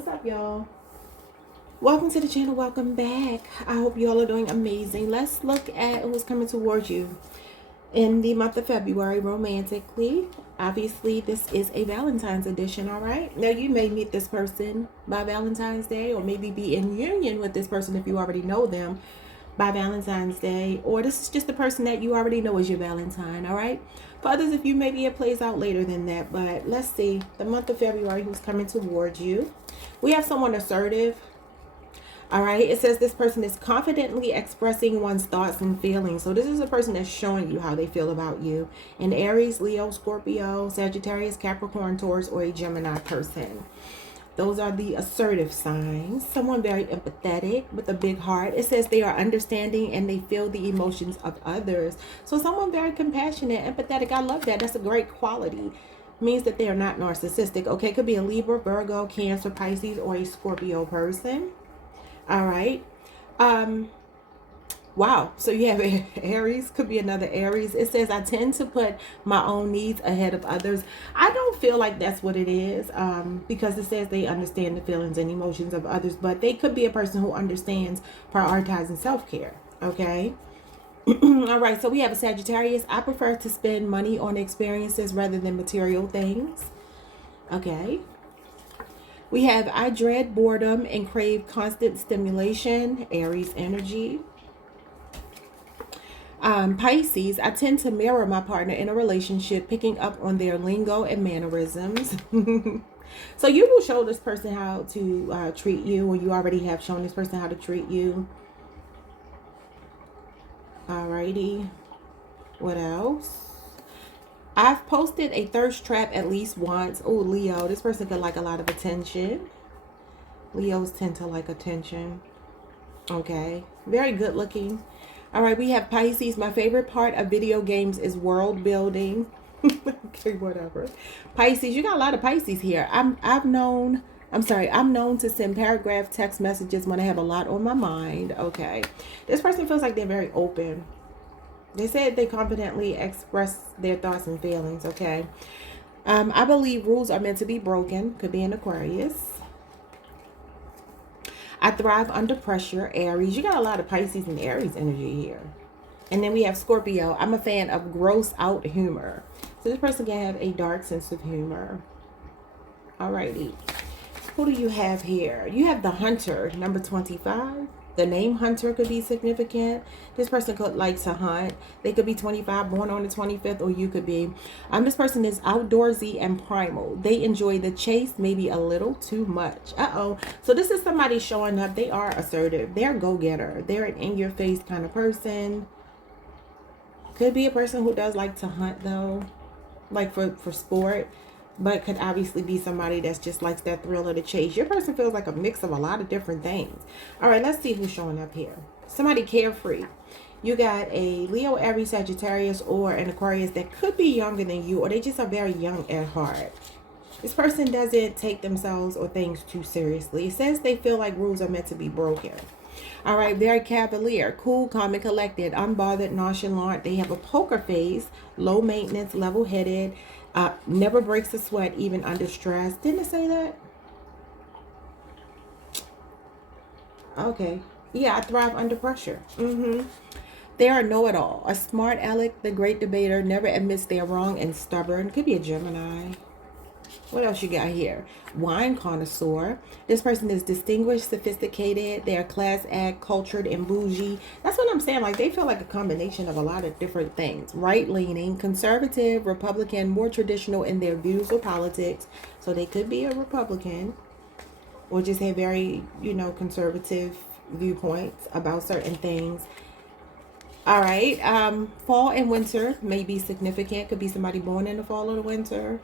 What's up, y'all? Welcome to the channel. Welcome back. I hope you all are doing amazing. Let's look at who's coming towards you in the month of February romantically. Obviously, this is a Valentine's edition, all right? Now, you may meet this person by Valentine's Day, or maybe be in union with this person if you already know them by Valentine's Day, or this is just the person that you already know is your Valentine, all right? For others, if you, maybe it plays out later than that, but let's see. The month of February, who's coming towards you. We have someone assertive. All right, it says this person is confidently expressing one's thoughts and feelings. So this is a person that's showing you how they feel about you. An Aries, Leo, Scorpio, Sagittarius, Capricorn, Taurus, or a Gemini person. Those are the assertive signs. Someone very empathetic with a big heart. It says they are understanding and they feel the emotions of others. So someone very compassionate, empathetic. I love that. That's a great quality. Means that they are not narcissistic. Okay, could be a Libra, Virgo, Cancer, Pisces, or a Scorpio person. All right. Wow. So you have Aries, could be another Aries. It says, I tend to put my own needs ahead of others. I don't feel like that's what it is, because it says they understand the feelings and emotions of others, but they could be a person who understands prioritizing self-care. Okay. All right. So we have a Sagittarius. I prefer to spend money on experiences rather than material things. Okay. We have, I dread boredom and crave constant stimulation, Aries energy. Pisces, I tend to mirror my partner in a relationship, picking up on their lingo and mannerisms. So you will show this person how to treat you, or you already have shown this person how to treat you. Alrighty. What else? I've posted a thirst trap at least once. Oh, Leo, this person could like a lot of attention. Leos tend to like attention. Okay. Very good looking. All right, we have Pisces. My favorite part of video games is world building. Okay, whatever. Pisces, you got a lot of Pisces here. I'm known to send paragraph text messages when I have a lot on my mind. Okay. This person feels like they're very open. They said they confidently express their thoughts and feelings. Okay. I believe rules are meant to be broken. Could be an Aquarius. I thrive under pressure, Aries. You got a lot of Pisces and Aries energy here. And then we have Scorpio. I'm a fan of gross out humor. So this person can have a dark sense of humor. Alrighty. Who do you have here? You have the Hunter, number 25. The name Hunter could be significant. This person could like to hunt. They could be 25, born on the 25th, or you could be. This person is outdoorsy and primal. They enjoy the chase, maybe a little too much. So this is somebody showing up. They are assertive. They're a go-getter. They're an in-your-face kind of person. Could be a person who does like to hunt, though, like for sport. But could obviously be somebody that's just likes that thrill of the chase. Your person feels like a mix of a lot of different things. All right, let's see who's showing up here. Somebody carefree. You got a Leo, Aries, Sagittarius, or an Aquarius that could be younger than you, or they just are very young at heart. This person doesn't take themselves or things too seriously. It says they feel like rules are meant to be broken. All right, very cavalier, cool, calm, and collected, unbothered, nonchalant. They have a poker face, low maintenance, level-headed, never breaks a sweat, even under stress. Didn't it say that? Okay. Yeah, I thrive under pressure. They are know-it-all, a smart aleck, the great debater, never admits they're wrong, and stubborn. Could be a Gemini. What else you got here? Wine connoisseur. This person is distinguished, sophisticated. They're class act, cultured, and bougie. That's what I'm saying. Like, they feel like a combination of a lot of different things. Right-leaning, conservative, Republican, more traditional in their views or politics. So they could be a Republican, or just have very, conservative viewpoints about certain things. All right. Fall and winter may be significant. Could be somebody born in the fall or the winter.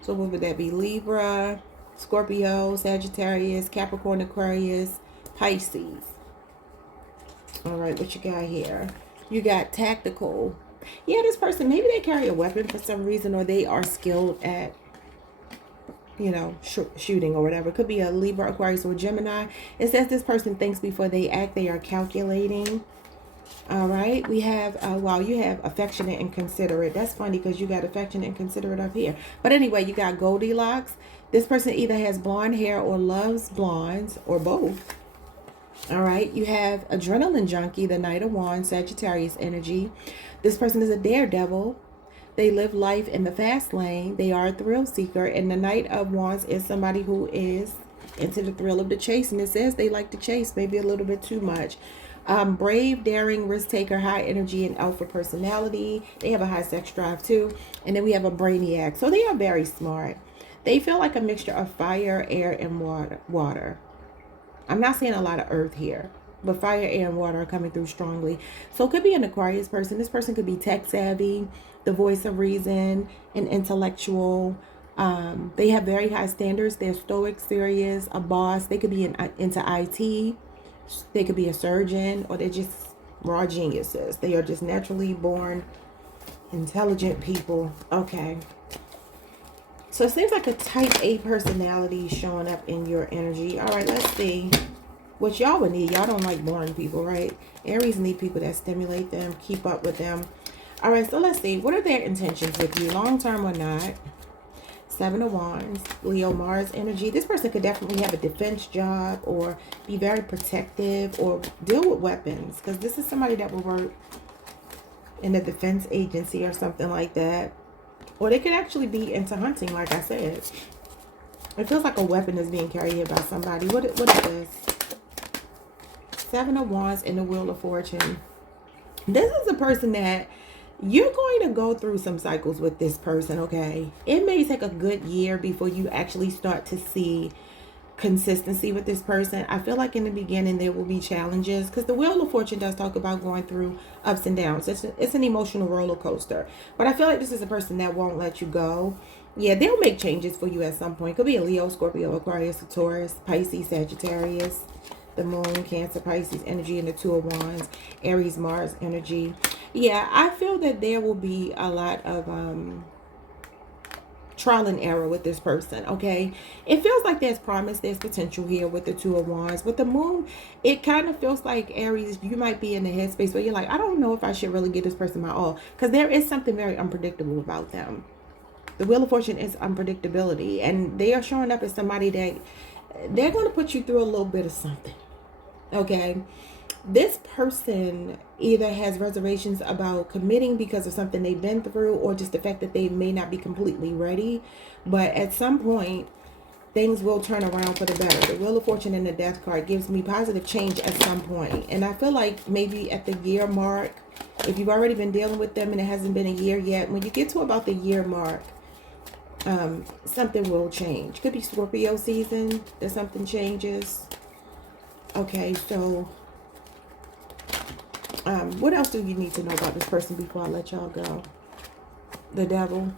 So what would that be? Libra, Scorpio, Sagittarius, Capricorn, Aquarius, Pisces. All right, what you got here? You got tactical. Yeah, this person, maybe they carry a weapon for some reason, or they are skilled at, shooting or whatever. It could be a Libra, Aquarius, or Gemini. It says this person thinks before they act. They are calculating. All right, we have, wow, you have affectionate and considerate. That's funny because you got affectionate and considerate up here. But anyway, you got Goldilocks. This person either has blonde hair or loves blondes or both. All right, you have Adrenaline Junkie, the Knight of Wands, Sagittarius energy. This person is a daredevil. They live life in the fast lane. They are a thrill seeker. And the Knight of Wands is somebody who is into the thrill of the chase. And it says they like to chase, maybe a little bit too much. Brave, daring, risk taker, high energy, and alpha personality. They have a high sex drive too. And then we have a brainiac. So they are very smart. They feel like a mixture of fire, air, and water. I'm not seeing a lot of earth here, but fire, air, and water are coming through strongly. So it could be an Aquarius person. This person could be tech savvy, the voice of reason, an intellectual. They have very high standards. They're stoic, serious, a boss. They could be into IT. They could be a surgeon, or they're just raw geniuses. They are just naturally born intelligent people. Okay. So it seems like a type A personality showing up in your energy. All right, let's see what y'all would need. Y'all don't like boring people, right? Aries need people that stimulate them, keep up with them. All right, so let's see. What are their intentions with you, long term or not? Seven of Wands, Leo, Mars energy. This person could definitely have a defense job or be very protective or deal with weapons, because this is somebody that will work in a defense agency or something like that. Or they could actually be into hunting, like I said. It feels like a weapon is being carried here by somebody. What is this? Seven of Wands and the Wheel of Fortune. This is a person that you're going to go through some cycles with this person, okay? It may take a good year before you actually start to see consistency with this person. I feel like in the beginning there will be challenges, because the Wheel of Fortune does talk about going through ups and downs. It's an emotional roller coaster. But I feel like this is a person that won't let you go. Yeah, they'll make changes for you at some point. Could be a Leo, Scorpio, Aquarius, Taurus, Pisces, Sagittarius, the Moon, Cancer, Pisces energy, and the Two of Wands, Aries, Mars energy. Yeah, I feel that there will be a lot of trial and error with this person, okay? It feels like there's promise, there's potential here with the Two of Wands. With the Moon, it kind of feels like, Aries, you might be in the headspace where you're like, I don't know if I should really give this person my all, because there is something very unpredictable about them. The Wheel of Fortune is unpredictability, and they are showing up as somebody that they're going to put you through a little bit of something, okay? This person either has reservations about committing because of something they've been through, or just the fact that they may not be completely ready. But at some point, things will turn around for the better. The Wheel of Fortune and the Death card gives me positive change at some point. And I feel like maybe at the year mark, if you've already been dealing with them and it hasn't been a year yet, when you get to about the year mark, something will change. Could be Scorpio season that something changes. Okay, so what else do you need to know about this person before I let y'all go? The Devil.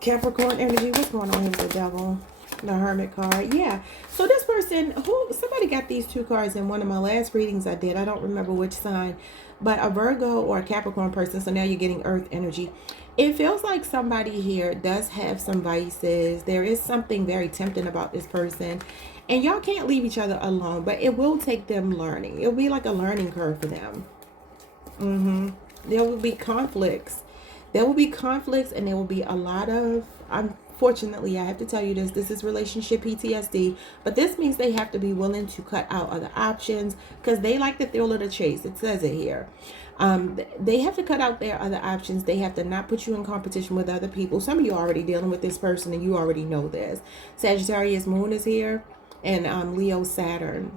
Capricorn energy. What's going on here with the Devil? The Hermit card. Yeah. So this person, somebody got these two cards in one of my last readings I did. I don't remember which sign, but a Virgo or a Capricorn person. So now you're getting Earth energy. It feels like somebody here does have some vices. There is something very tempting about this person. And y'all can't leave each other alone, but it will take them learning. It'll be like a learning curve for them. There will be conflicts. There will be conflicts, and there will be a lot of, unfortunately, I have to tell you this is relationship PTSD, but this means they have to be willing to cut out other options, because they like the thrill of the chase. It says it here. They have to cut out their other options. They have to not put you in competition with other people. Some of you are already dealing with this person, and you already know this. Sagittarius Moon is here, and Leo Saturn.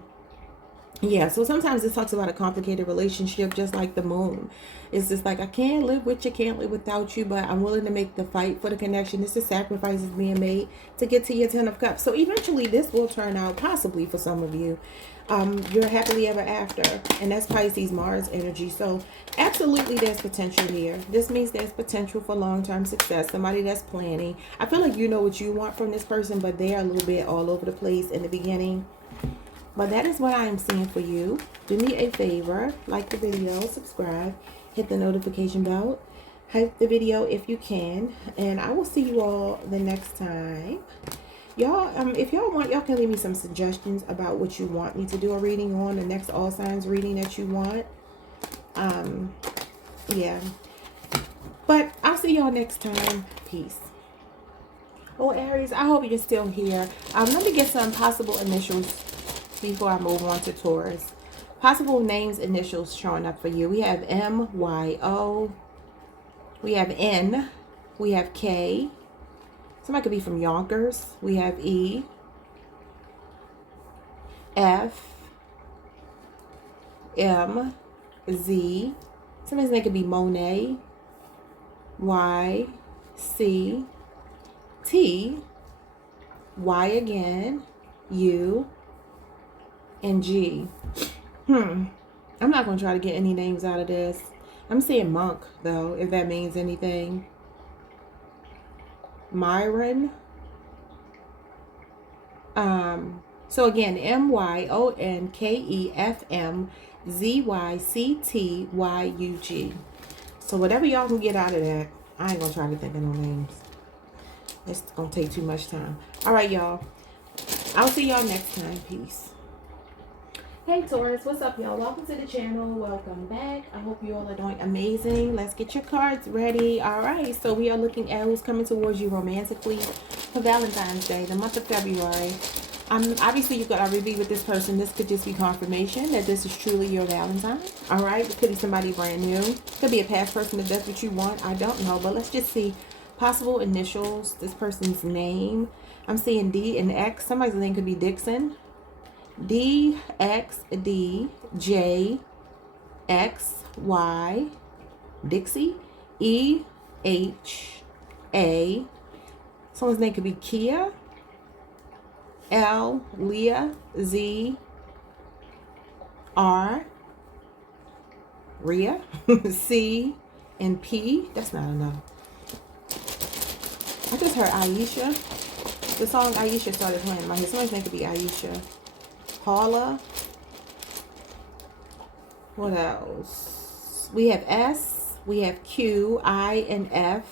Yeah, so sometimes this talks about a complicated relationship, just like the Moon. It's just like, I can't live with you, can't live without you, but I'm willing to make the fight for the connection. This is sacrifices being made to get to your 10 of Cups. So eventually this will turn out, possibly for some of you, you're happily ever after. And that's Pisces, Mars energy. So absolutely there's potential here. This means there's potential for long-term success. Somebody that's planning. I feel like you know what you want from this person, but they're a little bit all over the place in the beginning. But that is what I am seeing for you. Do me a favor, like the video, subscribe, hit the notification bell, hype the video if you can, and I will see you all the next time. Y'all, if y'all want, y'all can leave me some suggestions about what you want me to do a reading on, the next all signs reading that you want. Yeah. But I'll see y'all next time. Peace. Oh, Aries, I hope you're still here. Let me get some possible initials before I move on to Taurus. Possible names, initials showing up for you. We have M, Y, O. We have N. We have K. Somebody could be from Yonkers. We have E, F, M, Z. Somebody's name could be Monet. Y, C, T, Y again, U, and G. I'm not going to try to get any names out of this. I'm saying Monk, though, if that means anything. Myron. So again, MYONKEFMZYCTYUG. So whatever y'all can get out of that, I ain't gonna try to think of no names. It's gonna take too much time. All right, y'all. I'll see y'all next time. Peace. Hey Taurus, what's up, y'all? Welcome to the channel. Welcome back. I hope you all are doing amazing. Let's get your cards ready. All right, so we are looking at who's coming towards you romantically for Valentine's Day, the month of February. Obviously, you've got to be with this person. This could just be confirmation that this is truly your Valentine. All right, it could be somebody brand new. Could be a past person that does what you want. I don't know, but let's just see possible initials. This person's name. I'm seeing D and X. Somebody's name could be Dixon. D, X, D, J, X, Y, Dixie, E, H, A. Someone's name could be Kia. L, Leah, Z, R, Rhea, C, and P. That's not enough. I just heard Aisha. The song Aisha started playing in my head. Somebody's name could be Aisha. Paula. What else? We have S. We have Q, I, and F.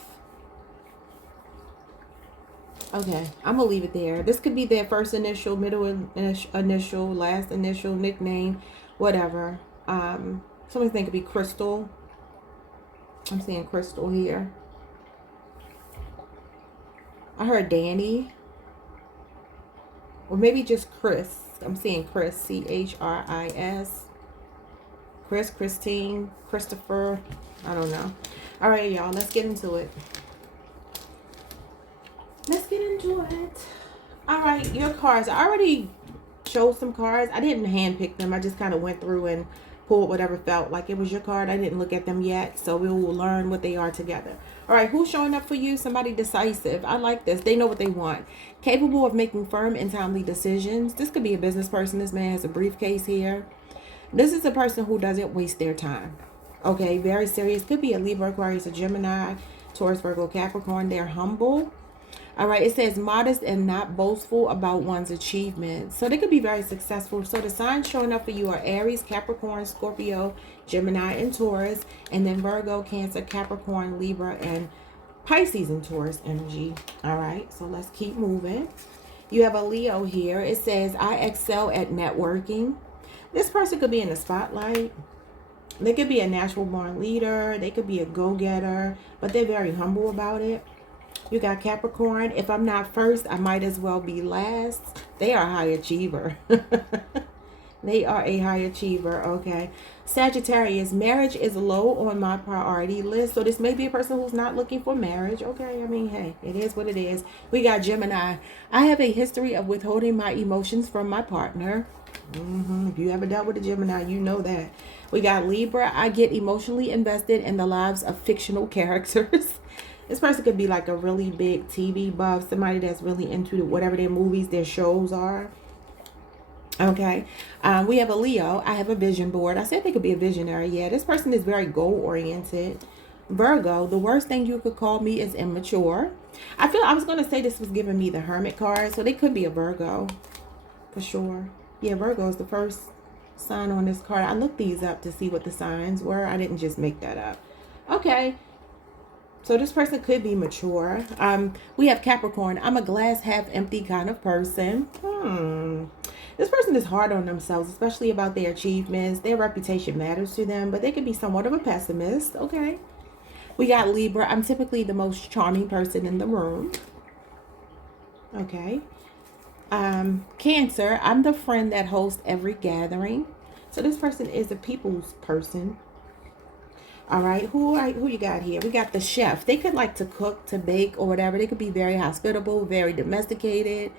Okay, I'm going to leave it there. This could be their first initial, middle initial, last initial, nickname, whatever. Somebody's name could be Crystal. I'm seeing Crystal here. I heard Danny. Or maybe just Chris. I'm seeing Chris, C-H-R-I-S. Chris, Christine, Christopher. I don't know. All right, y'all. Let's get into it. Let's get into it. All right, your cards. I already chose some cards. I didn't handpick them. I just kind of went through and pulled whatever felt like it was your card. I didn't look at them yet, so we will learn what they are together. All right, who's showing up for you? Somebody decisive. I like this. They know what they want. Capable of making firm and timely decisions. This could be a business person. This man has a briefcase here. This is a person who doesn't waste their time. Okay, very serious. Could be a Libra, Aquarius, a Gemini, Taurus, Virgo, Capricorn. They're humble. All right, it says modest and not boastful about one's achievements. So they could be very successful. So the signs showing up for you are Aries, Capricorn, Scorpio, Gemini, and Taurus. And then Virgo, Cancer, Capricorn, Libra, and Pisces and Taurus energy. All right, so let's keep moving. You have a Leo here. It says, I excel at networking. This person could be in the spotlight. They could be a natural born leader. They could be a go-getter, but they're very humble about it. You got Capricorn. If I'm not first, I might as well be last. They are a high achiever. They are a high achiever. Okay. Sagittarius. Marriage is low on my priority list. So this may be a person who's not looking for marriage. Okay. I mean, hey, it is what it is. We got Gemini. I have a history of withholding my emotions from my partner. If you ever dealt with a Gemini, you know that. We got Libra. I get emotionally invested in the lives of fictional characters. This person could be like a really big TV buff, somebody that's really into whatever their movies, their shows are. Okay. We have a Leo. I have a vision board. I said they could be a visionary. Yeah, this person is very goal-oriented. Virgo, the worst thing you could call me is immature. I was going to say this was giving me the Hermit card, so they could be a Virgo for sure. Yeah, Virgo is the first sign on this card. I looked these up to see what the signs were. I didn't just make that up. Okay. So this person could be mature. We have Capricorn. I'm a glass half empty kind of person. This person is hard on themselves, especially about their achievements. Their reputation matters to them, but they could be somewhat of a pessimist. Okay. We got Libra. I'm typically the most charming person in the room. Okay. Cancer. I'm the friend that hosts every gathering. So this person is a people's person. All right, who you got here? We got the chef. They could like to cook, to bake, or whatever. They could be very hospitable, very domesticated.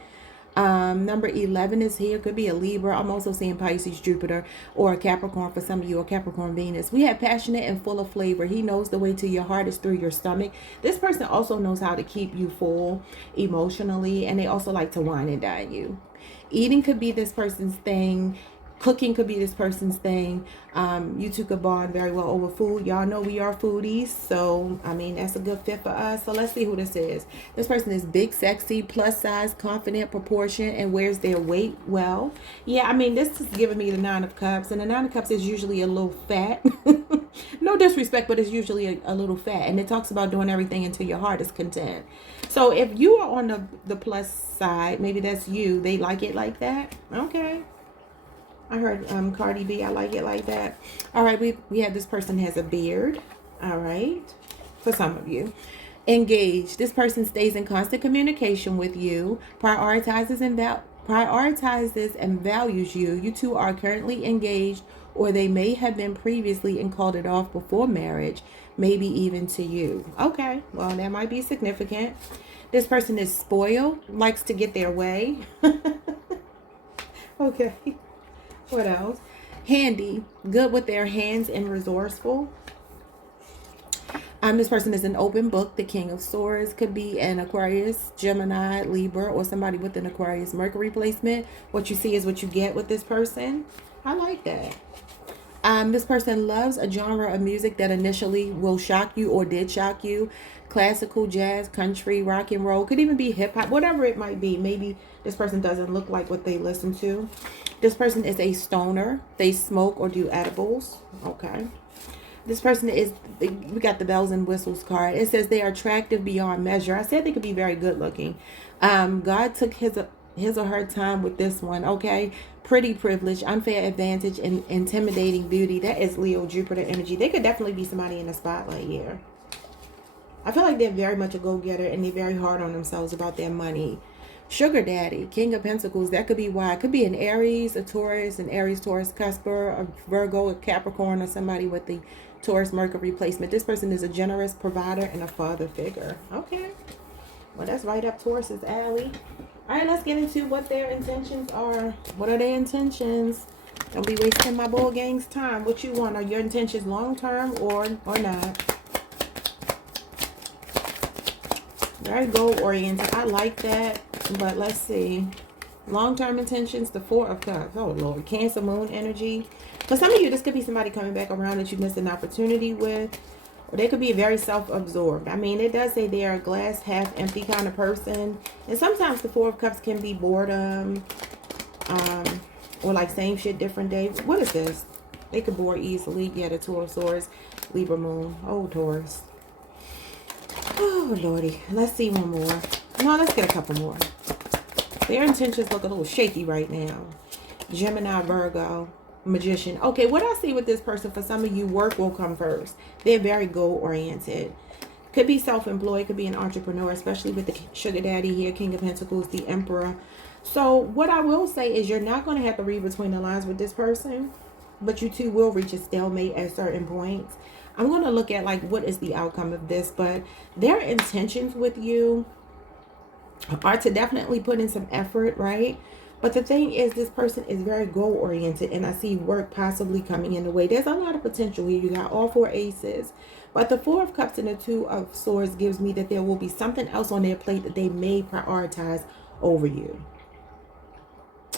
Number 11 is here. Could be a Libra. I'm also seeing Pisces, Jupiter, or a Capricorn for some of you, or Capricorn, Venus. We have passionate and full of flavor. He knows the way to your heart is through your stomach. This person also knows how to keep you full emotionally, and they also like to wine and dine you. Eating could be this person's thing. Cooking could be this person's thing. You two could bond very well over food. Y'all know we are foodies. So, I mean, that's a good fit for us. So, let's see who this is. This person is big, sexy, plus size, confident, proportion, and wears their weight well. Yeah, I mean, this is giving me the 9 of Cups. And the 9 of Cups is usually a little fat. No disrespect, but it's usually a little fat. And it talks about doing everything until your heart is content. So, if you are on the plus side, maybe that's you. They like it like that. Okay. I heard Cardi B, I like it like that. All right, we have this person has a beard. All right, for some of you. Engaged. This person stays in constant communication with you, prioritizes and values you. You two are currently engaged, or they may have been previously and called it off before marriage, maybe even to you. Okay, well, that might be significant. This person is spoiled, likes to get their way. Okay. What else? Handy, good with their hands and resourceful. This person is an open book. The King of Swords could be an Aquarius, Gemini, Libra, or somebody with an Aquarius Mercury placement. What you see is what you get with this person. I like that. This person loves a genre of music that initially will shock you or did shock you. Classical, jazz, country, rock and roll. Could even be hip hop, whatever it might be. Maybe this person doesn't look like what they listen to. This person is a stoner. They smoke or do edibles. Okay. This person is, we got the bells and whistles card. It says they are attractive beyond measure. I said they could be very good looking. God took his or her time with this one. Okay. Pretty privilege, unfair advantage, and intimidating beauty. That is Leo, Jupiter energy. They could definitely be somebody in the spotlight here. I feel like they're very much a go-getter, and they're very hard on themselves about their money. Sugar daddy, King of Pentacles. That could be why. It could be an Aries, a Taurus, an Aries, Taurus, Cusper, a Virgo, a Capricorn, or somebody with the Taurus Mercury placement. This person is a generous provider and a father figure. Okay. Well, that's right up Taurus's alley. All right, let's get into what their intentions are. What are their intentions? Don't be wasting my bull gang's time. What you want? Are your intentions long-term or not? Very goal-oriented. I like that. But let's see. Long-term intentions, the 4 of Cups. Oh, Lord. Cancer, moon energy. For some of you, this could be somebody coming back around that you missed an opportunity with. Or they could be very self-absorbed. I mean, it does say they are a glass half empty kind of person. And sometimes the 4 of Cups can be boredom. Or like same shit, different day. What is this? They could bore easily. Yeah, the 2 of Swords. Libra moon. Oh, Taurus. Oh, Lordy. Let's see one more. No, let's get a couple more. Their intentions look a little shaky right now. Gemini, Virgo, Magician. Okay, what I see with this person, for some of you, work will come first. They're very goal-oriented. Could be self-employed, could be an entrepreneur, especially with the sugar daddy here, King of Pentacles, the Emperor. So what I will say is you're not going to have to read between the lines with this person, but you two will reach a stalemate at certain points. I'm going to look at like what is the outcome of this, but their intentions with you are to definitely put in some effort, right? But the thing is, this person is very goal-oriented, and I see work possibly coming in the way. There's a lot of potential here. You got all 4 aces. But the 4 of Cups and the 2 of Swords gives me that there will be something else on their plate that they may prioritize over you.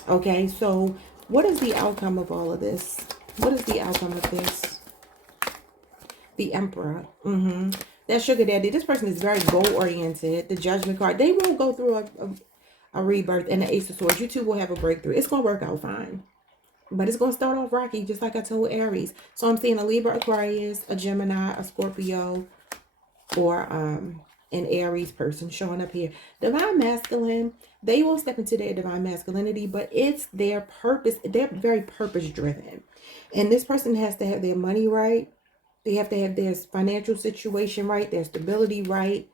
Okay, so what is the outcome of all of this? What is the outcome of this? The Emperor. That sugar daddy. This person is very goal-oriented. The Judgment card. They will go through a rebirth, and the Ace of Swords. You two will have a breakthrough. It's going to work out fine. But it's going to start off rocky, just like I told Aries. So I'm seeing a Libra, Aquarius, a Gemini, a Scorpio, or an Aries person showing up here. Divine masculine, they will step into their divine masculinity, but it's their purpose. They're very purpose driven. And this person has to have their money right. They have to have their financial situation right, their stability right,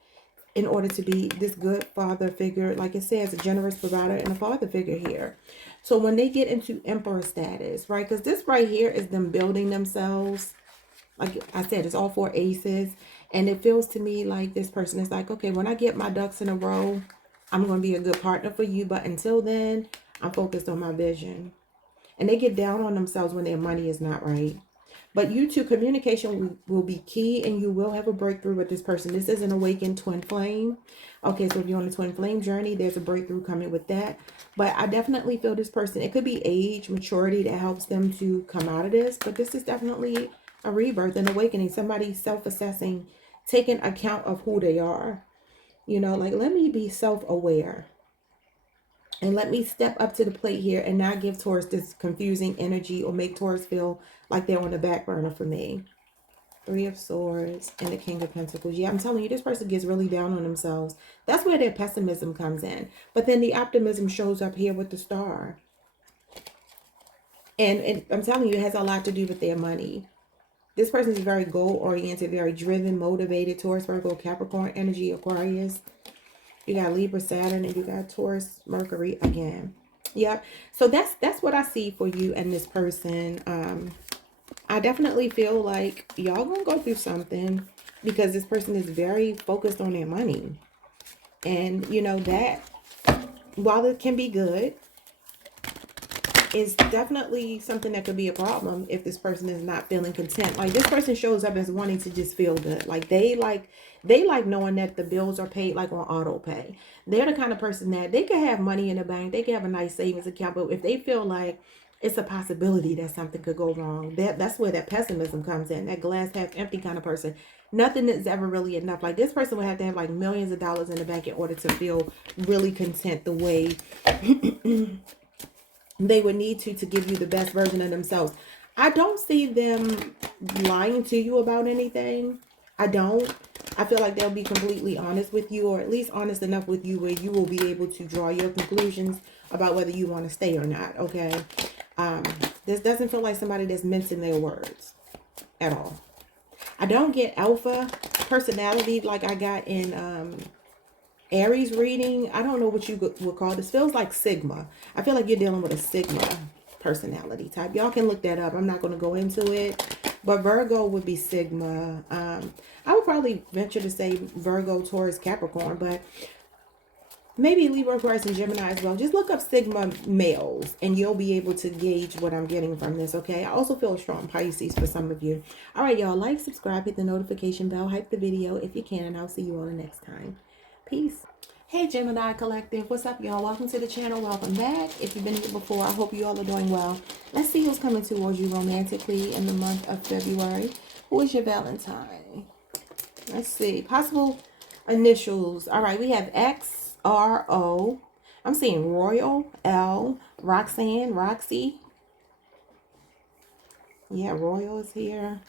in order to be this good father figure. Like it says, a generous provider and a father figure here. So when they get into emperor status, right, because this right here is them building themselves. Like I said, it's all 4 aces. And it feels to me like this person is like, okay, when I get my ducks in a row, I'm going to be a good partner for you. But until then, I'm focused on my vision. And they get down on themselves when their money is not right. But you two, communication will be key, and you will have a breakthrough with this person. This is an awakened twin flame. Okay, so if you're on a twin flame journey, there's a breakthrough coming with that. But I definitely feel this person, it could be age, maturity that helps them to come out of this. But this is definitely a rebirth, an awakening, somebody self-assessing, taking account of who they are. You know, like, let me be self-aware. And let me step up to the plate here and not give Taurus this confusing energy or make Taurus feel like they're on the back burner for me. 3 of Swords and the King of Pentacles. Yeah, I'm telling you, this person gets really down on themselves. That's where their pessimism comes in. But then the optimism shows up here with the Star. And I'm telling you, it has a lot to do with their money. This person is very goal-oriented, very driven, motivated. Taurus, Virgo, Capricorn, energy, Aquarius. You got Libra, Saturn, and you got Taurus, Mercury again. Yep. So that's what I see for you and this person. I definitely feel like y'all gonna go through something because this person is very focused on their money. And you know that while it can be good, it's definitely something that could be a problem if this person is not feeling content. Like this person shows up as wanting to just feel good. Like they like knowing that the bills are paid like on auto pay. They're the kind of person that they could have money in the bank, they could have a nice savings account, but if they feel like it's a possibility that something could go wrong, that's where that pessimism comes in. That glass half empty kind of person. Nothing is ever really enough. Like this person would have to have like millions of dollars in the bank in order to feel really content the way they would need to give you the best version of themselves. I don't see them lying to you about anything. I don't. I feel like they'll be completely honest with you, or at least honest enough with you where you will be able to draw your conclusions about whether you want to stay or not, okay? This doesn't feel like somebody that's mincing their words at all. I don't get alpha personality like I got in Aries reading. I don't know what you would call this. Feels like Sigma. I feel like you're dealing with a Sigma personality type. Y'all can look that up. I'm not going to go into it. But Virgo would be Sigma. I would probably venture to say Virgo, Taurus, Capricorn. But maybe Libra, Aquarius, and Gemini as well. Just look up Sigma males and you'll be able to gauge what I'm getting from this, okay? I also feel a strong Pisces for some of you. All right, y'all. Like, subscribe, hit the notification bell, hype the video if you can, and I'll see you all the next time. Peace. Hey Gemini Collective, what's up y'all? Welcome to the channel. Welcome back. If you've been here before, I hope you all are doing well. Let's see who's coming towards you romantically in the month of February. Who is your Valentine? Let's see. Possible initials. All right, we have X, R, O. I'm seeing Royal, L, Roxanne, Roxy. Yeah, Royal is here.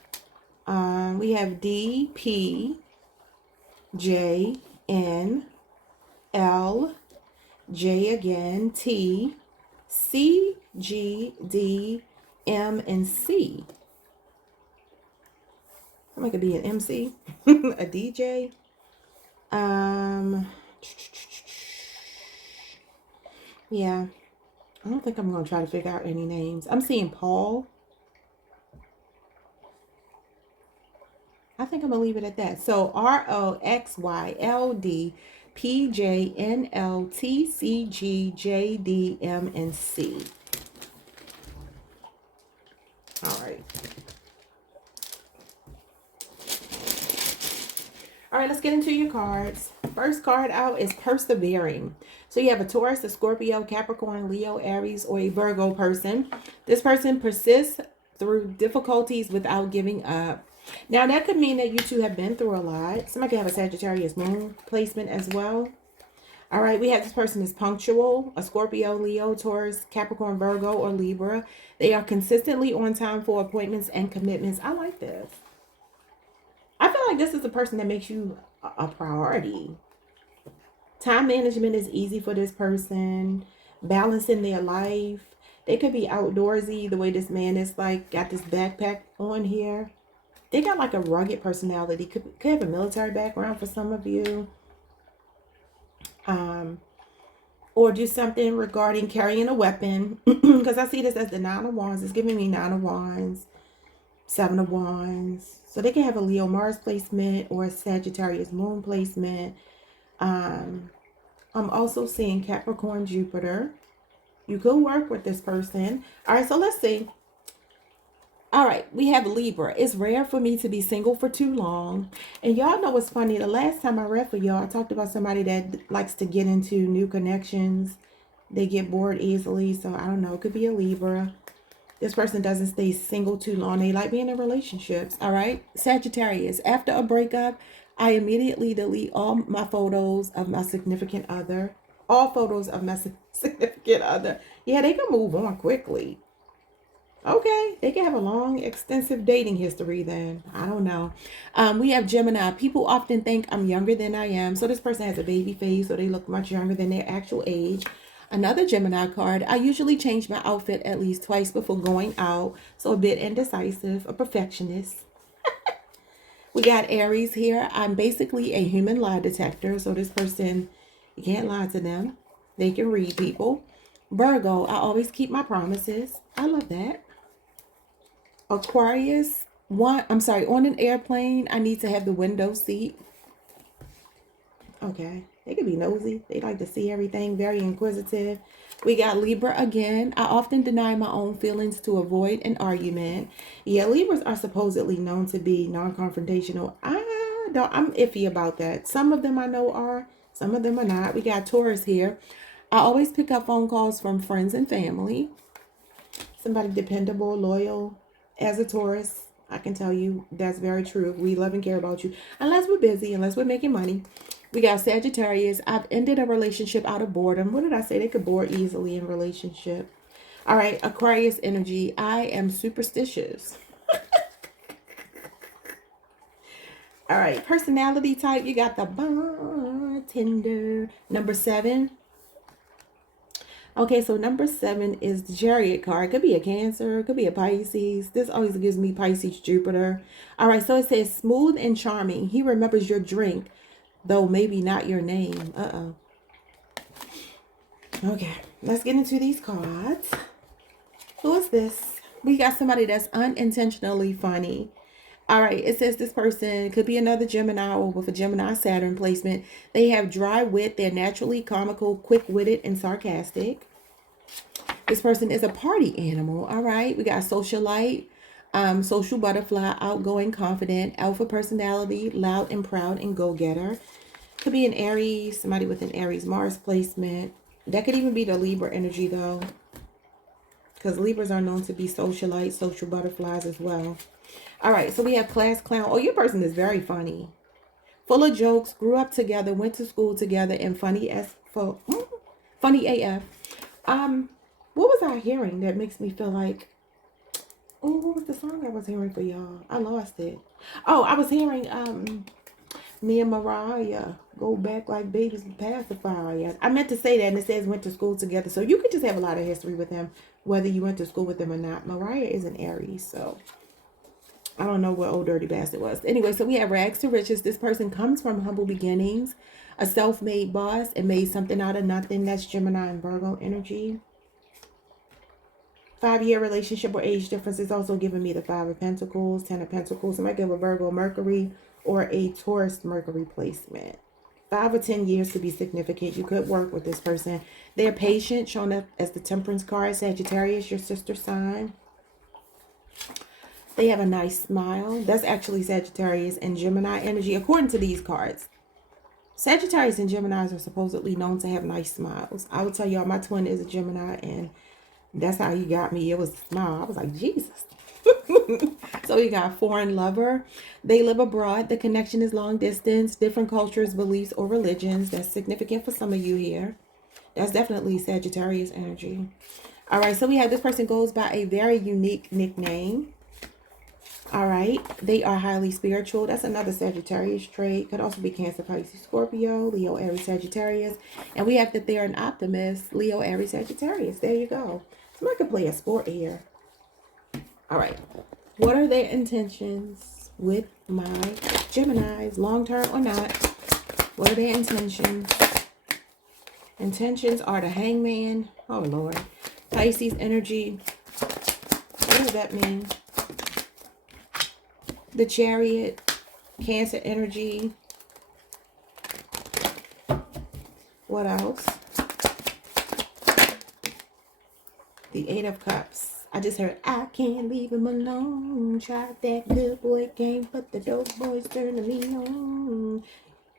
We have D, P, J, N, L, J again, T, C, G, D, M, and C. Somebody could be an MC, a DJ. Yeah, I don't think I'm going to try to figure out any names. I'm seeing Paul. I think I'm going to leave it at that. So ROXYLD, PJNLTCGJDM, and C. All right. All right, let's get into your cards. First card out is persevering. So you have a Taurus, a Scorpio, Capricorn, Leo, Aries, or a Virgo person. This person persists through difficulties without giving up. Now, that could mean that you two have been through a lot. Somebody could have a Sagittarius moon placement as well. All right, we have this person is punctual, a Scorpio, Leo, Taurus, Capricorn, Virgo, or Libra. They are consistently on time for appointments and commitments. I like this. I feel like this is a person that makes you a priority. Time management is easy for this person. Balance in their life. They could be outdoorsy, the way this man is like, got this backpack on here. They got like a rugged personality. Could have a military background for some of you. Or do something regarding carrying a weapon. Because I see this as the 9 of Wands. It's giving me 9 of Wands, 7 of Wands. So they can have a Leo Mars placement or a Sagittarius Moon placement. I'm also seeing Capricorn Jupiter. You could work with this person. All right, so let's see. All right, we have Libra. It's rare for me to be single for too long. And y'all know what's funny? The last time I read for y'all, I talked about somebody that likes to get into new connections. They get bored easily. So I don't know. It could be a Libra. This person doesn't stay single too long. They like being in relationships. All right. Sagittarius. After a breakup, I immediately delete all my photos of my significant other. All photos of my significant other. Yeah, they can move on quickly. Okay, they can have a long, extensive dating history then. I don't know. We have Gemini. People often think I'm younger than I am. So this person has a baby face, or they look much younger than their actual age. Another Gemini card. I usually change my outfit at least twice before going out. So a bit indecisive, a perfectionist. We got Aries here. I'm basically a human lie detector. So this person, you can't lie to them. They can read people. Virgo, I always keep my promises. I love that. Aquarius, on an airplane, I need to have the window seat. Okay, they could be nosy. They like to see everything, very inquisitive. We got Libra again. I often deny my own feelings to avoid an argument. Yeah, Libras are supposedly known to be non-confrontational. I'm iffy about that. Some of them I know are, some of them are not. We got Taurus here. I always pick up phone calls from friends and family. Somebody dependable, loyal. As a Taurus, I can tell you that's very true. We love and care about you. Unless we're busy, unless we're making money. We got Sagittarius. I've ended a relationship out of boredom. What did I say? They could bore easily in relationship. All right, Aquarius energy. I am superstitious. All right, personality type. You got the bartender. Number 7. Okay, so number 7 is the Chariot card. It could be a Cancer. It could be a Pisces. This always gives me Pisces, Jupiter. All right, so it says smooth and charming. He remembers your drink, though maybe not your name. Okay, let's get into these cards. Who is this? We got somebody that's unintentionally funny. All right, it says this person could be another Gemini or with a Gemini Saturn placement. They have dry wit. They're naturally comical, quick-witted, and sarcastic. This person is a party animal. All right, we got socialite, social butterfly, outgoing, confident, alpha personality, loud and proud, and go-getter. Could be an Aries, somebody with an Aries Mars placement. That could even be the Libra energy though, because Libras are known to be socialite, social butterflies as well. All right, so we have class clown. Oh, your person is very funny. Full of jokes, grew up together, went to school together, and funny AF. What was I hearing that makes me feel like, oh, what was the song I was hearing for y'all? I lost it. Oh, I was hearing me and Mariah go back like babies with pacifiers. I meant to say that, and it says went to school together. So you could just have a lot of history with them, whether you went to school with them or not. Mariah is an Aries, so I don't know what old dirty bastard was. Anyway, so we have rags to riches. This person comes from humble beginnings, a self-made boss, and made something out of nothing. That's Gemini and Virgo energy. 5-year relationship or age difference is also giving me the 5 of Pentacles, 10 of Pentacles. I might give a Virgo Mercury or a Taurus Mercury placement. 5 or 10 years to be significant. You could work with this person. They're patient, shown up as the Temperance card. Sagittarius, your sister sign. They have a nice smile. That's actually Sagittarius and Gemini energy, according to these cards. Sagittarius and Geminis are supposedly known to have nice smiles. I will tell y'all, my twin is a Gemini, and that's how he got me. It was a smile. I was like, Jesus. So we got foreign lover. They live abroad. The connection is long distance, different cultures, beliefs, or religions. That's significant for some of you here. That's definitely Sagittarius energy. All right, so we have this person goes by a very unique nickname. All right. They are highly spiritual. That's another Sagittarius trait. Could also be Cancer, Pisces, Scorpio, Leo, Aries, Sagittarius. And we have that they're an optimist. Leo, Aries, Sagittarius. There you go. Somebody could play a sport here. All right. What are their intentions with my Geminis, long term or not? What are their intentions? Intentions are the Hangman. Oh, Lord. Pisces energy. What does that mean? The Chariot. Cancer energy. What else? The Eight of Cups. I just heard, I can't leave him alone. Tried that good boy game, but the dope boy's turning me on.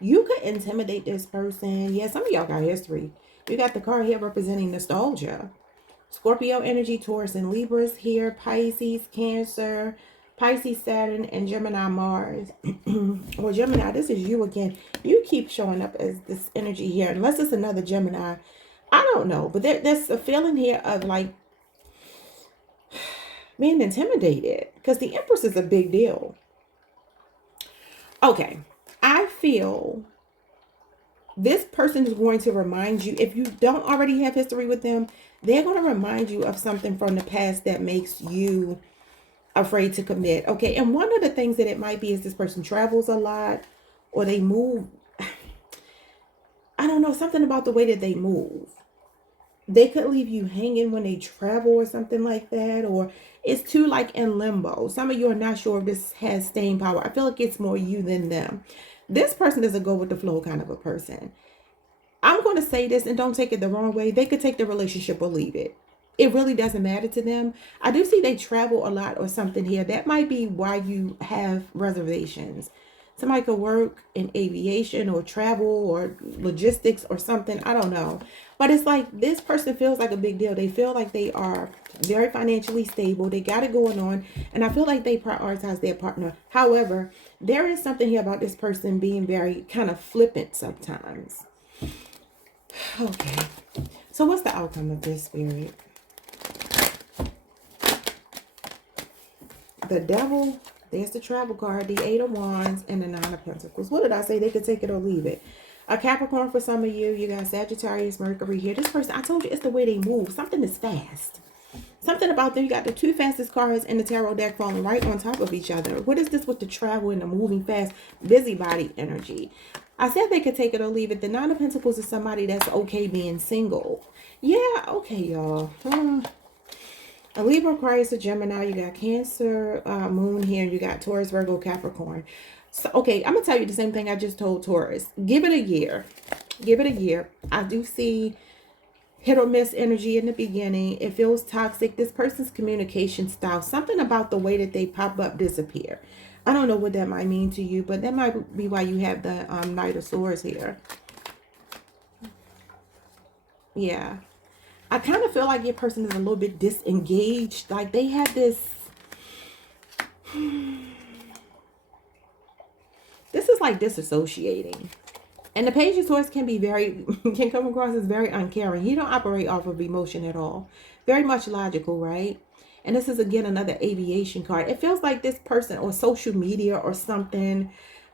You could intimidate this person. Yeah, some of y'all got history. You got the card here representing nostalgia. Scorpio energy, Taurus and Libras here. Pisces, Cancer, Pisces, Saturn, and Gemini, Mars. Well, Gemini, this is you again. You keep showing up as this energy here. Unless it's another Gemini. I don't know. But there's a feeling here of like being intimidated. Because the Empress is a big deal. Okay. I feel this person is going to remind you, if you don't already have history with them, they're going to remind you of something from the past that makes you afraid to commit. Okay, and one of the things that it might be is this person travels a lot or they move. I don't know, something about the way that they move. They could leave you hanging when they travel or something like that, or it's too like in limbo. Some of you are not sure if this has staying power. I feel like it's more you than them. This person is a go with the flow kind of a person. I'm going to say this and don't take it the wrong way. They could take the relationship or leave it. It really doesn't matter to them. I do see they travel a lot or something here. That might be why you have reservations. Somebody could work in aviation or travel or logistics or something. I don't know. But it's like this person feels like a big deal. They feel like they are very financially stable. They got it going on. And I feel like they prioritize their partner. However, there is something here about this person being very kind of flippant sometimes. Okay. So what's the outcome of this, Spirit? The Devil. There's the travel card, the Eight of Wands, and the Nine of Pentacles. What did I say? They could take it or leave it. A Capricorn for some of you. You got Sagittarius, Mercury here. This person, I told you, it's the way they move. Something is fast. Something about them. You got the two fastest cards in the tarot deck falling right on top of each other. What is this with the travel and the moving fast, busybody energy? I said they could take it or leave it. The Nine of Pentacles is somebody that's okay being single. Yeah, okay, y'all. A Libra, Aquarius, a Gemini. You got Cancer, Moon here. You got Taurus, Virgo, Capricorn. So, okay, I'm going to tell you the same thing I just told Taurus. Give it a year. Give it a year. I do see hit or miss energy in the beginning. It feels toxic. This person's communication style, something about the way that they pop up, disappear. I don't know what that might mean to you, but that might be why you have the Knight of Swords here. Yeah. I kind of feel like your person is a little bit disengaged. Like they have this. This is like disassociating. And the Page of Swords can be can come across as very uncaring. He don't operate off of emotion at all. Very much logical, right? And this is again another aviation card. It feels like this person or social media or something.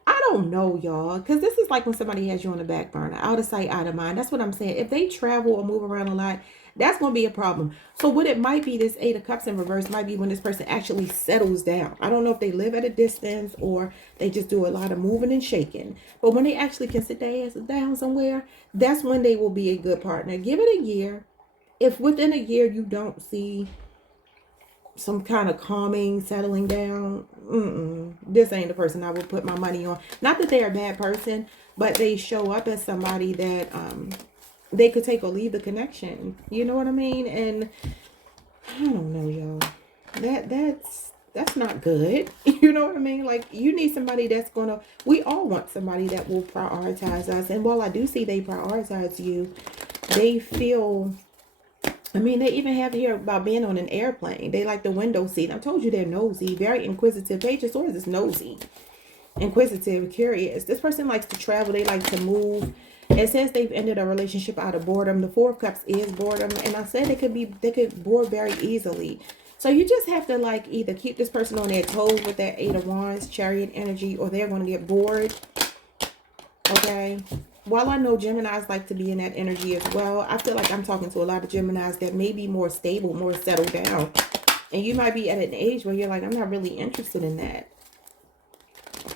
I don't know, y'all, because this is like when somebody has you on the back burner, out of sight, out of mind. That's what I'm saying. If they travel or move around a lot, that's going to be a problem. So what it might be, this Eight of Cups in reverse might be when this person actually settles down. I don't know if they live at a distance or they just do a lot of moving and shaking. But when they actually can sit their asses down somewhere, that's when they will be a good partner. Give it a year. If within a year you don't see some kind of calming, settling down, this ain't the person I would put my money on. Not that they're a bad person, but they show up as somebody that they could take or leave the connection. You know what I mean? And I don't know, y'all. That's not good. You know what I mean? Like, you need somebody that's gonna, we all want somebody that will prioritize us. And while I do see they prioritize you, they feel, I mean, they even have here about being on an airplane. They like the window seat. I told you they're nosy, very inquisitive. Page of Swords is nosy, inquisitive, curious. This person likes to travel. They like to move. It says they've ended a relationship out of boredom. The Four of Cups is boredom. And I said they could bore very easily. So you just have to like either keep this person on their toes with that 8 of Wands, Chariot energy, or they're going to get bored. Okay. While I know Geminis like to be in that energy as well, I feel like I'm talking to a lot of Geminis that may be more stable, more settled down. And you might be at an age where you're like, I'm not really interested in that.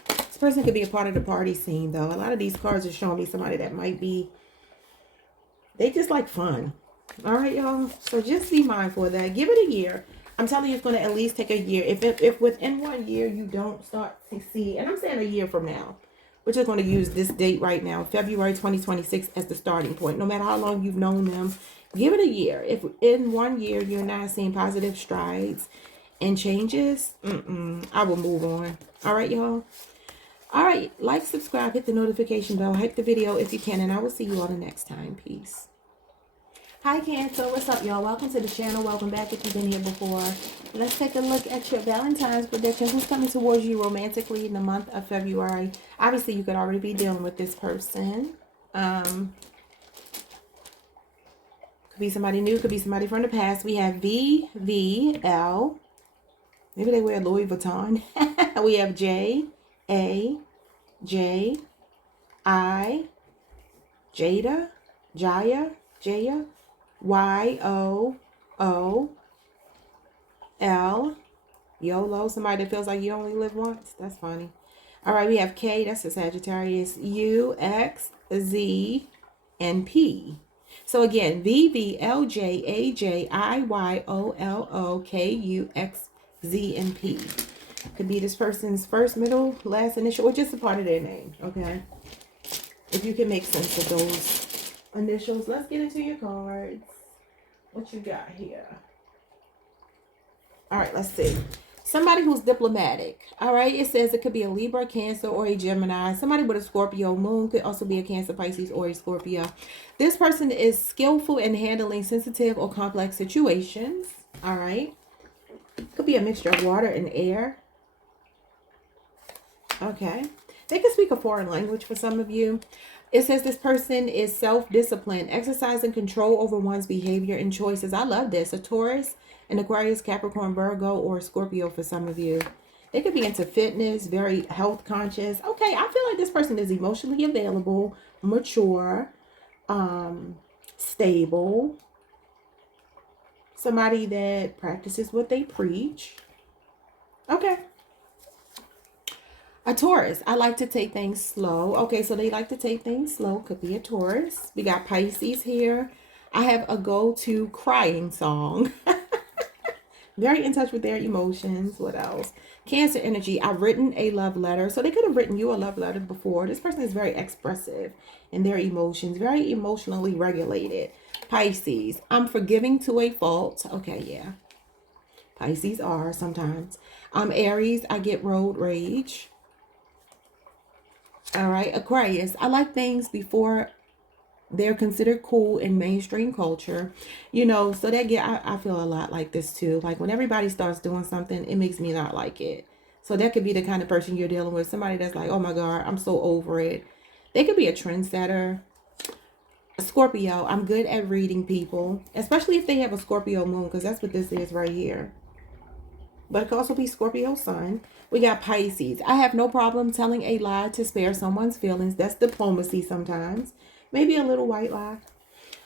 This person could be a part of the party scene, though. A lot of these cards are showing me somebody that might be, they just like fun. All right, y'all. So just be mindful of that. Give it a year. I'm telling you, it's going to at least take a year. If within 1 year you don't start to see, and I'm saying a year from now, we're just going to use this date right now, February 2026, as the starting point. No matter how long you've known them, give it a year. If in 1 year you're not seeing positive strides and changes, I will move on. All right, y'all. All right, like, subscribe, hit the notification bell, hit the video if you can, and I will see you all the next time. Peace. Hi, Cancer. What's up, y'all? Welcome to the channel. Welcome back if you've been here before. Let's take a look at your Valentine's prediction. Who's coming towards you romantically in the month of February? Obviously, you could already be dealing with this person. Could be somebody new. Could be somebody from the past. We have VVL. Maybe they wear Louis Vuitton. We have JAJI, Jada, Jaya, YOOL, YOLO. Somebody that feels like you only live once. That's funny. All right, we have K. That's a Sagittarius. U, X, Z, and P. So again, VVLJAJIYOLO, and P. Could be this person's first, middle, last initial, or just a part of their name. Okay. If you can make sense of those initials. Let's get into your cards. What you got here? All right, let's see. Somebody who's diplomatic. All right, it says it could be a Libra, Cancer, or a Gemini. Somebody with a Scorpio moon. Could also be a Cancer, Pisces, or a Scorpio. This person is skillful in handling sensitive or complex situations. All right. Could be a mixture of water and air. Okay. They can speak a foreign language for some of you. It says this person is self-disciplined, exercising control over one's behavior and choices. I love this. A Taurus, an Aquarius, Capricorn, Virgo, or a Scorpio for some of you. They could be into fitness, very health conscious. Okay, I feel like this person is emotionally available, mature, stable. Somebody that practices what they preach. Okay. A Taurus, I like to take things slow. Okay, so they like to take things slow. Could be a Taurus. We got Pisces here. I have a go-to crying song. Very in touch with their emotions. What else? Cancer energy. I've written a love letter. So they could have written you a love letter before. This person is very expressive in their emotions. Very emotionally regulated. Pisces. I'm forgiving to a fault. Okay, yeah. Pisces are sometimes. Aries. I get road rage. All right. Aquarius. I like things before they're considered cool in mainstream culture, you know, so that I feel a lot like this too. Like when everybody starts doing something, it makes me not like it. So that could be the kind of person you're dealing with. Somebody that's like, oh my God, I'm so over it. They could be a trendsetter. A Scorpio, I'm good at reading people, especially if they have a Scorpio moon, because that's what this is right here. But it could also be Scorpio sun. We got Pisces. I have no problem telling a lie to spare someone's feelings. That's diplomacy sometimes. Maybe a little white lie.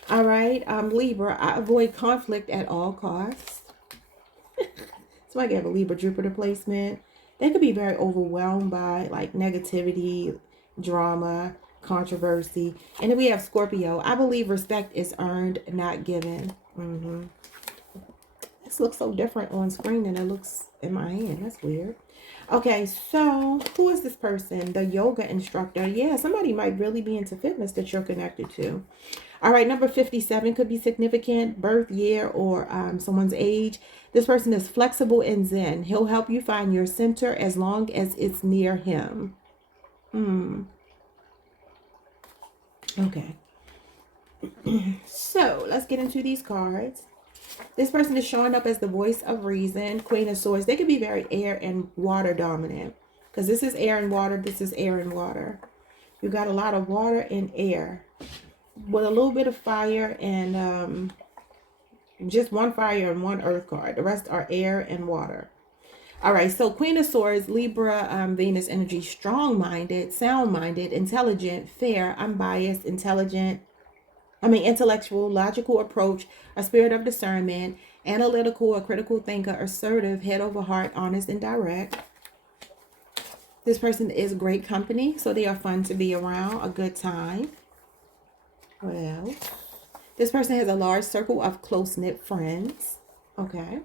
All right. Libra. I avoid conflict at all costs. Somebody could have a Libra Jupiter placement. They could be very overwhelmed by like negativity, drama, controversy. And then we have Scorpio. I believe respect is earned, not given. This looks so different on screen than it looks in my hand. That's weird. Okay, so who is this person? The yoga instructor. Yeah, somebody might really be into fitness that you're connected to. All right, number 57 could be significant, birth year, or someone's age. This person is flexible and zen. He'll help you find your center as long as it's near him. Okay. So let's get into these cards. This person is showing up as the voice of reason, Queen of Swords. They could be very air and water dominant, because this is air and water. This is air and water. You got a lot of water and air with a little bit of fire and Just one fire and one earth card. The rest are air and water. All right, so Queen of Swords, Libra, Venus energy, strong-minded, sound-minded, intelligent, fair, unbiased, intellectual, logical approach, a spirit of discernment, analytical, a critical thinker, assertive, head over heart, honest, and direct. This person is great company, so they are fun to be around, a good time. Well, this person has a large circle of close-knit friends. Okay.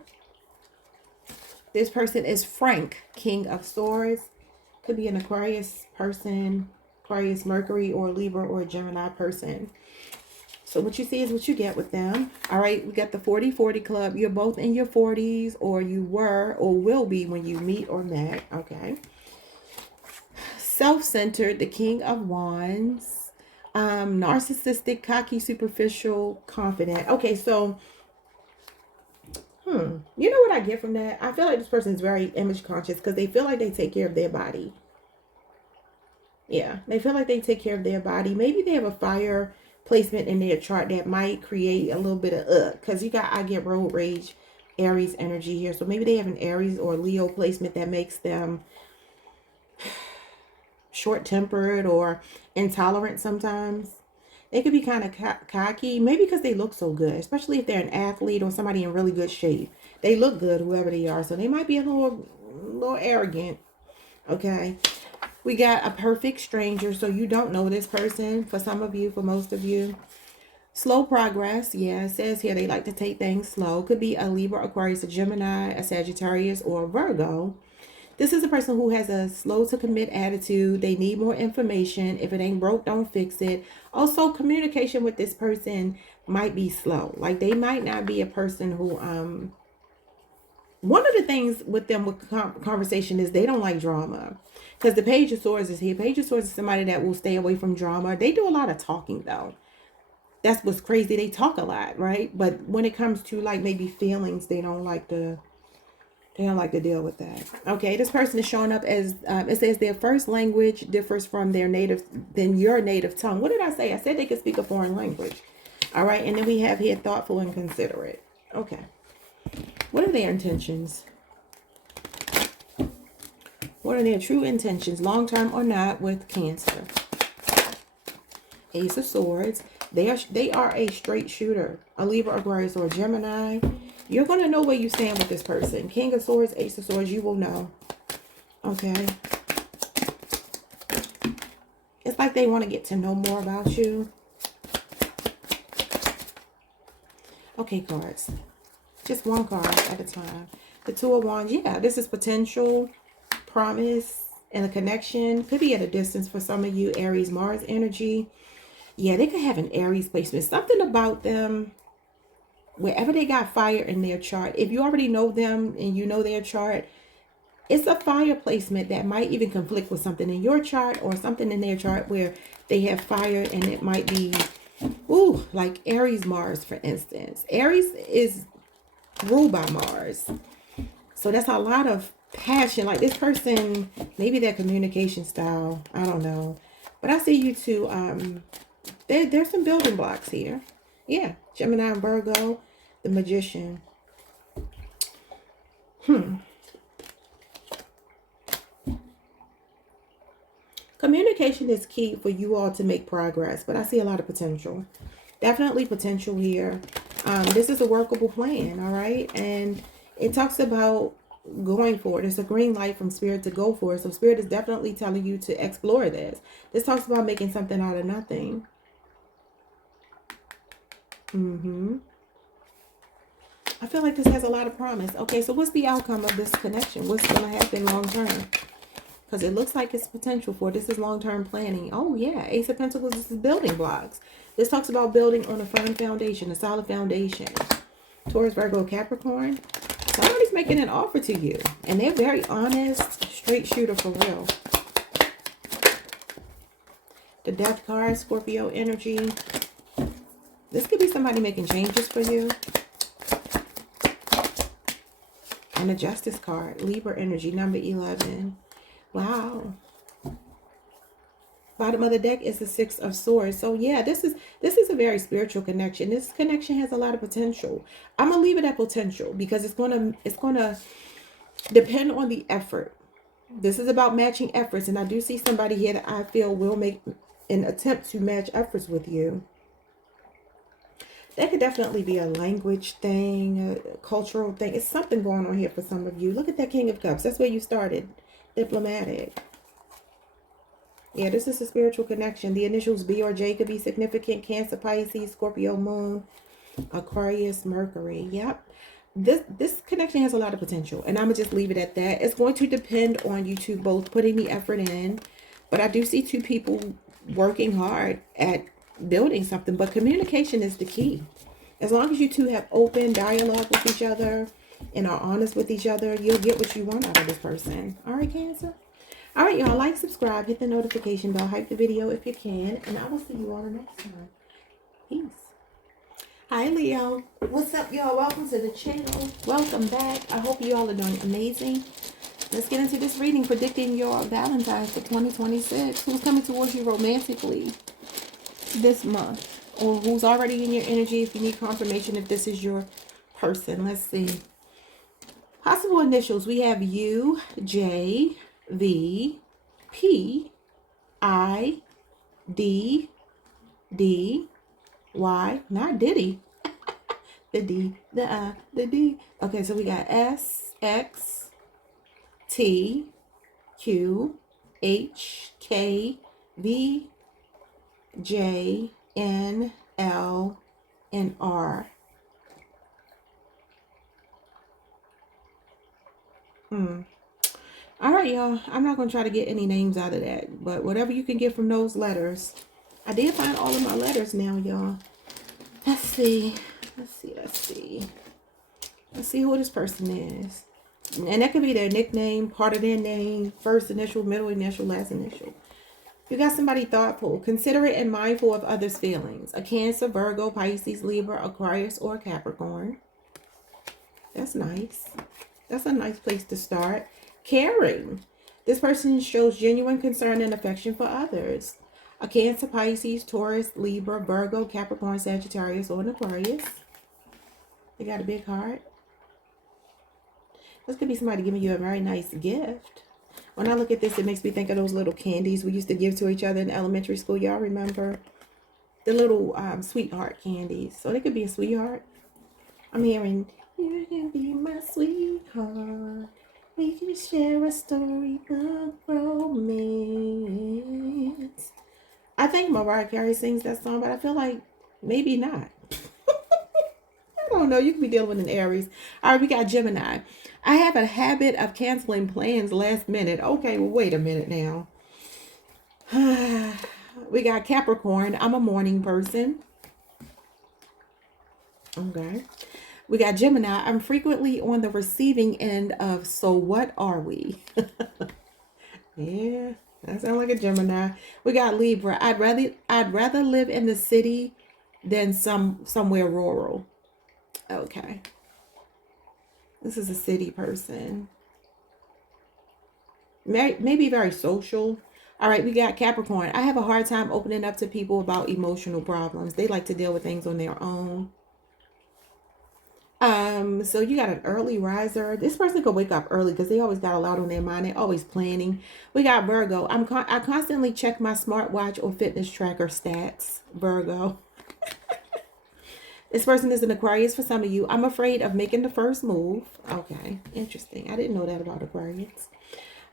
This person is Frank, King of Swords. Could be an Aquarius person, Aquarius, Mercury, or Libra, or a Gemini person. So what you see is what you get with them. All right, we got the 40-40 club. You're both in your 40s, or you were or will be when you meet or met. Okay. Self-centered, the King of Wands. Narcissistic, cocky, superficial, confident. Okay, so you know what I get from that? I feel like this person is very image conscious because they feel like they take care of their body. Yeah, they feel like they take care of their body. Maybe they have a fire placement in their chart that might create a little bit of because I get road rage, Aries energy here. So maybe they have an Aries or Leo placement that makes them short-tempered or intolerant sometimes. They could be kind of cocky, maybe because they look so good, especially if they're an athlete or somebody in really good shape. They look good, whoever they are, so they might be a little arrogant. Okay, we got a perfect stranger, so you don't know this person. For some of you, for most of you, slow progress. Yeah, it says here they like to take things slow. Could be a Libra, Aquarius, a Gemini, a Sagittarius, or a Virgo. This is a person who has a slow to commit attitude. They need more information. If it ain't broke, don't fix it. Also, communication with this person might be slow. Like they might not be a person who, one of the things with them with conversation is they don't like drama. Because the Page of Swords is here. Page of Swords is somebody that will stay away from drama. They do a lot of talking though. That's what's crazy. They talk a lot, right? But when it comes to like maybe feelings, they don't like to deal with that. Okay, this person is showing up as, it says their first language differs from your native tongue. What did I say? I said they could speak a foreign language. All right, and then we have here thoughtful and considerate. Okay. What are their intentions? What are their true intentions, long-term or not, with Cancer? Ace of Swords. They are a straight shooter, a Libra, Aquarius, or a Gemini. You're going to know where you stand with this person. King of Swords, Ace of Swords, you will know. Okay. It's like they want to get to know more about you. Okay, cards. Just one card at a time. The Two of Wands. Yeah, this is potential, promise, and a connection. Could be at a distance for some of you. Aries, Mars energy. Yeah, they could have an Aries placement. Something about them. Wherever they got fire in their chart, if you already know them and you know their chart, it's a fire placement that might even conflict with something in your chart or something in their chart where they have fire, and it might be, like Aries, Mars, for instance. Aries is ruled by Mars. So that's a lot of passion. Like this person, maybe their communication style, I don't know. But I see you two, there's some building blocks here. Yeah, Gemini and Virgo. The Magician. Communication is key for you all to make progress, but I see a lot of potential. Definitely potential here. This is a workable plan, all right? And it talks about going for it. It's a green light from Spirit to go for it. So Spirit is definitely telling you to explore this. This talks about making something out of nothing. I feel like this has a lot of promise. Okay, so what's the outcome of this connection? What's going to happen long term? Because it looks like it's potential for this is long-term planning. Oh, yeah. Ace of Pentacles, this is building blocks. This talks about building on a firm foundation, a solid foundation. Taurus, Virgo, Capricorn. Somebody's making an offer to you. And they're very honest, straight shooter for real. The Death card, Scorpio energy. This could be somebody making changes for you. And the Justice card, Libra energy, number 11. Wow. Bottom of the deck is the Six of Swords. So yeah, this is a very spiritual connection. This connection has a lot of potential. I'm gonna leave it at potential because it's gonna depend on the effort. This is about matching efforts, and I do see somebody here that I feel will make an attempt to match efforts with you. That could definitely be a language thing, a cultural thing. It's something going on here for some of you. Look at that King of Cups. That's where you started. Diplomatic. Yeah, this is a spiritual connection. The initials B or J could be significant. Cancer, Pisces, Scorpio, Moon, Aquarius, Mercury. Yep. This connection has a lot of potential, and I'm gonna just leave it at that. It's going to depend on you two both putting the effort in, but I do see two people working hard at building something, but communication is the key. As long as you two have open dialogue with each other and are honest with each other, you'll get what you want out of this person. All right, Cancer. All right, y'all, like, subscribe, hit the notification bell, hype the video if you can, and I will see you all the next time. Peace. Hi, Leo. What's up, y'all? Welcome to the channel. Welcome back. I hope you all are doing amazing. Let's get into this reading, predicting your Valentine for 2026. Who's coming towards you romantically this month, or who's already in your energy if you need confirmation if this is your person. Let's see. Possible initials. We have U, J, V, P, I, D, D, Y. Not Diddy. The D, the I, the D. Okay, so we got S, X, T, Q, H, K, V, J, N, L, and R. All right, y'all. I'm not going to try to get any names out of that, but whatever you can get from those letters. I did find all of my letters now, y'all. Let's see. Let's see. Let's see. Let's see who this person is. And that could be their nickname, part of their name, first initial, middle initial, last initial. You got somebody thoughtful, considerate, and mindful of others' feelings. A Cancer, Virgo, Pisces, Libra, Aquarius, or Capricorn. That's nice. That's a nice place to start. Caring. This person shows genuine concern and affection for others. A Cancer, Pisces, Taurus, Libra, Virgo, Capricorn, Sagittarius, or an Aquarius. They got a big heart. This could be somebody giving you a very nice gift. When I look at this, it makes me think of those little candies we used to give to each other in elementary school. Y'all remember? The little sweetheart candies. So they could be a sweetheart. I'm hearing, you can be my sweetheart. We can share a storybook romance. I think Mariah Carey sings that song, but I feel like maybe not. I don't know. You could be dealing with an Aries. All right, we got Gemini. I have a habit of canceling plans last minute. Okay, well, wait a minute now. We got Capricorn. I'm a morning person. Okay. We got Gemini. I'm frequently on the receiving end of, so what are we? Yeah, that sounds like a Gemini. We got Libra. I'd rather live in the city than somewhere rural. Okay. This is a city person. Maybe very social. All right, we got Capricorn. I have a hard time opening up to people about emotional problems. They like to deal with things on their own. So you got an early riser. This person could wake up early because they always got a lot on their mind. They're always planning. We got Virgo. I constantly check my smartwatch or fitness tracker stats. Virgo. This person is an Aquarius for some of you. I'm afraid of making the first move. Okay, interesting. I didn't know that about Aquarius.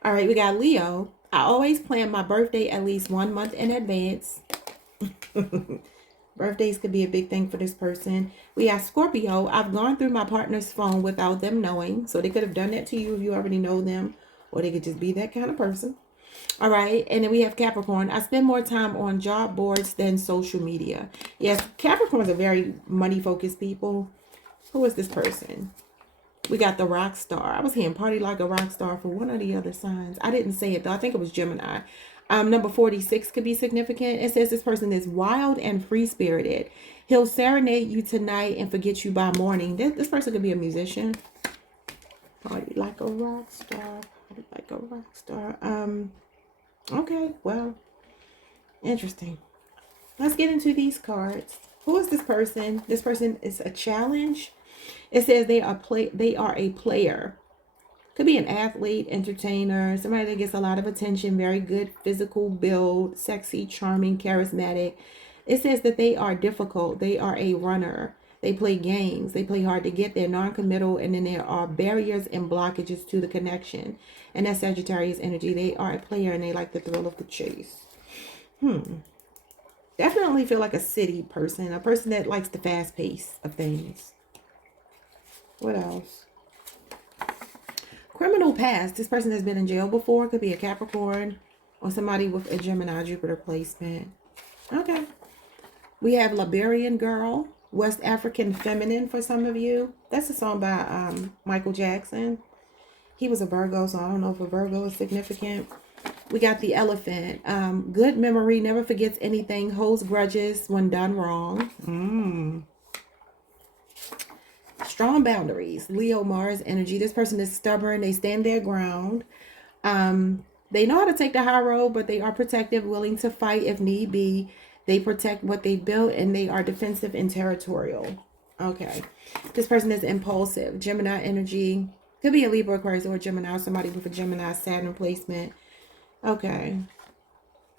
All right, we got Leo. I always plan my birthday at least 1 month in advance. Birthdays could be a big thing for this person. We have Scorpio. I've gone through my partner's phone without them knowing. So they could have done that to you if you already know them. Or they could just be that kind of person. All right. And then we have Capricorn. I spend more time on job boards than social media. Yes, Capricorns are very money-focused people. Who is this person? We got the rock star. I was hearing party like a rock star for one of the other signs. I didn't say it, though. I think it was Gemini. Number 46 could be significant. It says this person is wild and free-spirited. He'll serenade you tonight and forget you by morning. This person could be a musician. Party like a rock star. Party like a rock star. Okay, well, Interesting. Let's get into these cards. Who is this person? This person is a challenge. It says they are a player. Could be an athlete, entertainer, somebody that gets a lot of attention, very good physical build, sexy, charming, charismatic. It says that they are difficult. They are a runner. They play games. They play hard to get. They're non-committal. And then there are barriers and blockages to the connection. And that's Sagittarius energy. They are a player and they like the thrill of the chase. Definitely feel like a city person. A person that likes the fast pace of things. What else? Criminal past. This person has been in jail before. Could be a Capricorn or somebody with a Gemini Jupiter placement. Okay. We have Liberian Girl. West African Feminine for some of you. That's a song by Michael Jackson. He was a Virgo, so I don't know if a Virgo is significant. We got the Elephant. Good memory. Never forgets anything. Holds grudges when done wrong. Strong boundaries. Leo Mars energy. This person is stubborn. They stand their ground. They know how to take the high road, but they are protective, willing to fight if need be. They protect what they built, and they are defensive and territorial. Okay. This person is impulsive. Gemini energy. Could be a Libra, Aquarius, or Gemini, or somebody with a Gemini Saturn placement. Okay.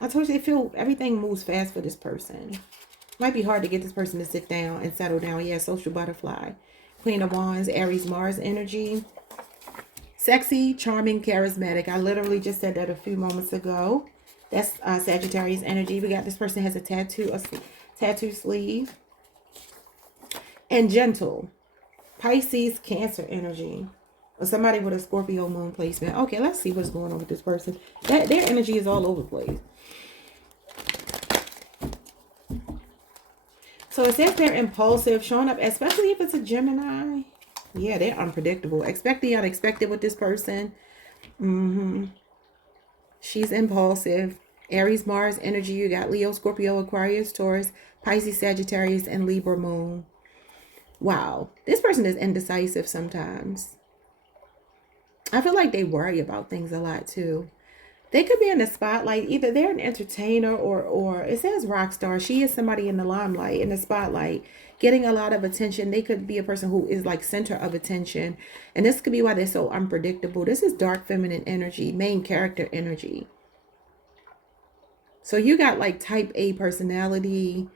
I told you they feel everything moves fast for this person. Might be hard to get this person to sit down and settle down. Yeah, social butterfly. Queen of Wands, Aries, Mars energy. Sexy, charming, charismatic. I literally just said that a few moments ago. That's Sagittarius energy. We got this person has a tattoo sleeve. And gentle. Pisces, Cancer energy. Or somebody with a Scorpio moon placement. Okay, let's see what's going on with this person. Their energy is all over the place. So it says they're impulsive, showing up, especially if it's a Gemini. Yeah, they're unpredictable. Expect the unexpected with this person. She's impulsive. Aries, Mars energy. You got Leo, Scorpio, Aquarius, Taurus, Pisces, Sagittarius, and Libra moon. Wow. This person is indecisive sometimes. I feel like they worry about things a lot too. They could be in the spotlight. Either they're an entertainer or it says rock star. She is somebody in the limelight, in the spotlight, getting a lot of attention. They could be a person who is like center of attention. And this could be why they're so unpredictable. This is dark feminine energy, main character energy. So you got like type A personality,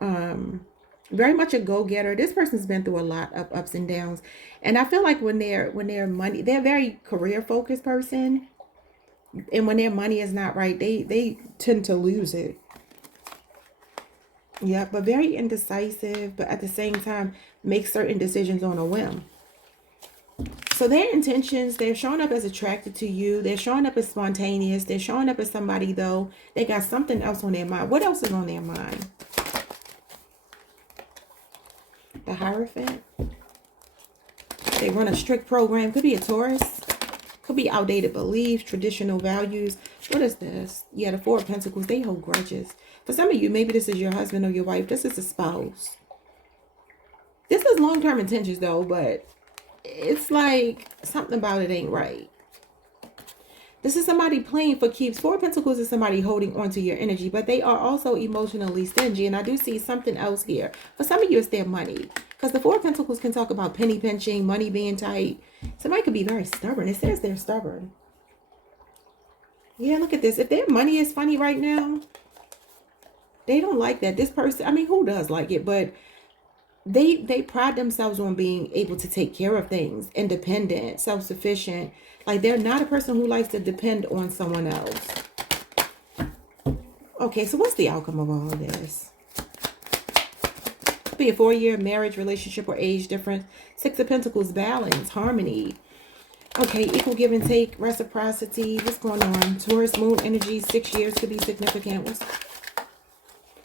very much a go-getter. This person's been through a lot of ups and downs. And I feel like when they're money, they're a very career focused person. And when their money is not right, they tend to lose it. Yeah, but very indecisive, but at the same time, make certain decisions on a whim. So their intentions, they're showing up as attracted to you. They're showing up as spontaneous. They're showing up as somebody, though, they got something else on their mind. What else is on their mind? The Hierophant. They run a strict program. Could be a Taurus. Could be outdated beliefs, traditional values. What is this? Yeah, the Four of Pentacles. They hold grudges. For some of you, maybe this is your husband or your wife. This is a spouse. This is long-term intentions, though, but it's like something about it ain't right. This is somebody playing for keeps. Four of Pentacles is somebody holding on to your energy, but they are also emotionally stingy. And I do see something else here. For some of you, it's their money. Because the Four of Pentacles can talk about penny pinching, money being tight. Somebody could be very stubborn. It says they're stubborn. Yeah, look at this. If their money is funny right now, they don't like that. This person, I mean, who does like it? But they pride themselves on being able to take care of things, independent, self-sufficient. Like they're not a person who likes to depend on someone else. Okay, so what's the outcome of all of this? Be a 4-year marriage, relationship, or age difference. Six of Pentacles, balance, harmony. Okay, equal give and take, reciprocity. What's going on? Taurus moon energy, 6 years could be significant. What's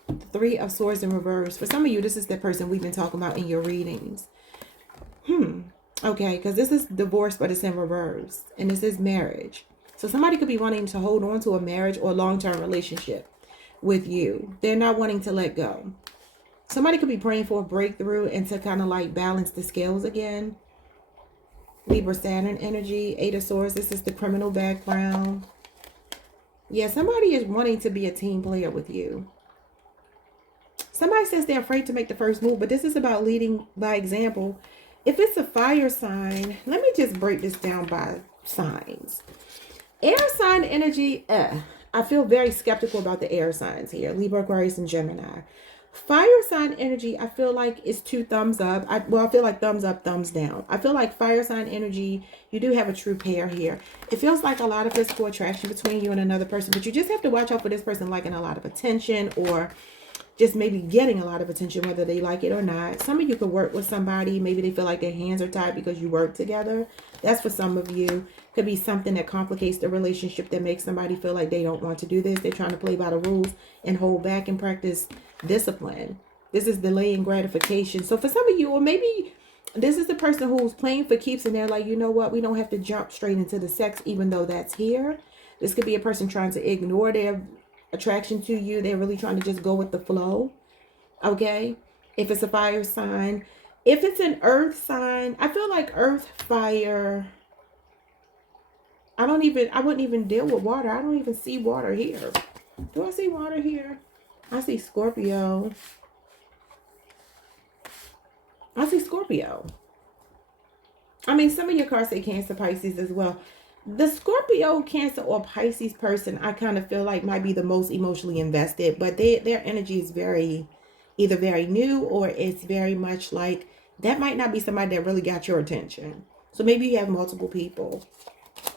the Three of Swords in reverse? For some of you, this is the person we've been talking about in your readings. Okay, because this is divorce, but it's in reverse. And this is marriage. So somebody could be wanting to hold on to a marriage or long-term relationship with you. They're not wanting to let go. Somebody could be praying for a breakthrough and to kind of like balance the scales again. Libra Saturn energy, Eight of Swords. This is the criminal background. Yeah, somebody is wanting to be a team player with you. Somebody says they're afraid to make the first move, but this is about leading by example. If it's a fire sign, let me just break this down by signs. Air sign energy, I feel very skeptical about the air signs here. Libra, Aquarius, and Gemini. Fire sign energy, I feel like it's 2 thumbs up. I feel like thumbs up, thumbs down. I feel like fire sign energy, you do have a true pair here. It feels like a lot of physical attraction between you and another person, but you just have to watch out for this person liking a lot of attention, or just maybe getting a lot of attention, whether they like it or not. Some of you could work with somebody. Maybe they feel like their hands are tied because you work together. That's for some of you. Could be something that complicates the relationship, that makes somebody feel like they don't want to do this. They're trying to play by the rules and hold back and practice discipline. This is delaying gratification. So for some of you, or maybe this is the person who's playing for keeps and they're like, you know what, we don't have to jump straight into the sex even though that's here. This could be a person trying to ignore their attraction to you. They're really trying to just go with the flow. Okay, if it's a fire sign. If it's an earth sign, I feel like earth, fire, I wouldn't even deal with water. I don't even see water here. Do I see water here? I see Scorpio. I see Scorpio. I mean, some of your cards say Cancer, Pisces as well. The Scorpio, Cancer, or Pisces person, I kind of feel like might be the most emotionally invested, but their energy is either very new, or it's very much like that might not be somebody that really got your attention. So maybe you have multiple people.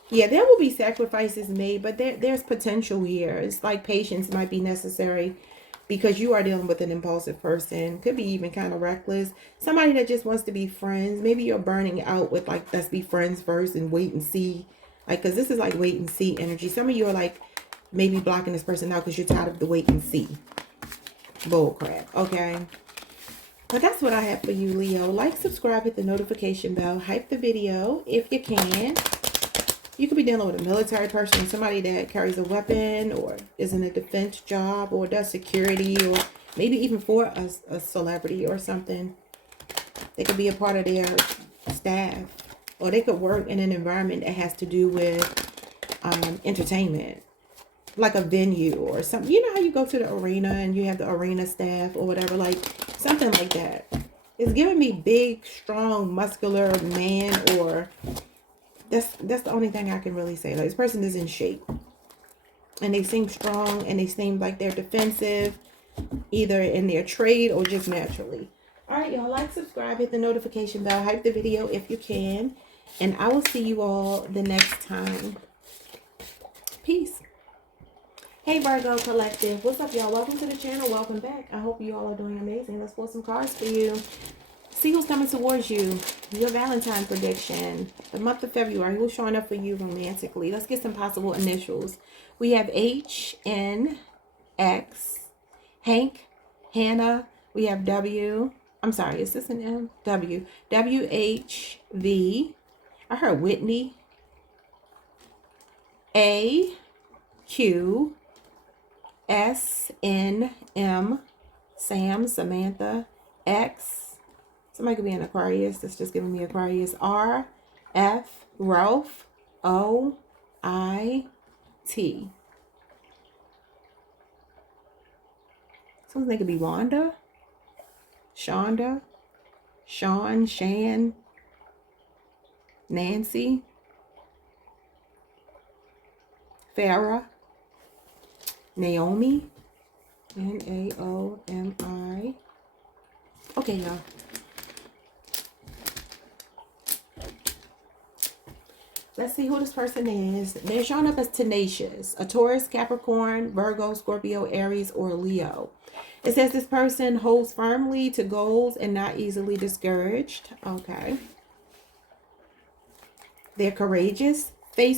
Yeah, there will be sacrifices made, but there's potential here. It's like patience might be necessary because you are dealing with an impulsive person. Could be even kind of reckless. Somebody that just wants to be friends. Maybe you're burning out with like, let's be friends first and wait and see. Like, because this is like wait and see energy. Some of you are like maybe blocking this person out because you're tired of the wait and see bull crap. Okay. But that's what I have for you, Leo. Like, subscribe, hit the notification bell, hype the video if you can. You could be dealing with a military person, somebody that carries a weapon or is in a defense job or does security, or maybe even for a celebrity or something. They could be a part of their staff, or they could work in an environment that has to do with entertainment, like a venue or something. You know how you go to the arena and you have the arena staff or whatever, like something like that. It's giving me big, strong, muscular man, or that's the only thing I can really say. Like, this person is in shape and they seem strong and they seem like they're defensive, either in their trade or just naturally. All right, y'all, like, subscribe, hit the notification bell, hype the video if you can, and I will see you all the next time. Peace. Hey, Virgo Collective. What's up, y'all? Welcome to the channel. Welcome back. I hope you all are doing amazing. Let's pull some cards for you. See who's coming towards you. Your Valentine prediction. The month of February. Who's showing up for you romantically? Let's get some possible initials. We have H, N, X, Hank, Hannah. We have W. I'm sorry, is this an M? W. W, H, V. I heard Whitney. A, Q, S, N, M. Sam, Samantha. X. Somebody could be an Aquarius. That's just giving me Aquarius. R, F, Ralph, O, I, T. Someone's name could be Wanda, Shonda, Sean, Shan, Nancy, Farah, Naomi, Naomi. Okay, y'all. Let's see who this person is. They're showing up as tenacious. A Taurus, Capricorn, Virgo, Scorpio, Aries, or Leo. It says this person holds firmly to goals and not easily discouraged. Okay. They're courageous. They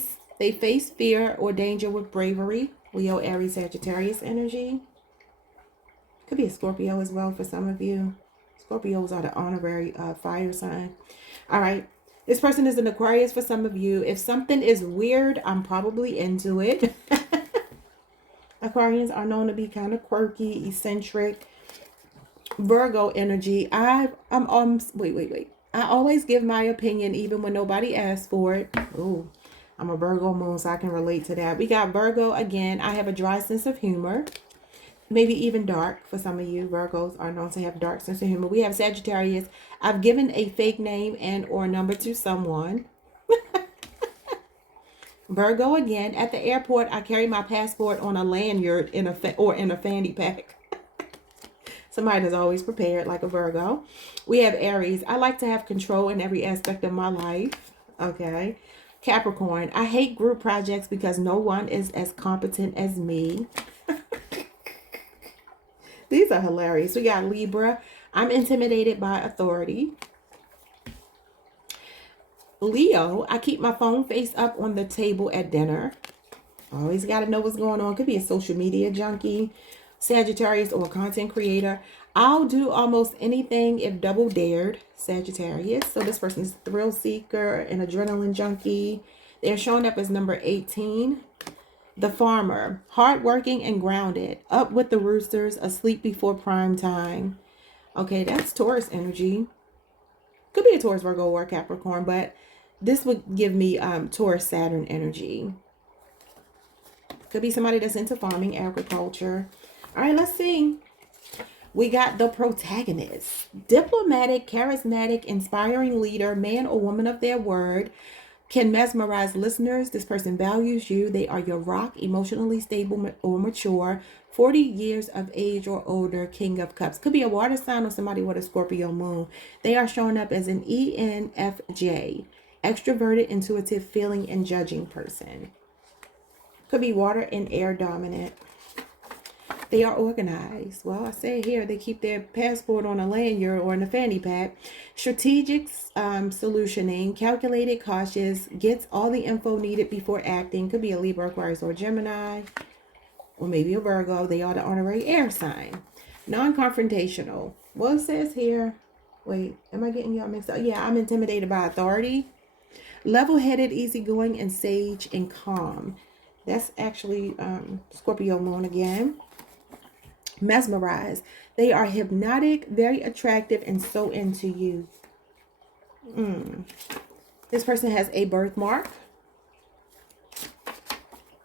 face fear or danger with bravery. Leo, Aries, Sagittarius energy. Could be a Scorpio as well for some of you. Scorpios are the honorary fire sign. All right. This person is an Aquarius for some of you. If something is weird, I'm probably into it. Aquarians are known to be kind of quirky, eccentric. Virgo energy. Wait. I always give my opinion even when nobody asks for it. Ooh. I'm a Virgo moon, so I can relate to that. We got Virgo again. I have a dry sense of humor. Maybe even dark for some of you. Virgos are known to have dark sense of humor. We have Sagittarius. I've given a fake name and or number to someone. Virgo again. At the airport, I carry my passport on a lanyard in a fanny pack. Somebody that's always prepared, like a Virgo. We have Aries. I like to have control in every aspect of my life. Okay. Capricorn. I hate group projects because no one is as competent as me. These are hilarious. We got Libra. I'm intimidated by authority. Leo. I keep my phone face up on the table at dinner. Always got to know what's going on. Could be a social media junkie, Sagittarius, or a content creator. I'll do almost anything if double dared, Sagittarius. So this person is a thrill seeker, an adrenaline junkie. They're showing up as number 18. The farmer, hardworking and grounded, up with the roosters, asleep before prime time. Okay, that's Taurus energy. Could be a Taurus, Virgo, or Capricorn, but this would give me Taurus, Saturn energy. Could be somebody that's into farming, agriculture. All right, let's see. We got the protagonist. Diplomatic, charismatic, inspiring leader, man or woman of their word. Can mesmerize listeners. This person values you. They are your rock, emotionally stable or mature, 40 years of age or older, King of Cups. Could be a water sign or somebody with a Scorpio moon. They are showing up as an ENFJ, extroverted, intuitive, feeling, and judging person. Could be water and air dominant. They are organized. Well, I say here, they keep their passport on a lanyard or in a fanny pack. Strategic solutioning, calculated, cautious, gets all the info needed before acting. Could be a Libra, Aquarius, or Gemini, or maybe a Virgo. They are the honorary air sign. Non-confrontational. Well, it says here, wait, am I getting y'all mixed up? Yeah, I'm intimidated by authority. Level-headed, easygoing, and sage and calm. That's actually Scorpio moon again. Mesmerized. They are hypnotic, very attractive, and so into you. This person has a birthmark.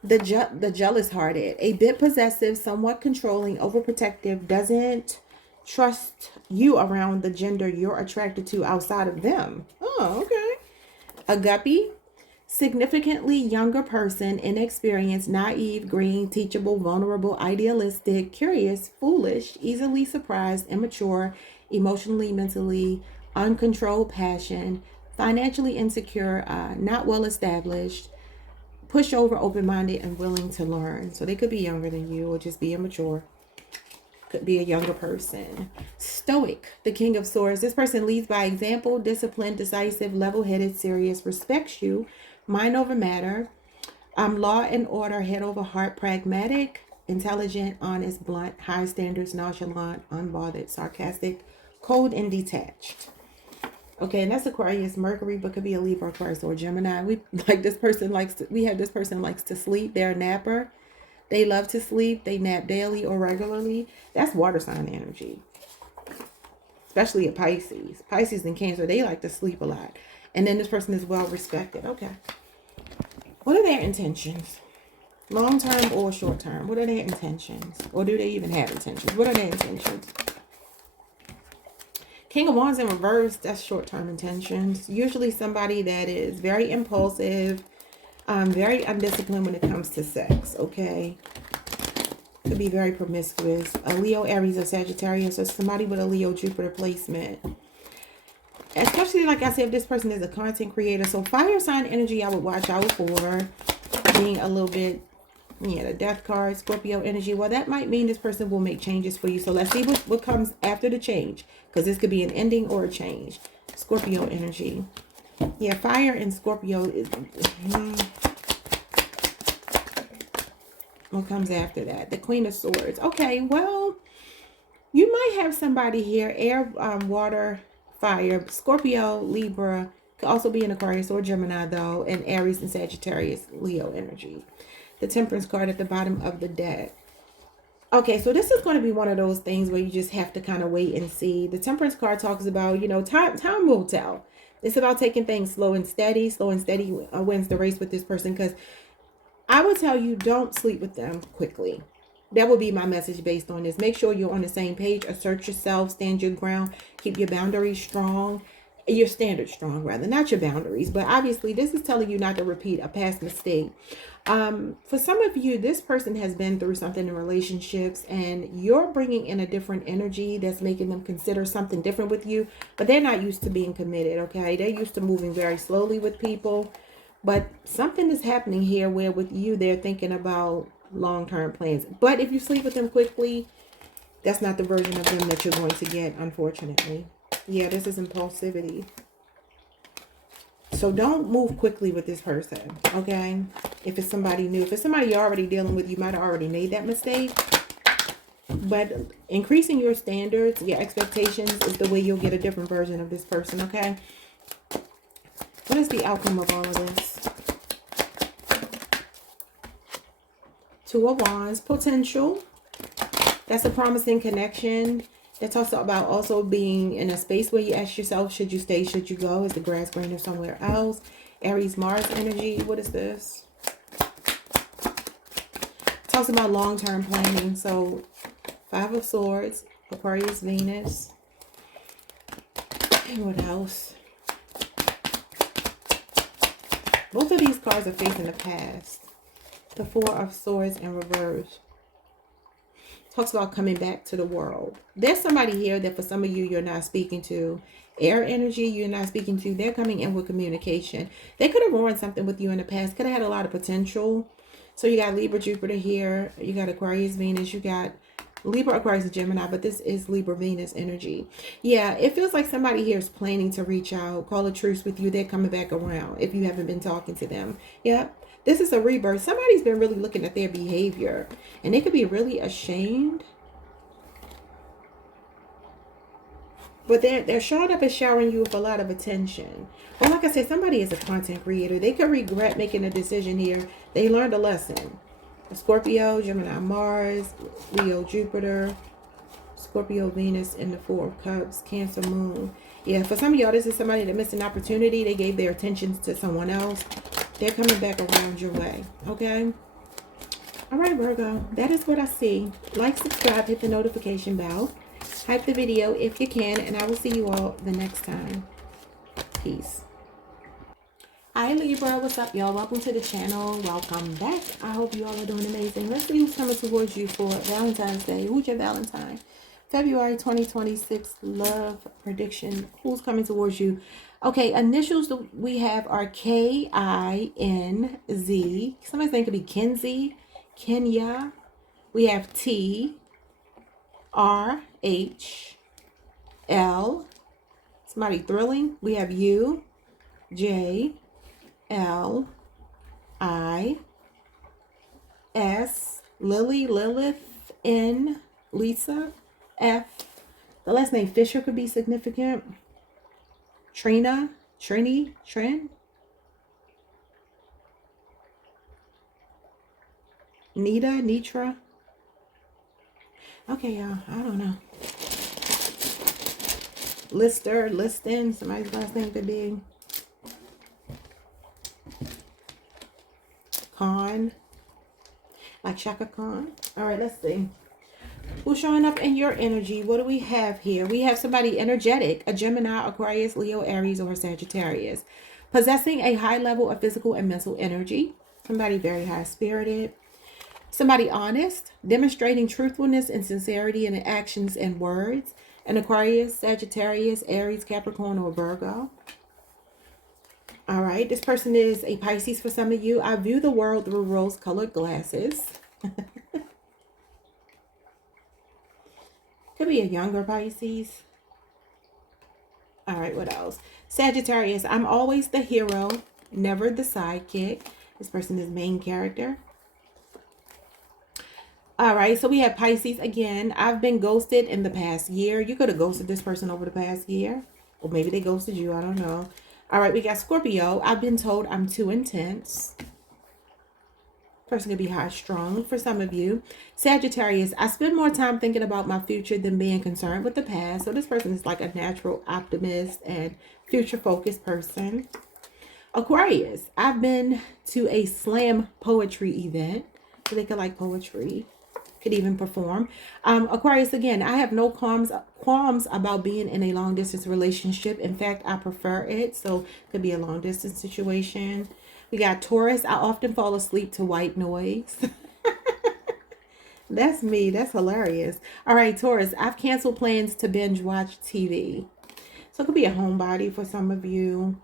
The jealous hearted. A bit possessive, somewhat controlling, overprotective, doesn't trust you around the gender you're attracted to outside of them. Oh, okay. A guppy. Significantly younger person, inexperienced, naive, green, teachable, vulnerable, idealistic, curious, foolish, easily surprised, immature, emotionally, mentally, uncontrolled passion, financially insecure, not well established, pushover, open-minded, and willing to learn. So they could be younger than you or just be immature. Could be a younger person. Stoic, the King of Swords. This person leads by example, disciplined, decisive, level-headed, serious, respects you, mind over matter, law and order, head over heart, pragmatic, intelligent, honest, blunt, high standards, nonchalant, unbothered, sarcastic, cold, and detached. Okay, and that's Aquarius, Mercury, but could be a Libra, Aquarius, or Gemini. We have this person likes to sleep. They're a napper. They love to sleep. They nap daily or regularly. That's water sign energy. Especially a Pisces. Pisces and Cancer, they like to sleep a lot. And then this person is well respected. Okay. What are their intentions? Long term or short term? What are their intentions? Or do they even have intentions? What are their intentions? King of Wands in reverse, that's short term intentions. Usually somebody that is very impulsive, very undisciplined when it comes to sex. Okay. Could be very promiscuous. A Leo, Aries, or Sagittarius, or somebody with a Leo, Jupiter placement. Especially, like I said, if this person is a content creator. So fire sign energy, I would watch out for being a little bit, yeah, the death card, Scorpio energy. Well, that might mean this person will make changes for you. So let's see what comes after the change. Because this could be an ending or a change. Scorpio energy. Yeah, fire and Scorpio is... What comes after that? The Queen of Swords. Okay, well, you might have somebody here. Air, water, fire, Scorpio, Libra, could also be an Aquarius or Gemini though, and Aries and Sagittarius, Leo energy. The Temperance card at the bottom of the deck. Okay, so this is going to be one of those things where you just have to kind of wait and see. The Temperance card talks about, you know, time will tell. It's about taking things slow and steady. Slow and steady wins the race with this person, because I would tell you, don't sleep with them quickly. That would be my message based on this. Make sure you're on the same page. Assert yourself. Stand your ground. Keep your boundaries strong. Your standards strong, rather. Not your boundaries. But obviously, this is telling you not to repeat a past mistake. For some of you, this person has been through something in relationships, and you're bringing in a different energy that's making them consider something different with you. But they're not used to being committed, okay? They're used to moving very slowly with people. But something is happening here where with you, they're thinking about long-term plans. But if you sleep with them quickly, that's not the version of them that you're going to get, unfortunately. Yeah, this is impulsivity. So don't move quickly with this person, okay? If it's somebody new. If it's somebody you're already dealing with, you might have already made that mistake. But increasing your standards, your expectations, is the way you'll get a different version of this person, okay? What is the outcome of all of this? Two of Wands, potential. That's a promising connection. That's also about also being in a space where you ask yourself, should you stay, should you go? Is the grass greener somewhere else? Aries, Mars energy. What is this? Talks about long-term planning. So, Five of Swords, Aquarius, Venus. And what else? Both of these cards are facing the past. The Four of Swords in reverse. Talks about coming back to the world. There's somebody here that for some of you, you're not speaking to. Air energy, you're not speaking to. They're coming in with communication. They could have ruined something with you in the past. Could have had a lot of potential. So you got Libra, Jupiter here. You got Aquarius, Venus. You got Libra, Aquarius, and Gemini. But this is Libra, Venus energy. Yeah, it feels like somebody here is planning to reach out, call a truce with you. They're coming back around if you haven't been talking to them. Yeah. This is a rebirth. Somebody's been really looking at their behavior, and they could be really ashamed. But they're showing up and showering you with a lot of attention. Well, like I said, somebody is a content creator. They could regret making a decision here. They learned a lesson. Scorpio, Gemini, Mars, Leo, Jupiter, Scorpio, Venus, and the Four of Cups, Cancer, Moon. Yeah, for some of y'all, this is somebody that missed an opportunity. They gave their attention to someone else. They're coming back around your way, okay? All right, Virgo, that is what I see. Like, subscribe, hit the notification bell. Hype the video if you can, and I will see you all the next time. Peace. Hi, Libra. What's up, y'all? Welcome to the channel. Welcome back. I hope you all are doing amazing. Let's see who's coming towards you for Valentine's Day. Who's your Valentine? February 2026 love prediction. Who's coming towards you? Okay, initials that we have are K-I-N-Z. Somebody's name could be Kenzie, Kenya. We have T-R-H-L. Somebody thrilling. We have U, J, L, I, S, Lily, Lilith, N, Lisa, F. The last name Fisher could be significant. Trina, Trini, Trin. Nita, Nitra. Okay, y'all. I don't know. Lister, Liston. Somebody's last name could be Khan. Like Shaka Khan. All right, let's see. Who's showing up in your energy? What do we have here? We have somebody energetic, a Gemini, Aquarius, Leo, Aries, or Sagittarius. Possessing a high level of physical and mental energy. Somebody very high-spirited. Somebody honest, demonstrating truthfulness and sincerity in actions and words. An Aquarius, Sagittarius, Aries, Capricorn, or Virgo. All right, this person is a Pisces for some of you. I view the world through rose-colored glasses. Could be a younger Pisces. All right, what else? Sagittarius, I'm always the hero, never the sidekick. This person is main character. All right, so we have Pisces again. I've been ghosted in the past year. You could have ghosted this person over the past year. Or maybe they ghosted you. I don't know. All right, we got Scorpio. I've been told I'm too intense. Person could be high strung for some of you. Sagittarius, I spend more time thinking about my future than being concerned with the past. So this person is like a natural optimist and future focused person. Aquarius, I've been to a slam poetry event. So they could like poetry, could even perform. Aquarius, again, I have no qualms about being in a long distance relationship. In fact, I prefer it. So it could be a long distance situation. We got Taurus. I often fall asleep to white noise. That's me. That's hilarious. All right, Taurus. I've canceled plans to binge watch TV. So it could be a homebody for some of you.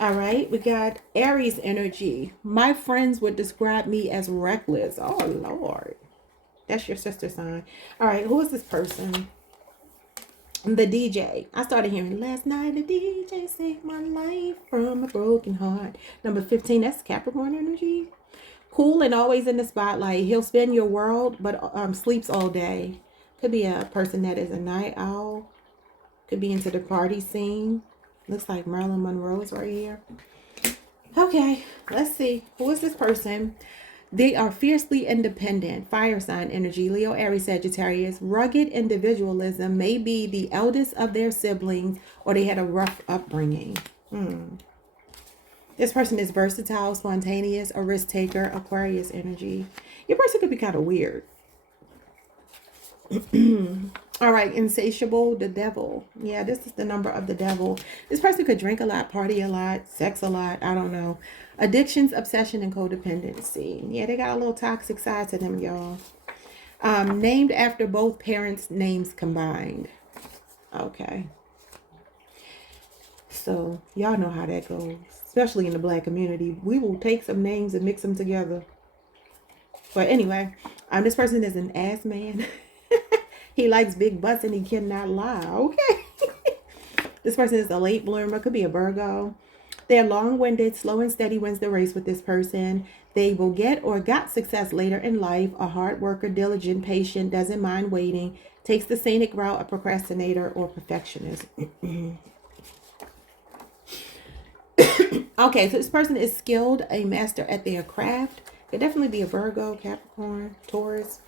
All right, we got Aries energy. My friends would describe me as reckless. Oh, Lord. That's your sister sign. All right, who is this person? The DJ. I started hearing last night the DJ saved my life from a broken heart. Number 15, that's Capricorn energy. Cool and always in the spotlight. He'll spin your world, but sleeps all day. Could be a person that is a night owl. Could be into the party scene. Looks like Marilyn Monroe is right here. Okay, let's see. Who is this person? They are fiercely independent, fire sign energy, Leo, Aries, Sagittarius. Rugged individualism, may be the eldest of their siblings, or they had a rough upbringing. This person is versatile, spontaneous, a risk taker, Aquarius energy. Your person could be kind of weird. All right, insatiable, the devil. Yeah, this is the number of the devil. This person could drink a lot, party a lot, sex a lot. I don't know. Addictions, obsession, and codependency. Yeah, they got a little toxic side to them, y'all. Named after both parents' names combined. Okay. So, y'all know how that goes. Especially in the Black community. We will take some names and mix them together. But anyway, this person is an ass man. He likes big butts and he cannot lie. Okay. This person is a late bloomer. Could be a Virgo. They're long-winded. Slow and steady wins the race with this person. They will get or got success later in life. A hard worker, diligent, patient, doesn't mind waiting. Takes the scenic route, a procrastinator or perfectionist. Okay, so this person is skilled, a master at their craft. Could definitely be a Virgo, Capricorn, Taurus.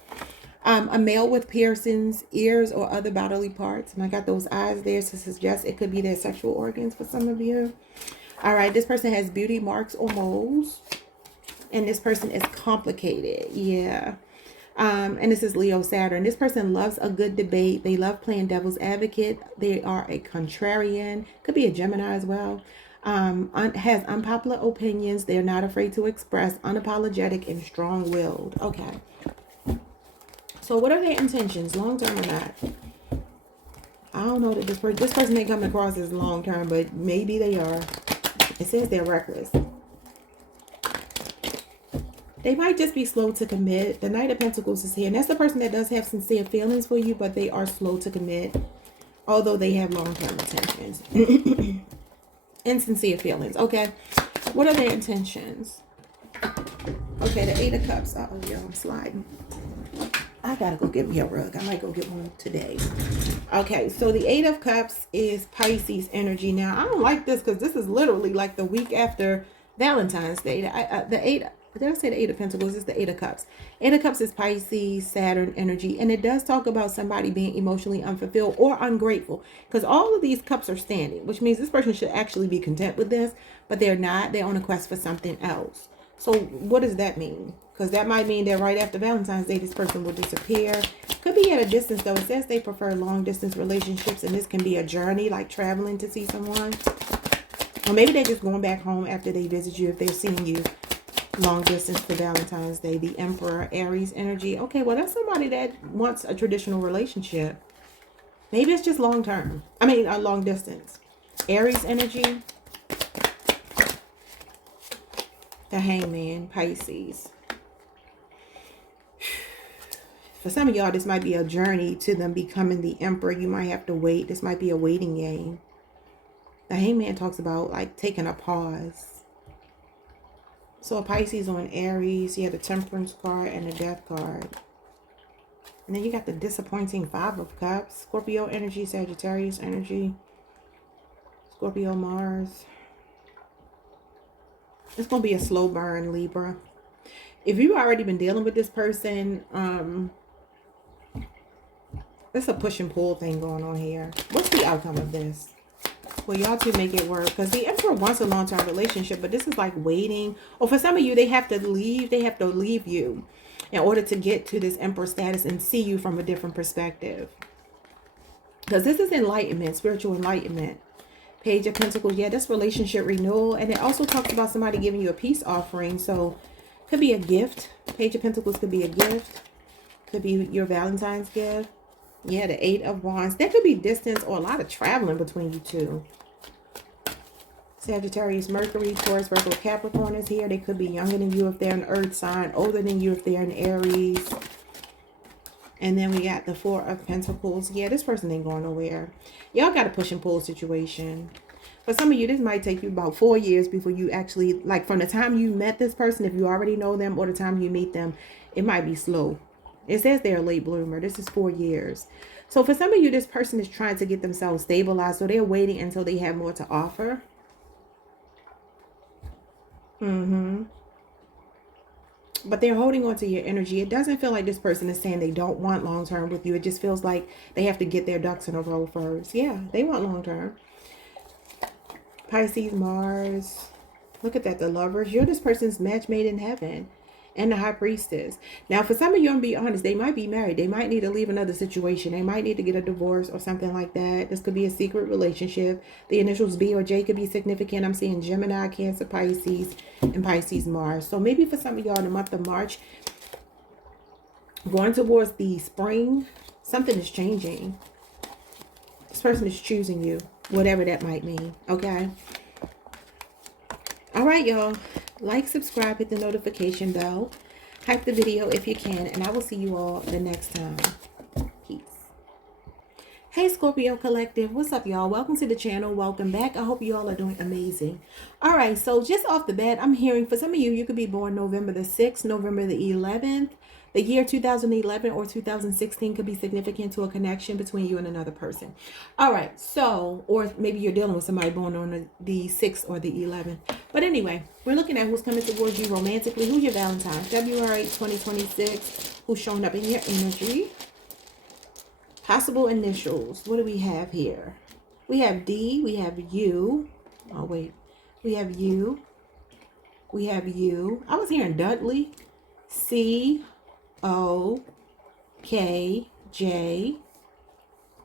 A male with piercings, ears, or other bodily parts. And I got those eyes there to suggest it could be their sexual organs for some of you. All right, this person has beauty marks or moles. And this person is complicated. Yeah. And this is Leo, Saturn. This person loves a good debate. They love playing devil's advocate. They are a contrarian. Could be a Gemini as well. Has unpopular opinions. They're not afraid to express. Unapologetic and strong-willed. Okay. So what are their intentions, long term or not? I don't know that this person ain't coming across as long term, but maybe they are. It says they're reckless. They might just be slow to commit. The Knight of Pentacles is here, and that's the person that does have sincere feelings for you, but they are slow to commit, although they have long term intentions. Insincere feelings. Okay, what are their intentions? Okay, the Eight of Cups. Oh, yeah, I'm sliding. I gotta go get me a rug. I might go get one today. Okay, so the Eight of Cups is Pisces energy. Now, I don't like this because this is literally like the week after Valentine's Day. Did I say the Eight of Pentacles? It's the Eight of Cups. Eight of Cups is Pisces, Saturn energy. And it does talk about somebody being emotionally unfulfilled or ungrateful. Because all of these cups are standing, which means this person should actually be content with this. But they're not. They're on a quest for something else. So what does that mean? Because that might mean that right after Valentine's Day, this person will disappear. Could be at a distance, though. It says they prefer long-distance relationships, and this can be a journey, like traveling to see someone. Or maybe they're just going back home after they visit you if they're seeing you long distance for Valentine's Day. The Emperor, Aries energy. Okay, well, that's somebody that wants a traditional relationship. Maybe it's just long-term. I mean, a long distance. Aries energy. The Hangman, Pisces. For some of y'all, this might be a journey to them becoming the Emperor. You might have to wait. This might be a waiting game. The Hangman talks about like taking a pause. So a Pisces on Aries. You have the Temperance card and the Death card. And then you got the disappointing Five of Cups. Scorpio energy, Sagittarius energy. Scorpio, Mars. It's going to be a slow burn, Libra. If you've already been dealing with this person, there's a push and pull thing going on here. What's the outcome of this? Well, y'all two make it work, because the Emperor wants a long-term relationship, but this is like waiting. Or for some of you, they have to leave. They have to leave you in order to get to this Emperor status and see you from a different perspective. Because this is enlightenment, spiritual enlightenment. Page of Pentacles. Yeah, this relationship renewal. And it also talks about somebody giving you a peace offering. So could be a gift. Page of Pentacles could be a gift. Could be your Valentine's gift. Yeah, the 8 of Wands. There could be distance or a lot of traveling between you two. Sagittarius, Mercury, Taurus, Virgo, Capricorn is here. They could be younger than you if they're an earth sign. Older than you if they're an Aries. And then we got the 4 of Pentacles. Yeah, this person ain't going nowhere. Y'all got a push and pull situation. For some of you, this might take you about 4 years before you actually, like from the time you met this person, if you already know them, or the time you meet them, it might be slow. It says they're a late bloomer. This is 4 years. So for some of you, this person is trying to get themselves stabilized. So they're waiting until they have more to offer. But they're holding on to your energy. It doesn't feel like this person is saying they don't want long-term with you. It just feels like they have to get their ducks in a row first. Yeah, they want long-term. Pisces, Mars. Look at that, the Lovers. You're this person's match made in heaven. And the High Priestess. Now, for some of you, I'm going to be honest, they might be married. They might need to leave another situation. They might need to get a divorce or something like that. This could be a secret relationship. The initials B or J could be significant. I'm seeing Gemini, Cancer, Pisces, and Pisces, Mars. So maybe for some of y'all in the month of March, going towards the spring, something is changing. This person is choosing you, whatever that might mean. Okay? All right, y'all. Like, subscribe, hit the notification bell. Hype the video if you can. And I will see you all the next time. Peace. Hey, Scorpio Collective. What's up, y'all? Welcome to the channel. Welcome back. I hope you all are doing amazing. All right. So just off the bat, I'm hearing for some of you, you could be born November the 6th, November the 11th. The year 2011 or 2016 could be significant to a connection between you and another person. All right. So, or maybe you're dealing with somebody born on the 6th or the 11th. But anyway, we're looking at who's coming towards you romantically. Who's your Valentine? February 2026. Who's showing up in your energy? Possible initials. What do we have here? We have D. We have U. Oh, wait. We have U. We have U. I was hearing Dudley. C. O, K, J,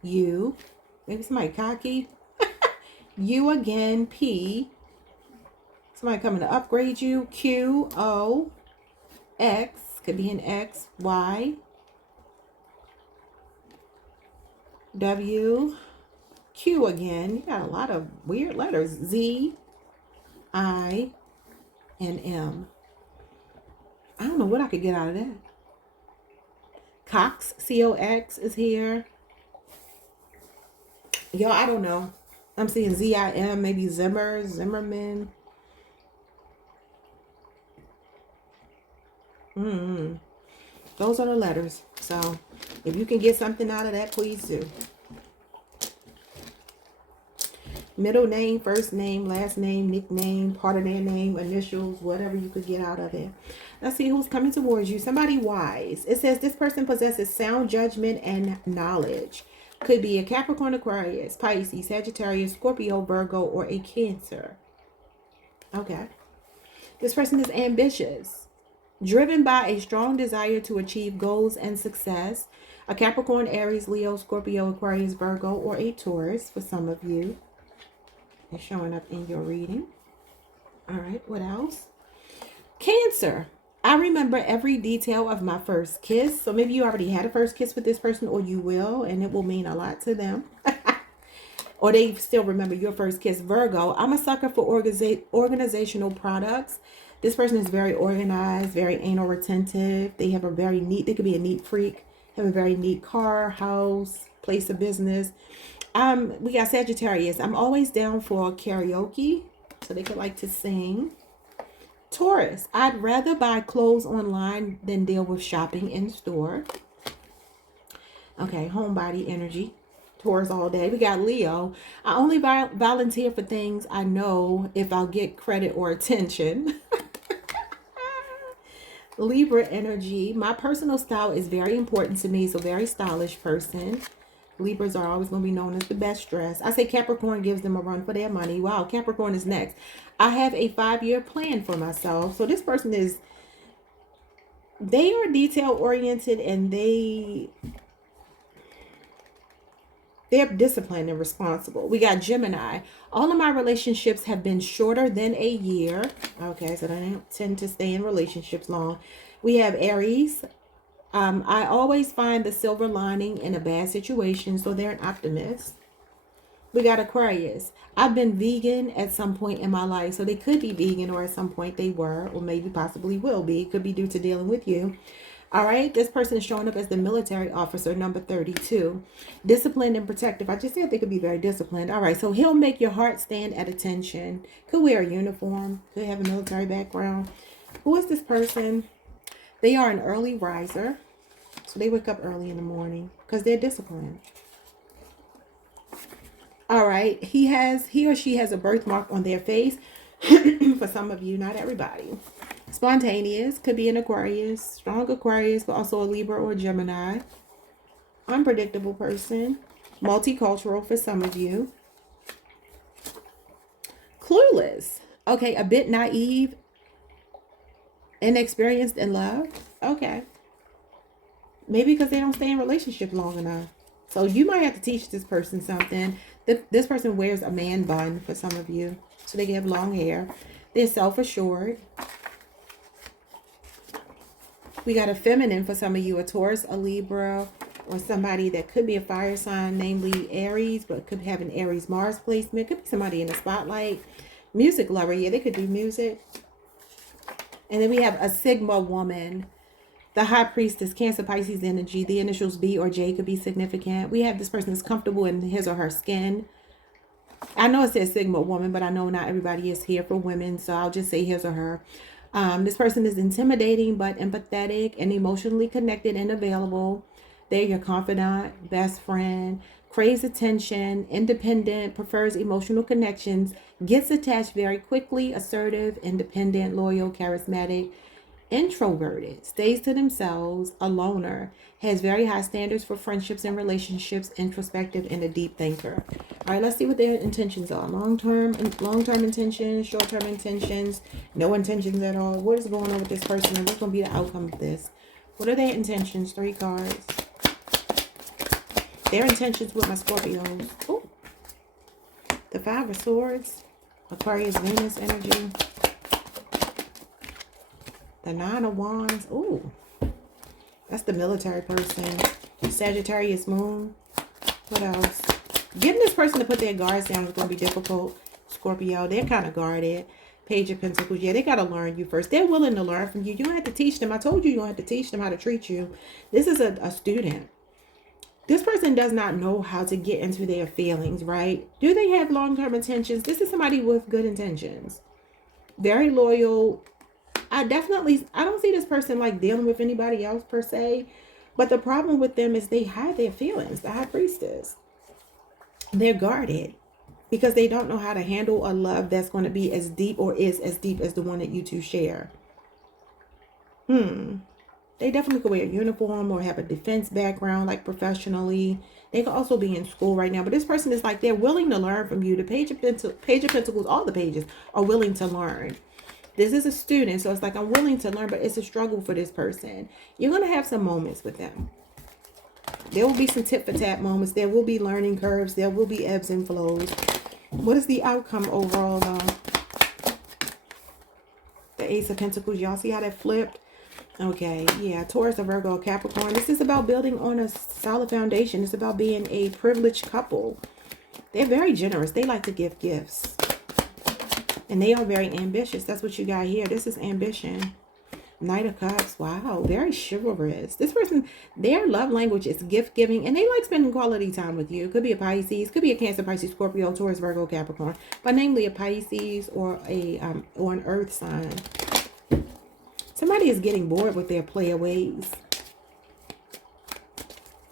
U. Maybe somebody cocky. U again, P. Somebody coming to upgrade you. Q, O, X. Could be an X, Y, W, Q again. You got a lot of weird letters. Z, I, and M. I don't know what I could get out of that. Cox, C-O-X is here. Yo, I don't know. I'm seeing Z-I-M, maybe Zimmer, Zimmerman. Those are the letters. So, if you can get something out of that, please do. Middle name, first name, last name, nickname, part of their name, initials, whatever you could get out of it. Let's see who's coming towards you. Somebody wise. It says this person possesses sound judgment and knowledge. Could be a Capricorn, Aquarius, Pisces, Sagittarius, Scorpio, Virgo, or a Cancer. Okay. This person is ambitious, driven by a strong desire to achieve goals and success. A Capricorn, Aries, Leo, Scorpio, Aquarius, Virgo, or a Taurus for some of you. It's showing up in your reading. All right, what else? Cancer. I remember every detail of my first kiss. So maybe you already had a first kiss with this person, or you will, and it will mean a lot to them. Or they still remember your first kiss. Virgo. I'm a sucker for organizational products. This person is very organized, very anal retentive. They have a very neat, they could be a neat freak, have a very neat car, house, place of business. We got Sagittarius. I'm always down for karaoke, so they could like to sing. Taurus. I'd rather buy clothes online than deal with shopping in store. Okay, homebody energy. Taurus all day. We got Leo. I only volunteer for things I know if I'll get credit or attention. Libra energy. My personal style is very important to me. So very stylish person. Libras are always going to be known as the best dressed. I say Capricorn gives them a run for their money. Wow, Capricorn is next. I have a 5-year plan for myself. So this person is, they are detail oriented, and they're disciplined and responsible. We got Gemini. All of my relationships have been shorter than a year. Okay, so they don't tend to stay in relationships long. We have Aries. I always find the silver lining in a bad situation, so they're an optimist. We got Aquarius. I've been vegan at some point in my life, so they could be vegan, or at some point they were, or maybe possibly will be. It could be due to dealing with you. All right, this person is showing up as the military officer, number 32. Disciplined and protective. I just said they could be very disciplined. All right, so he'll make your heart stand at attention. Could wear a uniform. Could have a military background. Who is this person? They are an early riser. So they wake up early in the morning because they're disciplined. All right, he or she has a birthmark on their face. For some of you, not everybody. Spontaneous, could be an Aquarius, strong Aquarius, but also a Libra or a Gemini. Unpredictable person. Multicultural for some of you. Clueless. Okay, a bit naive. Inexperienced in love. Okay. Maybe because they don't stay in relationships long enough. So you might have to teach this person something. This person wears a man bun for some of you. So they have long hair. They're self-assured. We got a feminine for some of you, a Taurus, a Libra, or somebody that could be a fire sign, namely Aries, but could have an Aries Mars placement. Could be somebody in the spotlight. Music lover, yeah, they could do music. And then we have a Sigma woman, the High Priestess, Cancer, Pisces energy. The initials B or J could be significant. We have this person that's comfortable in his or her skin. I know it says Sigma woman, but I know not everybody is here for women, so I'll just say his or her. This person is intimidating but empathetic and emotionally connected and available. They're your confidant, best friend, craves attention, independent, prefers emotional connections, gets attached very quickly, assertive, independent, loyal, charismatic, introverted, stays to themselves, a loner, has very high standards for friendships and relationships, introspective, and a deep thinker. All right, let's see what their intentions are. Long-term intentions, short-term intentions, no intentions at all. What is going on with this person, and what's going to be the outcome of this? What are their intentions? 3 cards. Their intentions with my Scorpios. Ooh. The 5 of Swords. Aquarius, Venus energy. The 9 of Wands. Ooh. That's the military person. Sagittarius moon. What else? Getting this person to put their guards down is going to be difficult. Scorpio, they're kind of guarded. Page of Pentacles. Yeah, they got to learn you first. They're willing to learn from you. You don't have to teach them. I told you you don't have to teach them how to treat you. This is a student. This person does not know how to get into their feelings, right? Do they have long-term intentions? This is somebody with good intentions. Very loyal. I don't see this person like dealing with anybody else per se. But the problem with them is they hide their feelings. The High Priestess. They're guarded because they don't know how to handle a love that's going to be as deep or is as deep as the one that you two share. They definitely could wear a uniform or have a defense background, like professionally. They could also be in school right now. But this person is like, they're willing to learn from you. The Page of Pentacles, all the pages are willing to learn. This is a student, so it's like, I'm willing to learn, but it's a struggle for this person. You're going to have some moments with them. There will be some tit-for-tat moments. There will be learning curves. There will be ebbs and flows. What is the outcome overall, though? The Ace of Pentacles. Y'all see how that flipped? Okay, yeah. Taurus, a Virgo, Capricorn. This is about building on a solid foundation. It's about being a privileged couple. They're very generous. They like to give gifts. And they are very ambitious. That's what you got here. This is ambition. Knight of Cups. Wow. Very chivalrous. This person, their love language is gift giving. And they like spending quality time with you. Could be a Pisces. Could be a Cancer, Pisces, Scorpio, Taurus, Virgo, Capricorn. But namely a Pisces or an earth sign. Somebody is getting bored with their player ways.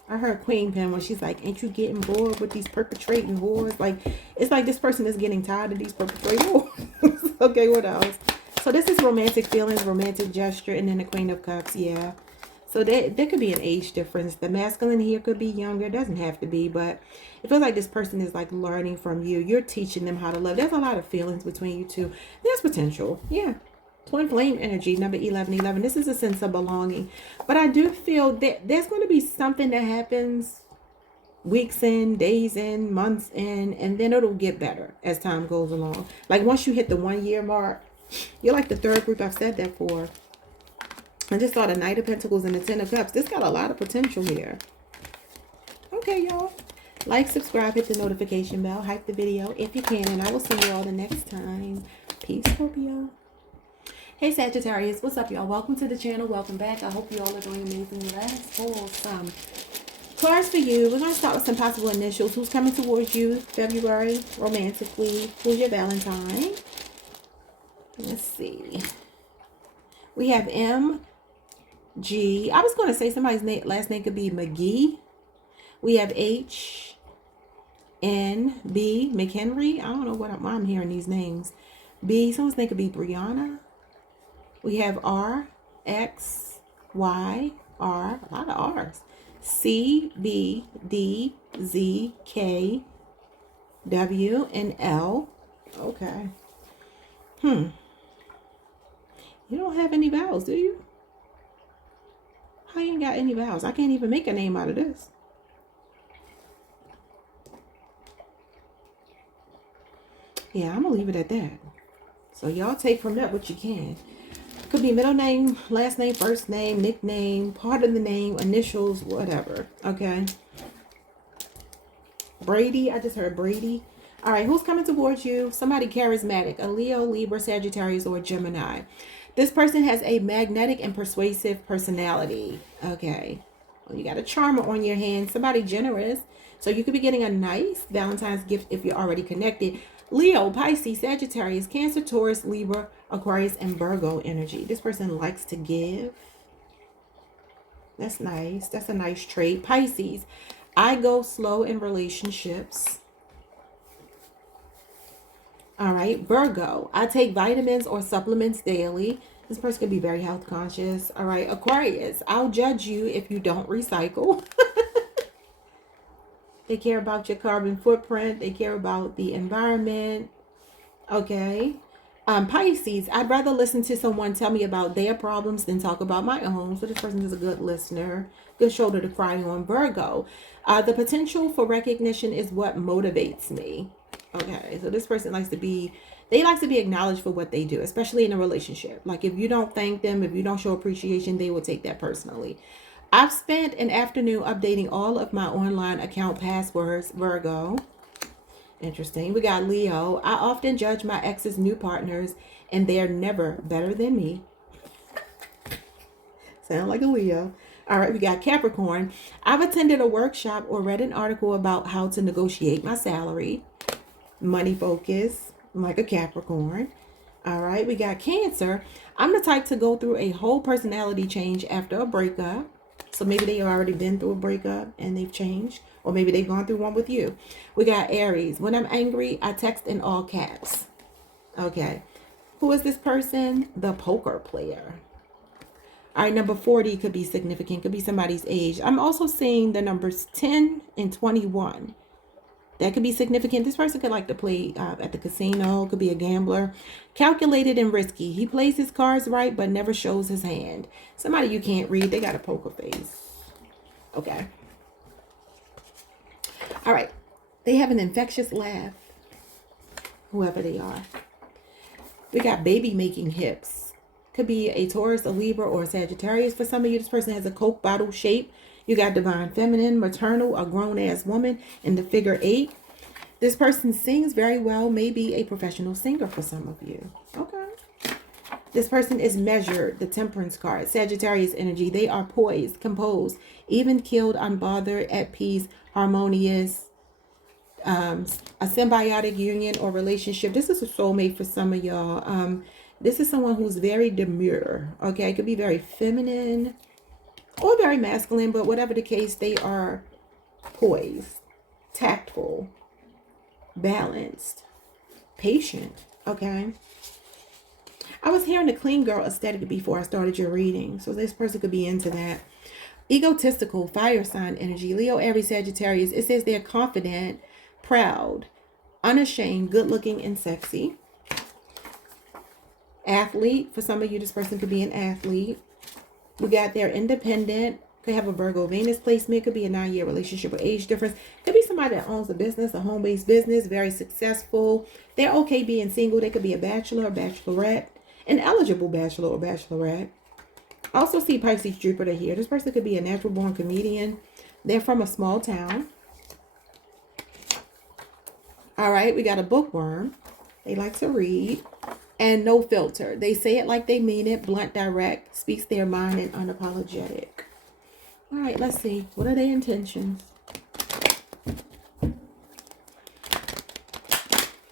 I heard Queen Pen when she's like, ain't you getting bored with these perpetrating wars? Like, it's like this person is getting tired of these perpetrating wars. Okay, what else? So this is romantic feelings, romantic gesture, and then the Queen of Cups. Yeah. So there could be an age difference. The masculine here could be younger. It doesn't have to be, but it feels like this person is like learning from you. You're teaching them how to love. There's a lot of feelings between you two. There's potential. Yeah. Twin flame energy, number 1111. This is a sense of belonging. But I do feel that there's going to be something that happens weeks in, days in, months in, and then it'll get better as time goes along. Like once you hit the 1 year mark, you're like the third group I've said that for. I just saw the Knight of Pentacles and the Ten of Cups. This got a lot of potential here. Okay, y'all. Like, subscribe, hit the notification bell, hype the video if you can, and I will see you all the next time. Peace, Scorpio. Hey, Sagittarius. What's up, y'all? Welcome to the channel. Welcome back. I hope you all are doing amazing. Let's pull some cards for you. We're going to start with some possible initials. Who's coming towards you February romantically? Who's your Valentine? Let's see. We have M. G. I was going to say somebody's last name could be McGee. We have H. N. B. McHenry. I don't know why I'm hearing these names. B. Someone's name could be Brianna. We have R. X. Y. R. A lot of R's. C. B. D. Z. K. W. And L. Okay. You don't have any vowels, do you? I ain't got any vowels. I can't even make a name out of this. Yeah, I'm going to leave it at that. So y'all take from that what you can. Could be middle name, last name, first name, nickname, part of the name, initials, whatever. Okay. Brady. I just heard Brady. All right. Who's coming towards you? Somebody charismatic. A Leo, Libra, Sagittarius, or Gemini. This person has a magnetic and persuasive personality. Okay. Well, you got a charmer on your hand. Somebody generous. So you could be getting a nice Valentine's gift if you're already connected. Leo, Pisces, Sagittarius, Cancer, Taurus, Libra, Aquarius, and Virgo energy. This person likes to give. That's nice. That's a nice trait. Pisces, I go slow in relationships. All right, Virgo, I take vitamins or supplements daily. This person could be very health conscious. All right, Aquarius, I'll judge you if you don't recycle. They care about your carbon footprint. They care about the environment. Okay. Pisces, I'd rather listen to someone tell me about their problems than talk about my own. So this person is a good listener, good shoulder to cry on. Virgo, the potential for recognition is what motivates me. Okay, so this person likes to be, they like to be acknowledged for what they do, especially in a relationship. Like if you don't thank them, if you don't show appreciation, they will take that personally. I've spent an afternoon updating all of my online account passwords, Virgo. Interesting. We got Leo. I often judge my ex's new partners and they're never better than me. Sound like a Leo. All right, we got Capricorn. I've attended a workshop or read an article about how to negotiate my salary. Money focus, like a Capricorn. All right, we got Cancer. I'm the type to go through a whole personality change after a breakup. So maybe they already been through a breakup and they've changed. Or maybe they've gone through one with you. We got Aries. When I'm angry, I text in all caps. Okay. Who is this person? The poker player. All right, number 40 could be significant. Could be somebody's age. I'm also seeing the numbers 10 and 21. That could be significant. This person could like to play at the casino. Could be a gambler. Calculated and risky. He plays his cards right, but never shows his hand. Somebody you can't read. They got a poker face. Okay. All right. They have an infectious laugh. Whoever they are. We got baby making hips. Could be a Taurus, a Libra, or a Sagittarius. For some of you, this person has a Coke bottle shape. You got divine feminine, maternal, a grown-ass woman, and the figure 8. This person sings very well, maybe a professional singer for some of you. Okay. This person is measured, the temperance card, Sagittarius energy. They are poised, composed, even keeled, unbothered, at peace, harmonious, a symbiotic union or relationship. This is a soulmate for some of y'all. This is someone who's very demure. Okay. It could be very feminine or very masculine, but whatever the case, they are poised, tactful, balanced, patient. Okay. I was hearing the clean girl aesthetic before I started your reading. So this person could be into that. Egotistical, fire sign energy. Leo, Aries, Sagittarius. It says they're confident, proud, unashamed, good looking, and sexy. Athlete. For some of you, this person could be an athlete. We got they're independent. Could have a Virgo Venus placement. Could be a 9-year relationship or age difference. Could be somebody that owns a business, a home-based business, very successful. They're okay being single. They could be a bachelor or bachelorette, an eligible bachelor or bachelorette. Also see Pisces Jupiter here. This person could be a natural born comedian. They're from a small town. All right, we got a bookworm. They like to read. And no filter. They say it like they mean it. Blunt, direct, speaks their mind, and unapologetic. All right, let's see. What are their intentions?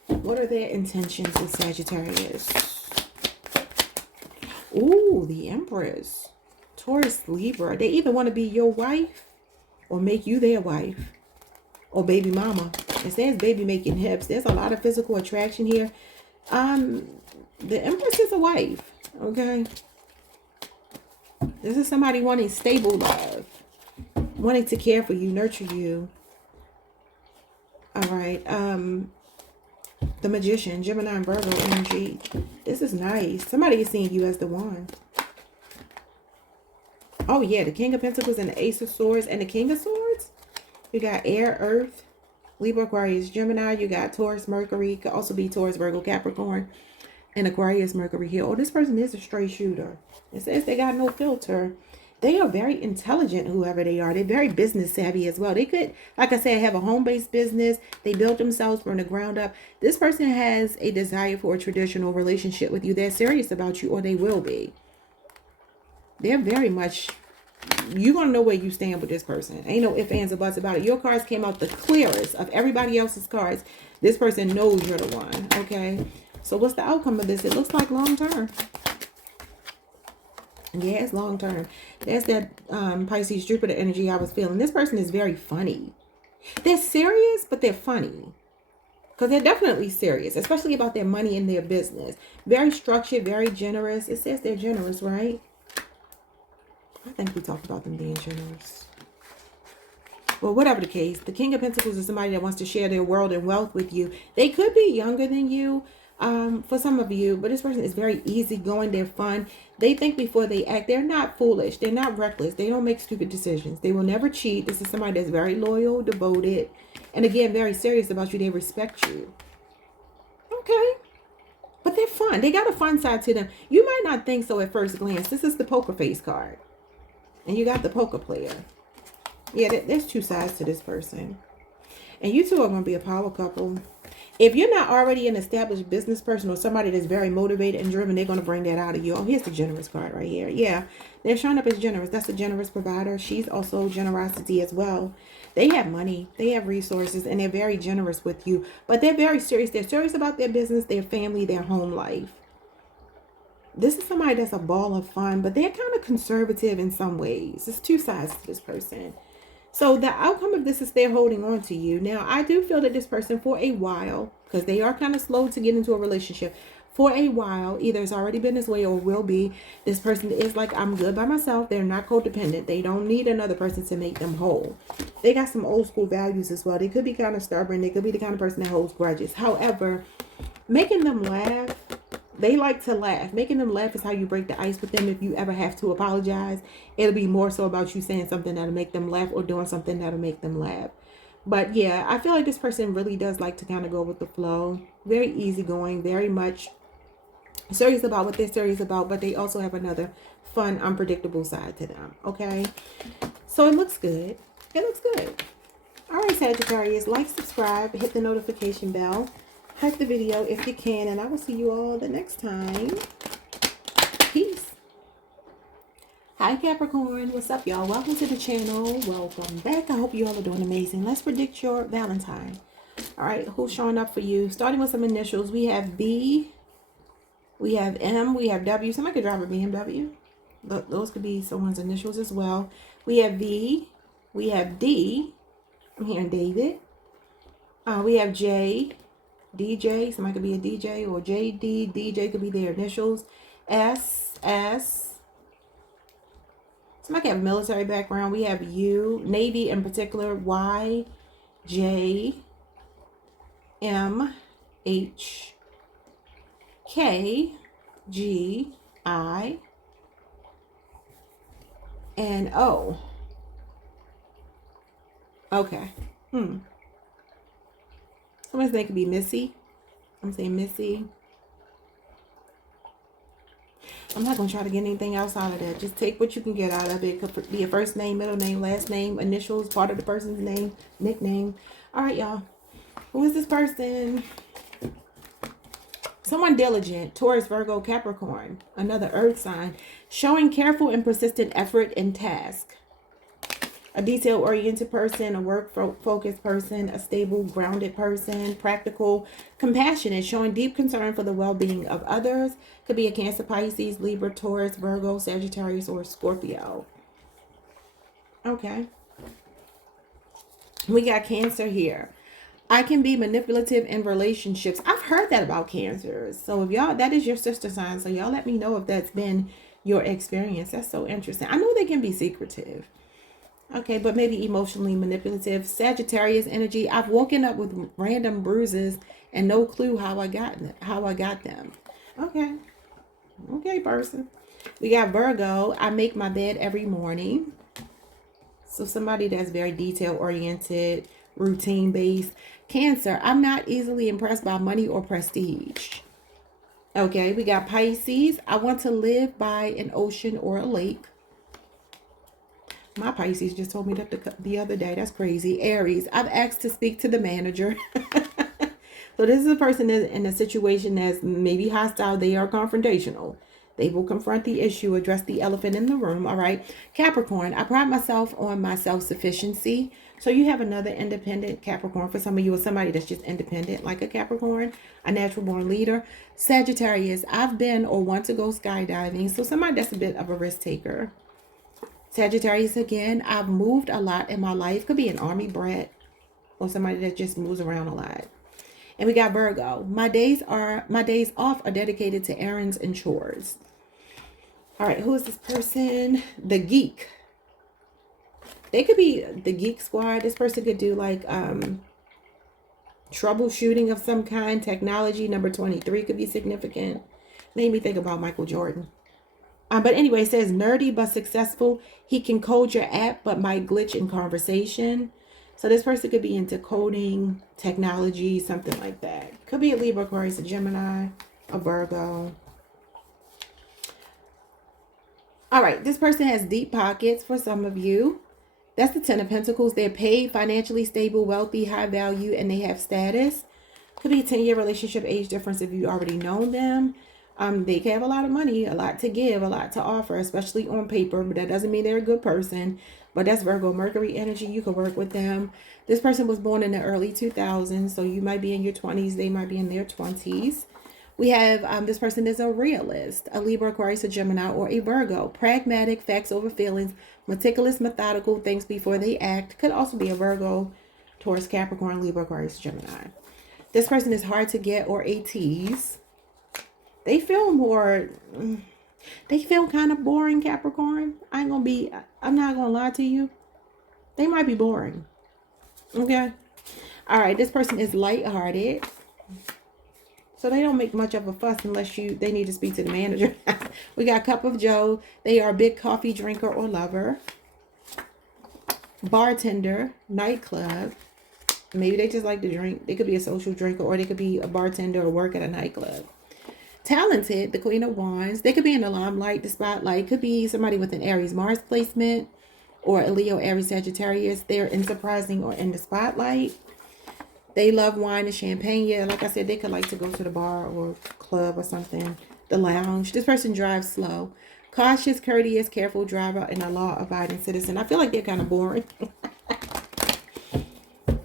What are their intentions with Sagittarius? Ooh, the Empress. Taurus, Libra. They either want to be your wife or make you their wife or baby mama. It says baby making hips. There's a lot of physical attraction here. The Empress is a wife, okay? This is somebody wanting stable love, wanting to care for you, nurture you. All right. The Magician, Gemini and Virgo energy. This is nice. Somebody is seeing you as the one. Oh, yeah, the King of Pentacles and the Ace of Swords and the King of Swords. You got Air, Earth, Libra, Aquarius, Gemini. You got Taurus, Mercury. Could also be Taurus, Virgo, Capricorn. And Aquarius, Mercury here. Oh, this person is a straight shooter. It says they got no filter. They are very intelligent, whoever they are. They're very business savvy as well. They could, like I said, have a home-based business. They built themselves from the ground up. This person has a desire for a traditional relationship with you. They're serious about you, or they will be. They're very much, you're going to know where you stand with this person. Ain't no ifs, ands, or buts about it. Your cards came out the clearest of everybody else's cards. This person knows you're the one, okay? So what's the outcome of this? It looks like long term. Yeah, it's long term. That's that Pisces Jupiter energy I was feeling. This person is very funny. They're serious, but they're funny. Because they're definitely serious, especially about their money and their business. Very structured, very generous. It says they're generous, right? I think we talked about them being generous. Well, whatever the case, the King of Pentacles is somebody that wants to share their world and wealth with you. They could be younger than you. For some of you, but this person is very easygoing. They're fun. They think before they act. They're not foolish. They're not reckless. They don't make stupid decisions. They will never cheat. This is somebody that's very loyal, devoted, and again, very serious about you. They respect you. Okay. But they're fun. They got a fun side to them. You might not think so at first glance. This is the poker face card. And you got the poker player. Yeah, there's two sides to this person. And you two are going to be a power couple. If you're not already an established business person or somebody that's very motivated and driven, they're going to bring that out of you. Oh, here's the generous card right here. Yeah, they're showing up as generous. That's a generous provider. She's also generosity as well. They have money. They have resources, and they're very generous with you. But they're very serious. They're serious about their business, their family, their home life. This is somebody that's a ball of fun, but they're kind of conservative in some ways. There's two sides to this person. So the outcome of this is they're holding on to you. Now, I do feel that this person for a while, because they are kind of slow to get into a relationship, for a while, either it's already been this way or will be, this person is like, I'm good by myself. They're not codependent. They don't need another person to make them whole. They got some old school values as well. They could be kind of stubborn. They could be the kind of person that holds grudges. However, making them laugh, they like to laugh. Making them laugh is how you break the ice with them. If you ever have to apologize, it'll be more so about you saying something that'll make them laugh or doing something that'll make them laugh. But yeah, I feel like this person really does like to kind of go with the flow. Very easygoing, very much serious about what they're serious about, but they also have another fun, unpredictable side to them. Okay, so it looks good. It looks good. All right, Sagittarius, like, subscribe, hit the notification bell. Like the video if you can, and I will see you all the next time. Peace. Hi, Capricorn. What's up, y'all? Welcome to the channel. Welcome back. I hope you all are doing amazing. Let's predict your Valentine. All right, who's showing up for you? Starting with some initials. We have B, we have M, we have W. Somebody could drive a BMW. Those could be someone's initials as well. We have V, we have D. I'm hearing David. We have J. DJ. Somebody could be a DJ, or JD. DJ could be their initials. SS. Somebody could have a military background. We have U. Navy in particular. Y. J. M. H. K. G. I. And O. Okay. Somebody's name could be Missy. I'm saying Missy. I'm not going to try to get anything else out of that. Just take what you can get out of it. It could be a first name, middle name, last name, initials, part of the person's name, nickname. All right, y'all. Who is this person? Someone diligent. Taurus, Virgo, Capricorn. Another earth sign. Showing careful and persistent effort in task. A detail-oriented person, a work-focused person, a stable, grounded person, practical, compassionate, showing deep concern for the well-being of others. Could be a Cancer, Pisces, Libra, Taurus, Virgo, Sagittarius, or Scorpio. Okay. We got Cancer here. I can be manipulative in relationships. I've heard that about Cancers. So if y'all, that is your sister sign. So y'all let me know if that's been your experience. That's so interesting. I know they can be secretive. Okay, but maybe emotionally manipulative. Sagittarius energy. I've woken up with random bruises and no clue how I got them. Okay. Okay, person. We got Virgo. I make my bed every morning. So somebody that's very detail oriented, routine based. Cancer. I'm not easily impressed by money or prestige. Okay, we got Pisces. I want to live by an ocean or a lake. My Pisces just told me that the other day. That's crazy. Aries. I've asked to speak to the manager. So this is a person that's in a situation that's maybe hostile. They are confrontational. They will confront the issue, address the elephant in the room. All right. Capricorn. I pride myself on my self-sufficiency. So you have another independent Capricorn. For some of you, or somebody that's just independent, like a Capricorn, a natural born leader. Sagittarius. I've been or want to go skydiving. So somebody that's a bit of a risk taker. Sagittarius again. I've moved a lot in my life. Could be an army brat or somebody that just moves around a lot. And we got Virgo. My days off are dedicated to errands and chores. All right, who is this person? The geek. They could be the geek squad. This person could do like troubleshooting of some kind. Technology. Number 23 could be significant. Made me think about Michael Jordan. But anyway, it says nerdy but successful. He can code your app but might glitch in conversation. So this person could be into coding, technology, something like that. Could be a Libra, Aquarius, a Gemini, a Virgo. All right, this person has deep pockets for some of you. That's the 10 of Pentacles. They're paid, financially stable, wealthy, high value, and they have status. Could be a 10-year relationship age difference if you already know them. They can have a lot of money, a lot to give, a lot to offer, especially on paper, but that doesn't mean they're a good person. But that's Virgo, Mercury energy. You can work with them. This person was born in the early 2000s, so you might be in your 20s. They might be in their 20s. We have this person is a realist, a Libra, Aquarius, a Gemini, or a Virgo. Pragmatic, facts over feelings, meticulous, methodical, thinks before they act. Could also be a Virgo, Taurus, Capricorn, Libra, Aquarius, Gemini. This person is hard to get or a tease. They feel kind of boring, Capricorn. I'm not gonna lie to you. They might be boring. Okay. All right. This person is lighthearted. So they don't make much of a fuss unless they need to speak to the manager. We got Cup of Joe. They are a big coffee drinker or lover. Bartender, nightclub. Maybe they just like to drink. They could be a social drinker, or they could be a bartender or work at a nightclub. Talented, the Queen of Wands. They could be in the limelight, the spotlight. Could be somebody with an Aries Mars placement, or a Leo, Aries, Sagittarius. They're enterprising or in the spotlight. They love wine and champagne. Yeah, like I said, they could like to go to the bar or club or something. The lounge. This person drives slow. Cautious, courteous, careful driver, and a law-abiding citizen. I feel like they're kind of boring.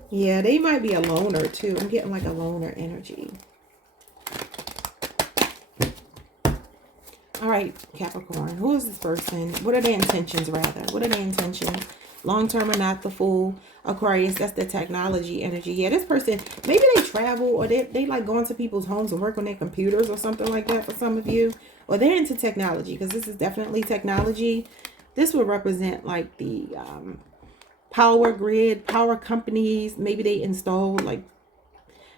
Yeah, they might be a loner too. I'm getting like a loner energy. All right, Capricorn. Who is this person? What are their intentions, rather? What are their intentions? Long-term or not the Fool. Aquarius, that's the technology energy. Yeah, this person, maybe they travel or they like going to people's homes and work on their computers or something like that for some of you. Or they're into technology, because this is definitely technology. This would represent like the power grid, power companies. Maybe they install like,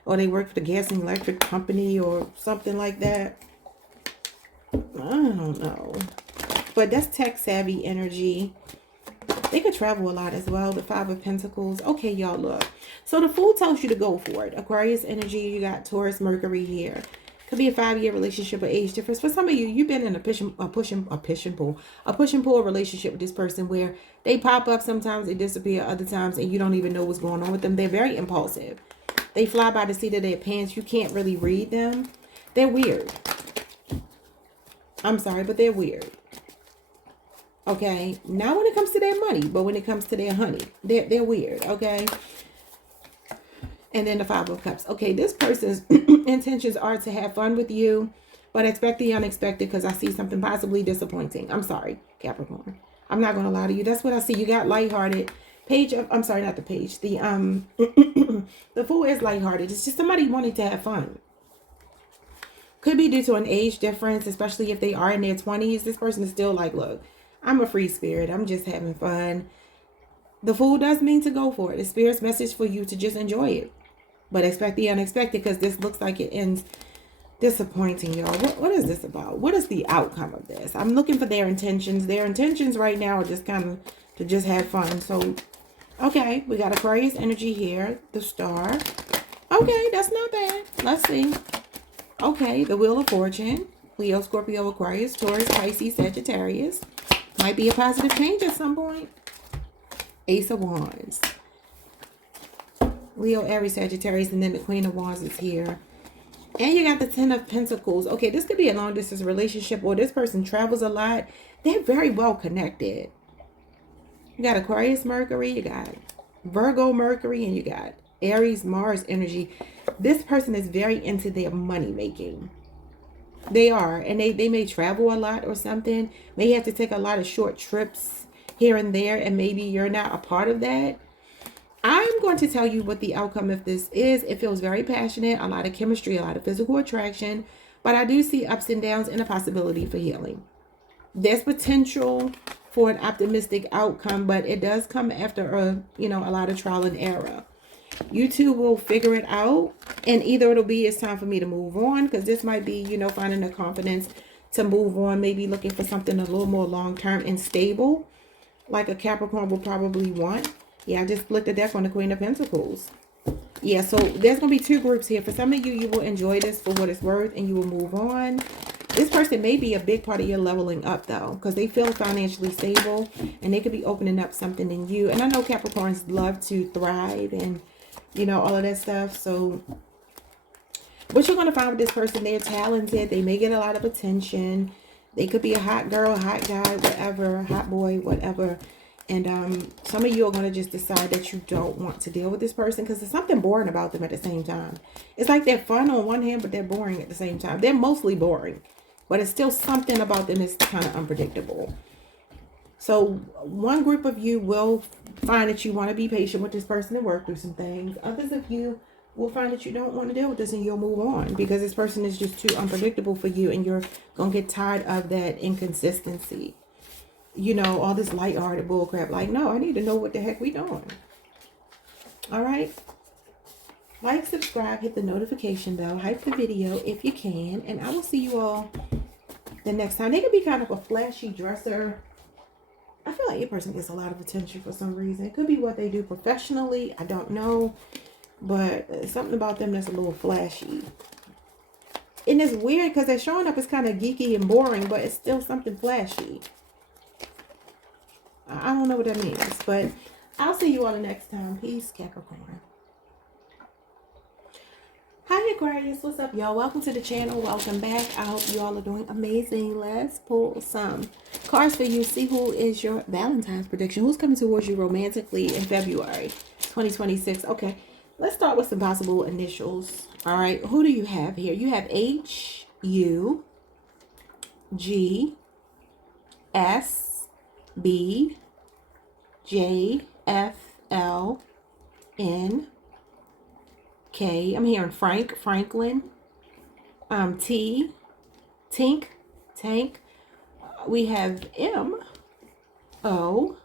or they work for the gas and electric company or something like that. I don't know. But that's tech savvy energy. They could travel a lot as well. The Five of Pentacles. Okay, y'all, look. So the Fool tells you to go for it. Aquarius energy, you got Taurus, Mercury here. Could be a 5-year relationship or age difference. For some of you, you've been in a push and pull relationship with this person where they pop up sometimes, they disappear other times, and you don't even know what's going on with them. They're very impulsive. They fly by the seat of their pants. You can't really read them. They're weird. I'm sorry, but they're weird. Okay, not when it comes to their money, but when it comes to their honey, they're weird. Okay, and then the Five of Cups. Okay, this person's intentions are to have fun with you, but expect the unexpected, because I see something possibly disappointing. I'm sorry, Capricorn. I'm not gonna lie to you. That's what I see. You got lighthearted. Page of, I'm sorry, not the page. The the Fool is lighthearted. It's just somebody wanting to have fun. Could be due to an age difference, especially if they are in their 20s. This person is still like, look, I'm a free spirit. I'm just having fun. The Fool does mean to go for it. The Spirit's message for you to just enjoy it. But expect the unexpected, because this looks like it ends disappointing, y'all. What is this about? What is the outcome of this? I'm looking for their intentions. Their intentions right now are just kind of to just have fun. So, okay, we got Aquarius energy here. The Star. Okay, that's not bad. Let's see. Okay, the Wheel of Fortune. Leo, Scorpio, Aquarius, Taurus, Pisces, Sagittarius. Might be a positive change at some point. Ace of Wands. Leo, Aries, Sagittarius, and then the Queen of Wands is here. And you got the Ten of Pentacles. Okay, this could be a long distance relationship, or this person travels a lot. They're very well connected. You got Aquarius, Mercury, you got Virgo, Mercury, and you got Aries, Mars energy. This person is very into their money making. They are, and they may travel a lot or something. May have to take a lot of short trips here and there, and maybe you're not a part of that. I'm going to tell you what the outcome of this is. It feels very passionate, a lot of chemistry, a lot of physical attraction, but I do see ups and downs and a possibility for healing. There's potential for an optimistic outcome, but it does come after a lot of trial and error. You two will figure it out, and either it'll be it's time for me to move on, because this might be finding the confidence to move on, maybe looking for something a little more long-term and stable, like a Capricorn will probably want. Yeah, I just split the deck on the Queen of Pentacles. Yeah, so there's going to be two groups here. For some of you, you will enjoy this for what it's worth, and you will move on. This person may be a big part of your leveling up, though, because they feel financially stable, and they could be opening up something in you. And I know Capricorns love to thrive and, all of that stuff. So what you're going to find with this person, they're talented. They may get a lot of attention. They could be a hot girl, hot guy, whatever, hot boy, whatever. And some of you are going to just decide that you don't want to deal with this person, because there's something boring about them at the same time. It's like they're fun on one hand, but they're boring at the same time. They're mostly boring, but it's still something about them that's kind of unpredictable. So one group of you will find that you want to be patient with this person and work through some things. Others of you will find that you don't want to deal with this, and you'll move on, because this person is just too unpredictable for you, and you're going to get tired of that inconsistency. All this lighthearted bullcrap. Like, no, I need to know what the heck we doing. All right. Like, subscribe, hit the notification bell, hype the video if you can, and I will see you all the next time. They could be kind of a flashy dresser. I feel like your person gets a lot of attention for some reason. It could be what they do professionally. I don't know. But something about them that's a little flashy. And it's weird because they're showing up as kind of geeky and boring, but it's still something flashy. I don't know what that means, but I'll see you all the next time. Peace, Capricorn. Hi, Aquarius. What's up, y'all? Welcome to the channel. Welcome back. I hope you all are doing amazing. Let's pull some cards for you. See who is your Valentine's prediction. Who's coming towards you romantically in February 2026? Okay, let's start with some possible initials. All right, who do you have here? You have H, U, G, S, B, JFLNK. I'm hearing Frank, Franklin. T, Tink, Tank. We have MONC,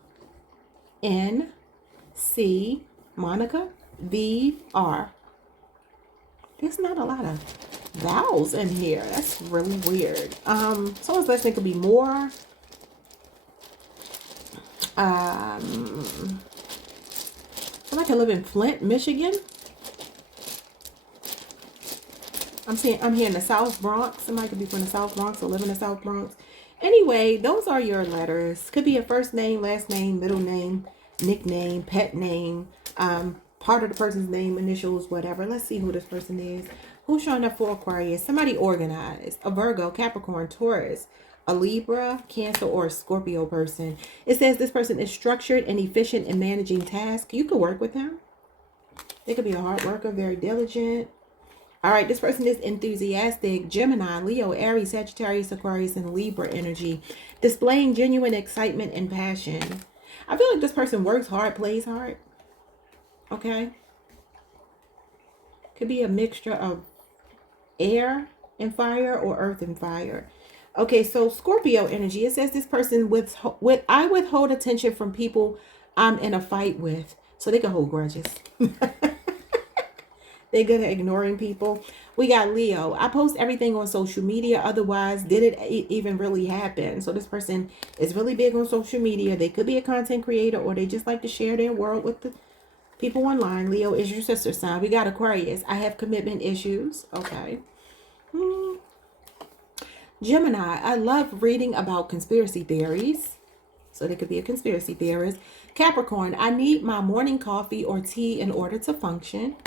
Monica, VR. There's not a lot of vowels in here. That's really weird. Someone's last name could be more. Somebody can live in Flint, Michigan. I'm here in the South Bronx. Somebody could be from the South Bronx or live in the South Bronx. Anyway, those are your letters. Could be a first name, last name, middle name, nickname, pet name, part of the person's name, initials, whatever. Let's see who this person is. Who's showing up for Aquarius? Somebody organized. A Virgo, Capricorn, Taurus, a Libra, Cancer, or a Scorpio person. It says this person is structured and efficient in managing tasks. You could work with them. They could be a hard worker, very diligent. All right, this person is enthusiastic, Gemini, Leo, Aries, Sagittarius, Aquarius, and Libra energy, displaying genuine excitement and passion. I feel like this person works hard, plays hard. Okay. Could be a mixture of air and fire or earth and fire. Okay, so Scorpio energy, it says this person I withhold attention from people I'm in a fight with, so they can hold grudges. They're good at ignoring people. We got Leo. I post everything on social media. Otherwise, did it even really happen? So this person is really big on social media. They could be a content creator, or they just like to share their world with the people online. Leo is your sister sign. We got Aquarius. I have commitment issues. Okay. Gemini. I love reading about conspiracy theories. So they could be a conspiracy theorist. Capricorn. I need my morning coffee or tea in order to function.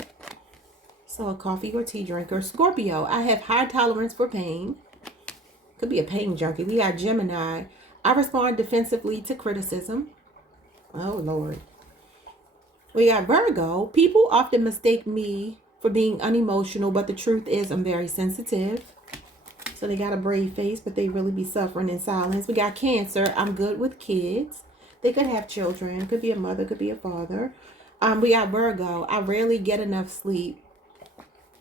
So a coffee or tea drinker. Scorpio, I have high tolerance for pain. Could be a pain junkie. We got Gemini. I respond defensively to criticism. Oh, Lord. We got Virgo. People often mistake me for being unemotional, but the truth is I'm very sensitive. So they got a brave face, but they really be suffering in silence. We got Cancer. I'm good with kids. They could have children. Could be a mother, could be a father. We got Virgo. I rarely get enough sleep.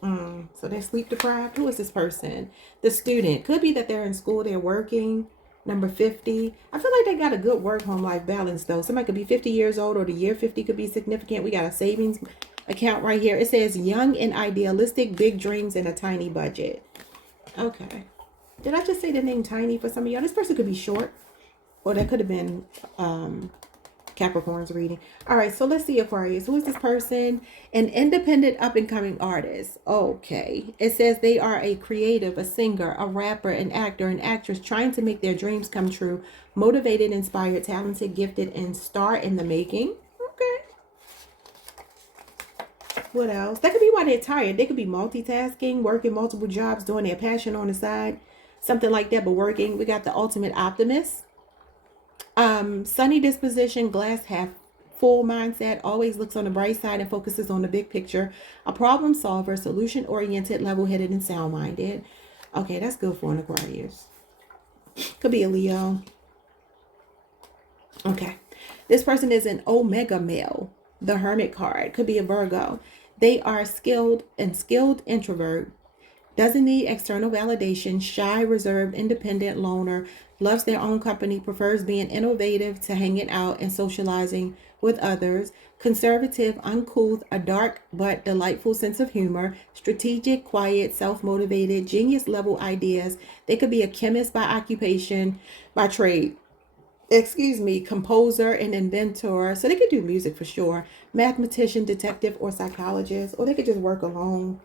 So they're sleep deprived. Who is this person? The student. Could be that they're in school, they're working. Number 50. I feel like they got a good work-home life balance, though. Somebody could be 50 years old, or the year 50 could be significant. We got a savings account right here. It says young and idealistic, big dreams, and a tiny budget. Okay. Did I just say the name Tiny for some of y'all? This person could be short, or that could have been Capricorn's reading. All right, so let's see, Aquarius. Who is this person? An independent up-and-coming artist. Okay. It says they are a creative, a singer, a rapper, an actor, an actress trying to make their dreams come true. Motivated, inspired, talented, gifted, and star in the making. Okay. What else? That could be why they're tired. They could be multitasking, working multiple jobs, doing their passion on the side. Something like that, but working. We got the ultimate optimist. Sunny disposition, glass half full mindset, always looks on the bright side and focuses on the big picture. A problem solver, solution oriented, level headed, and sound minded. Okay, that's good for an Aquarius. Could be a Leo. Okay, this person is an Omega male, the Hermit card. Could be a Virgo. They are skilled introvert. Doesn't need external validation, shy, reserved, independent, loner, loves their own company, prefers being innovative to hanging out and socializing with others, conservative, uncouth, a dark but delightful sense of humor, strategic, quiet, self-motivated, genius level ideas. They could be a chemist by occupation, by trade. Composer and inventor. So they could do music for sure. Mathematician, detective, or psychologist, or they could just work alone.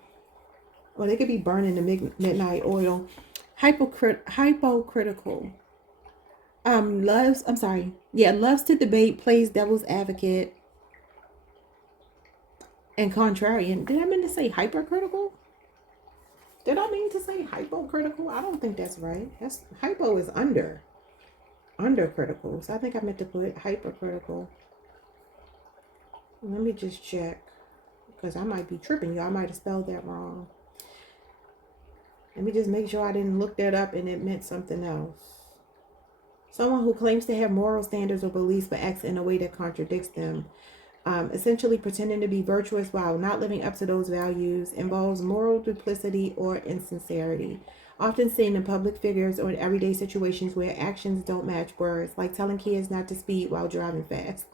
Or they could be burning the midnight oil. Hypocritical. Loves to debate, plays devil's advocate, and contrarian. Did I mean to say hypercritical? Did I mean to say hypocritical? I don't think that's right. Hypo is undercritical. So I think I meant to put hypercritical. Let me just check, because I might be tripping you. I might have spelled that wrong. Let me just make sure I didn't look that up and it meant something else. Someone who claims to have moral standards or beliefs but acts in a way that contradicts them. Essentially pretending to be virtuous while not living up to those values, involves moral duplicity or insincerity. Often seen in public figures or in everyday situations where actions don't match words, like telling kids not to speed while driving fast.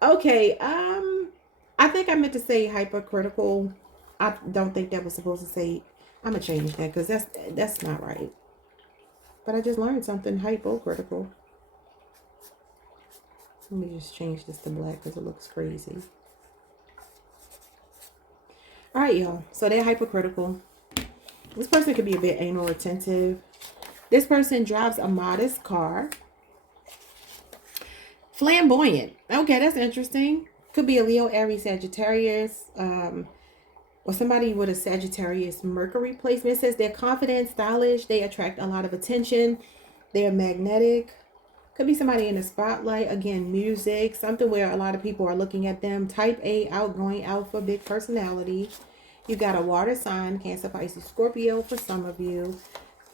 Okay, I think I meant to say hypercritical. I don't think that was supposed to say. I'm gonna change that because that's not right. But I just learned something hypocritical. Let me just change this to black because it looks crazy. All right, y'all. So they're hypercritical. This person could be a bit anal retentive. This person drives a modest car. Flamboyant. Okay, that's interesting. Could be a Leo, Aries, Sagittarius, or somebody with a Sagittarius Mercury placement. It says they're confident, stylish, they attract a lot of attention, they're magnetic. Could be somebody in the spotlight. Again, music, something where a lot of people are looking at them. Type A, outgoing, alpha, big personality. You got a water sign, Cancer, Pisces, Scorpio for some of you.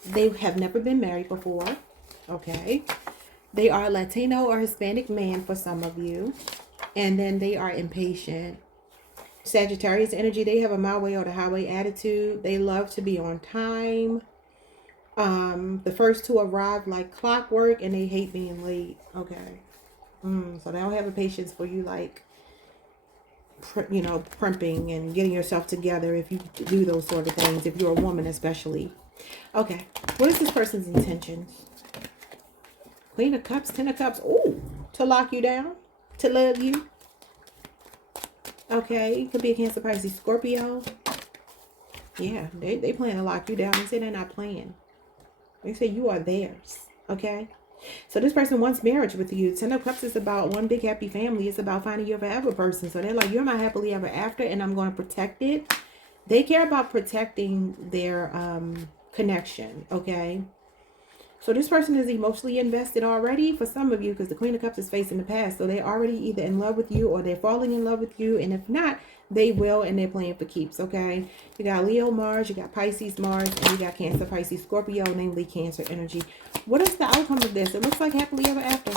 They have never been married before. Okay. They are Latino or Hispanic man for some of you. And then they are impatient. Sagittarius energy, they have a my way or the highway attitude. They love to be on time. The first to arrive like clockwork, and they hate being late. Okay. So they don't have a patience for you, like, you know, primping and getting yourself together if you do those sort of things, if you're a woman especially. Okay. What is this person's intentions? Queen of Cups, Ten of Cups. Ooh, to lock you down, to love you. Okay, it could be a Cancer, Pisces, Scorpio. Yeah, they plan to lock you down. They say they're not playing. They say you are theirs. Okay, so this person wants marriage with you. Ten of Cups is about one big happy family. It's about finding your forever person. So they're like, you're my happily ever after, and I'm going to protect it. They care about protecting their connection. Okay. So this person is emotionally invested already for some of you, because the Queen of Cups is facing the past. So they're already either in love with you or they're falling in love with you. And if not, they will, and they're playing for keeps, okay? You got Leo, Mars, you got Pisces, Mars, and you got Cancer, Pisces, Scorpio, namely Cancer energy. What is the outcome of this? It looks like happily ever after.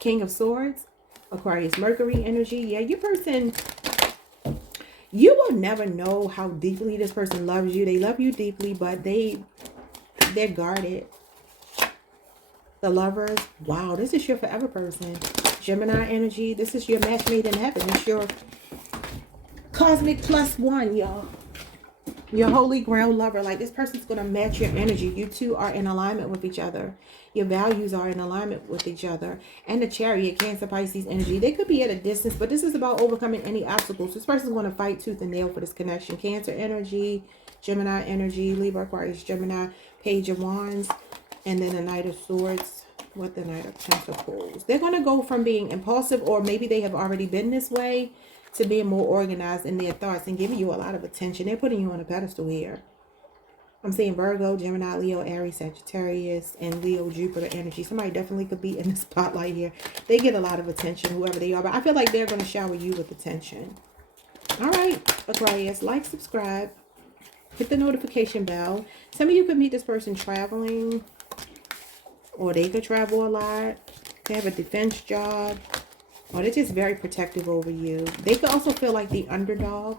King of Swords, Aquarius, Mercury energy. Yeah, your person, you will never know how deeply this person loves you. They love you deeply, but they're guarded. The Lovers. Wow, this is your forever person. Gemini energy. This is your match made in heaven. It's your cosmic +1, y'all. Your holy grail lover. Like, this person's going to match your energy. You two are in alignment with each other. Your values are in alignment with each other. And the Chariot, Cancer, Pisces energy. They could be at a distance, but this is about overcoming any obstacles. This person's going to fight tooth and nail for this connection. Cancer energy, Gemini energy, Libra, Aquarius, Gemini, Page of Wands, and then the Knight of Swords with the Knight of Pentacles. They're going to go from being impulsive, or maybe they have already been this way, to being more organized in their thoughts and giving you a lot of attention. They're putting you on a pedestal here. I'm seeing Virgo, Gemini, Leo, Aries, Sagittarius, and Leo, Jupiter energy. Somebody definitely could be in the spotlight here. They get a lot of attention, whoever they are, but I feel like they're going to shower you with attention. All right, Aquarius, like, subscribe, hit the notification bell. Some of you could meet this person traveling, or they could travel a lot. They have a defense job, or they're just very protective over you. They could also feel like the underdog.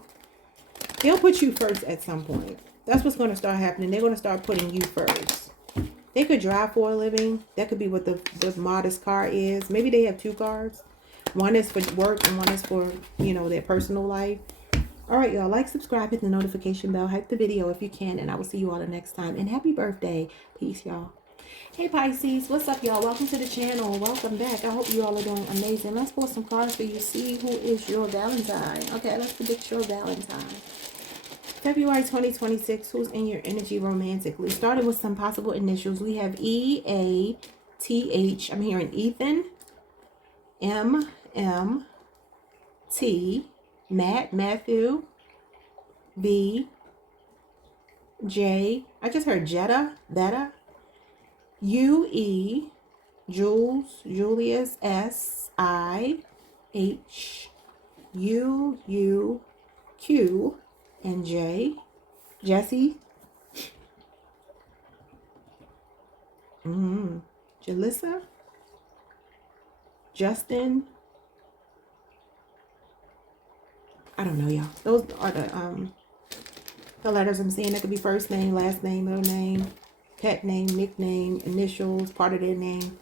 They'll put you first at some point. That's what's going to start happening. They're going to start putting you first. They could drive for a living. That could be what the modest car is. Maybe they have two cars. One is for work and one is for, you know, their personal life. All right, y'all. Like, subscribe, hit the notification bell, hype the video if you can, and I will see you all the next time. And happy birthday. Peace, y'all. Hey, Pisces. What's up, y'all? Welcome to the channel. Welcome back. I hope you all are doing amazing. Let's pull some cards for you. See who is your Valentine. Okay, let's predict your Valentine. February 2026. Who's in your energy romantically? Starting with some possible initials. We have E-A-T-H. I'm hearing Ethan. M-M-T. Matt, Matthew, B, J, I just heard Jetta, Betta, U, E, Jules, Julius, S, I, H, U, U, Q, and J, Jesse. Jalissa, Justin. I don't know, y'all. Those are the letters I'm seeing. That could be first name, last name, middle name, pet name, nickname, initials, part of their name.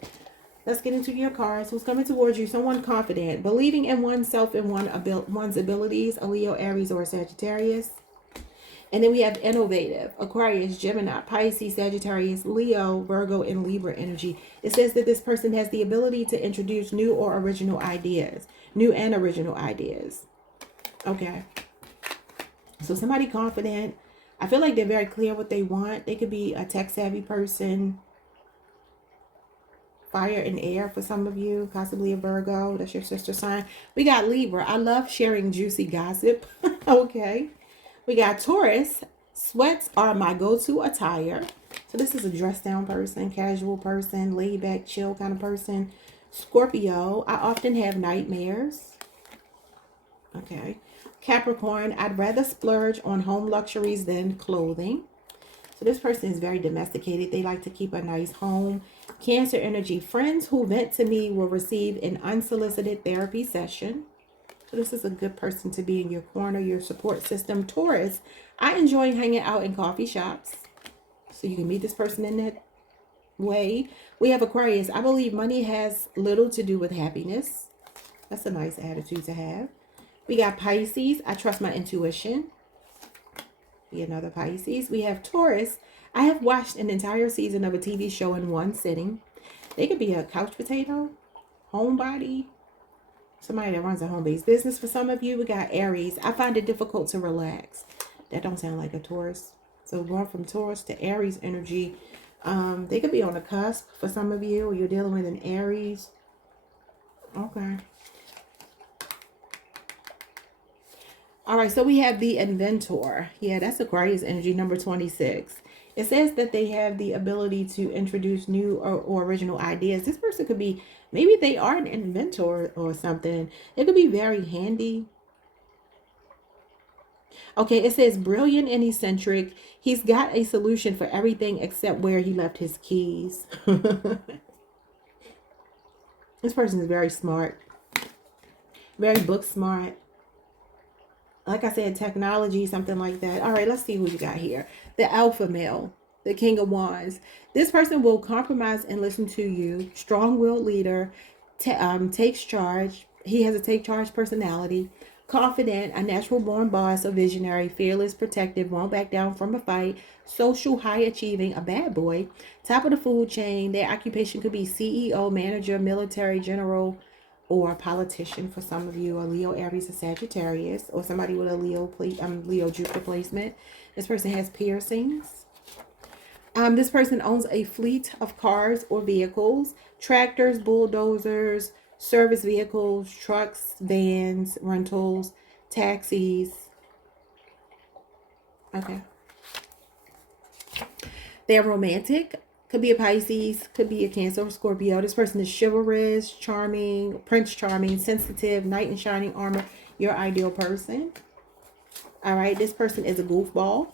Let's get into your cards. Who's coming towards you? Someone confident, believing in oneself and one's abilities. A Leo, Aries, or a Sagittarius. And then we have innovative, Aquarius, Gemini, Pisces, Sagittarius, Leo, Virgo, and Libra energy. It says that this person has the ability to introduce new or original ideas. New and original ideas. Okay. So somebody confident. I feel like they're very clear what they want. They could be a tech-savvy person. Fire and air for some of you. Possibly a Virgo. That's your sister sign. We got Libra. I love sharing juicy gossip. Okay. We got Taurus. Sweats are my go-to attire. So this is a dressed down person, casual person, laid back, chill kind of person. Scorpio. I often have nightmares. Okay. Capricorn. I'd rather splurge on home luxuries than clothing. So this person is very domesticated. They like to keep a nice home. Cancer energy. Friends who vent to me will receive an unsolicited therapy session. So this is a good person to be in your corner, your support system. Taurus, I enjoy hanging out in coffee shops. So you can meet this person in that way. We have Aquarius. I believe money has little to do with happiness. That's a nice attitude to have. We got Pisces. I trust my intuition. Be another Pisces. We have Taurus. I have watched an entire season of a TV show in one sitting. They could be a couch potato, homebody, somebody that runs a home-based business. For some of you, we got Aries. I find it difficult to relax. That don't sound like a Taurus. So going from Taurus to Aries energy, they could be on the cusp for some of you, or you're dealing with an Aries. Okay. All right, so we have the inventor. Yeah, that's Aquarius energy, number 26. It says that they have the ability to introduce new or original ideas. This person could be, maybe they are an inventor or something. It could be very handy. Okay, it says brilliant and eccentric. He's got a solution for everything except where he left his keys. This person is very smart. Very book smart. Like I said, technology, something like that. All right, let's see who you got here. The alpha male, the King of Wands. This person will compromise and listen to you. Strong-willed leader, takes charge. He has a take charge personality. Confident, a natural born boss, a visionary, fearless, protective, won't back down from a fight. Social, high achieving, a bad boy. Top of the food chain. Their occupation could be CEO, manager, military, general, or a politician for some of you. A Leo, Aries, a Sagittarius, or somebody with a Leo Jupiter placement. This person has piercings. This person owns a fleet of cars or vehicles, tractors, bulldozers, service vehicles, trucks, vans, rentals, taxis. Okay. They're romantic. Could be a Pisces, could be a Cancer or Scorpio. This person is chivalrous, charming, Prince Charming, sensitive, knight in shining armor. Your ideal person. All right, this person is a goofball.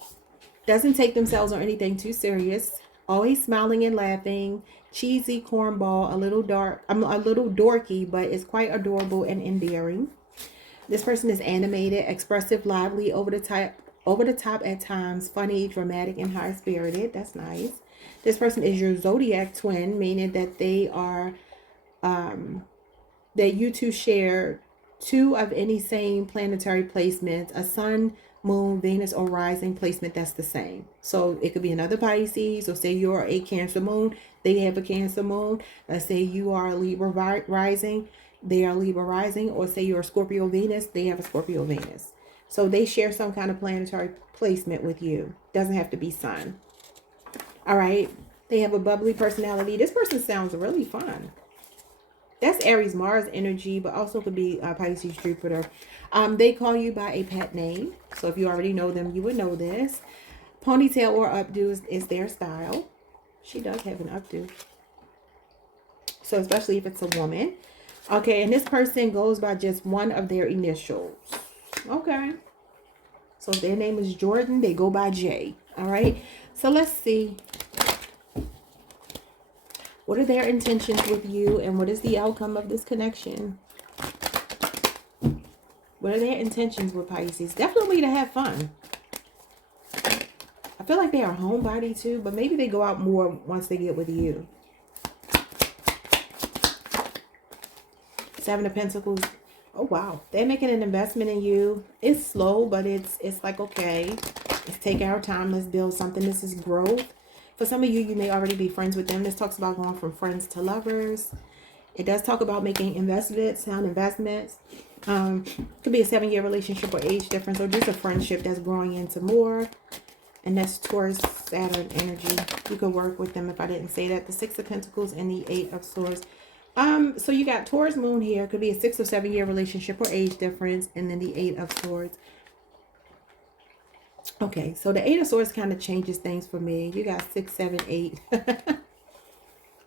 Doesn't take themselves or anything too serious. Always smiling and laughing. Cheesy, cornball, a little dorky, but it's quite adorable and endearing. This person is animated, expressive, lively, over the top at times, funny, dramatic, and high-spirited. That's nice. This person is your zodiac twin, meaning that they are, that you two share two of any same planetary placements, a sun, moon, Venus, or rising placement that's the same. So it could be another Pisces, or say you're a Cancer moon, they have a Cancer moon. Let's say you are a Libra rising, they are Libra rising, or say you're a Scorpio Venus, they have a Scorpio Venus. So they share some kind of planetary placement with you. Doesn't have to be sun. All right. They have a bubbly personality. This person sounds really fun. That's Aries Mars energy, but also could be Pisces Jupiter. They call you by a pet name. So if you already know them, you would know this. Ponytail or updo is their style. She does have an updo. So especially if it's a woman. Okay, and this person goes by just one of their initials. Okay. So if their name is Jordan, they go by J. All right. So let's see. What are their intentions with you, and what is the outcome of this connection? What are their intentions with Pisces? Definitely to have fun. I feel like they are a homebody too, but maybe they go out more once they get with you. Seven of Pentacles. Oh, wow. They're making an investment in you. It's slow, but it's like, okay, let's take our time. Let's build something. This is growth. For some of you, you may already be friends with them. This talks about going from friends to lovers. It does talk about making investments, sound investments. Could be a 7-year relationship or age difference, or just a friendship that's growing into more. And that's Taurus, Saturn energy. You could work with them if I didn't say that. The Six of Pentacles and the Eight of Swords. So you got Taurus moon here. Could be a 6 or 7-year relationship or age difference. And then the Eight of Swords. Okay, so the Eight of Swords kind of changes things for me. You got 6, 7, 8.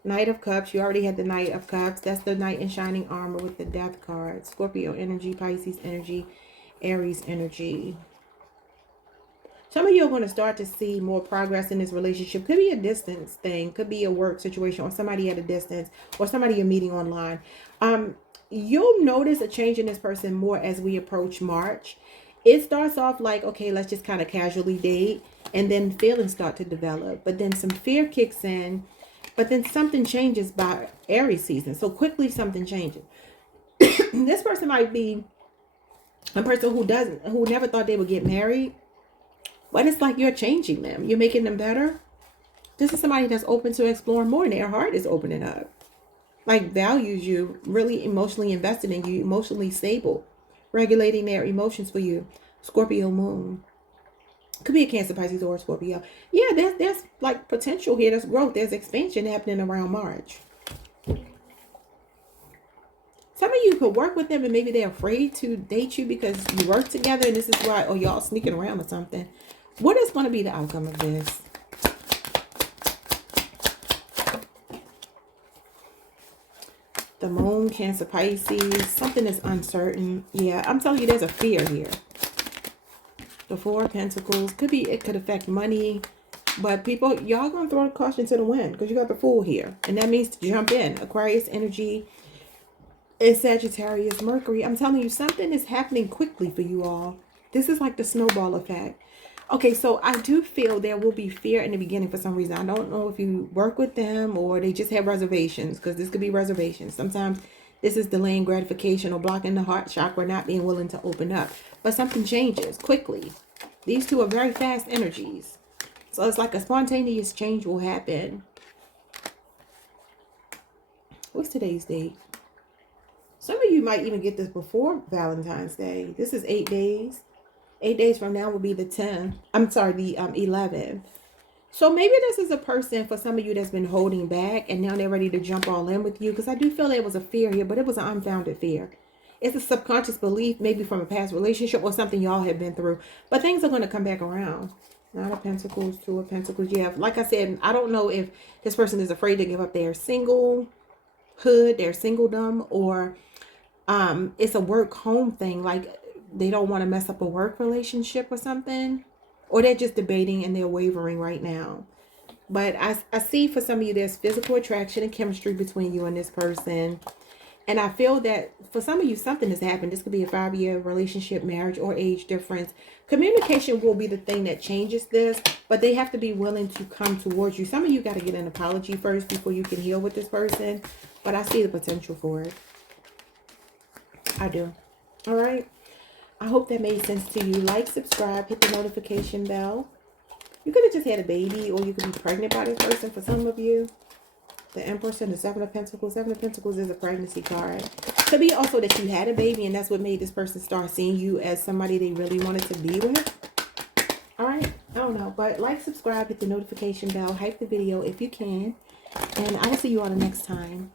Knight of Cups. You already had the Knight of Cups. That's the Knight in shining armor with the Death card. Scorpio energy, Pisces energy, Aries energy. Some of you are going to start to see more progress in this relationship. Could be a distance thing. Could be a work situation or somebody at a distance or somebody you're meeting online. You'll notice a change in this person more as we approach March. It starts off like, okay, let's just kind of casually date. And then feelings start to develop. But then some fear kicks in. But then something changes by Aries season. So quickly something changes. This person might be a person who never thought they would get married. But it's like you're changing them. You're making them better. This is somebody that's open to exploring more, and their heart is opening up. Like values you, really emotionally invested in you, emotionally stable, regulating their emotions for you. Scorpio moon. Could be a Cancer, Pisces, or a Scorpio. Yeah, there's like potential here. There's growth. There's expansion happening around March. Some of you could work with them and maybe they're afraid to date you because you work together and this is why, or y'all sneaking around or something. What is going to be the outcome of this? The moon, Cancer, Pisces. Something is uncertain. Yeah, I'm telling you there's a fear here. The Four of Pentacles. It could affect money. But people, y'all going to throw caution to the wind because you got the Fool here. And that means to jump in. Aquarius energy. It's Sagittarius, Mercury. I'm telling you, something is happening quickly for you all. This is like the snowball effect. Okay, so I do feel there will be fear in the beginning for some reason. I don't know if you work with them or they just have reservations, because this could be reservations. Sometimes this is delaying gratification or blocking the heart chakra, not being willing to open up. But something changes quickly. These two are very fast energies. So it's like a spontaneous change will happen. What's today's date? Some of you might even get this before Valentine's Day. This is 8 days. 8 days from now will be the 10th. I'm sorry, the 11th. So maybe this is a person for some of you that's been holding back and now they're ready to jump all in with you. Because I do feel there was a fear here, but it was an unfounded fear. It's a subconscious belief, maybe from a past relationship or something y'all have been through. But things are going to come back around. Nine of Pentacles, Two of Pentacles. Yeah, like I said, I don't know if this person is afraid to give up their singlehood, their singledom, or it's a work home thing. Like they don't want to mess up a work relationship or something, or they're just debating and they're wavering right now. But I see for some of you there's physical attraction and chemistry between you and this person. And I feel that for some of you something has happened. This could be a 5-year relationship, marriage, or age difference. Communication will be the thing that changes this, but they have to be willing to come towards you. Some of you got to get an apology first before you can heal with this person, but I see the potential for it. I do. All right. I hope that made sense to you. Like, subscribe, hit the notification bell. You could have just had a baby, or you could be pregnant by this person for some of you. The Empress and the Seven of Pentacles. Seven of Pentacles is a pregnancy card. Could be also that you had a baby and that's what made this person start seeing you as somebody they really wanted to be with. All right. I don't know. But like, subscribe, hit the notification bell, hype the video if you can. And I'll see you all the next time.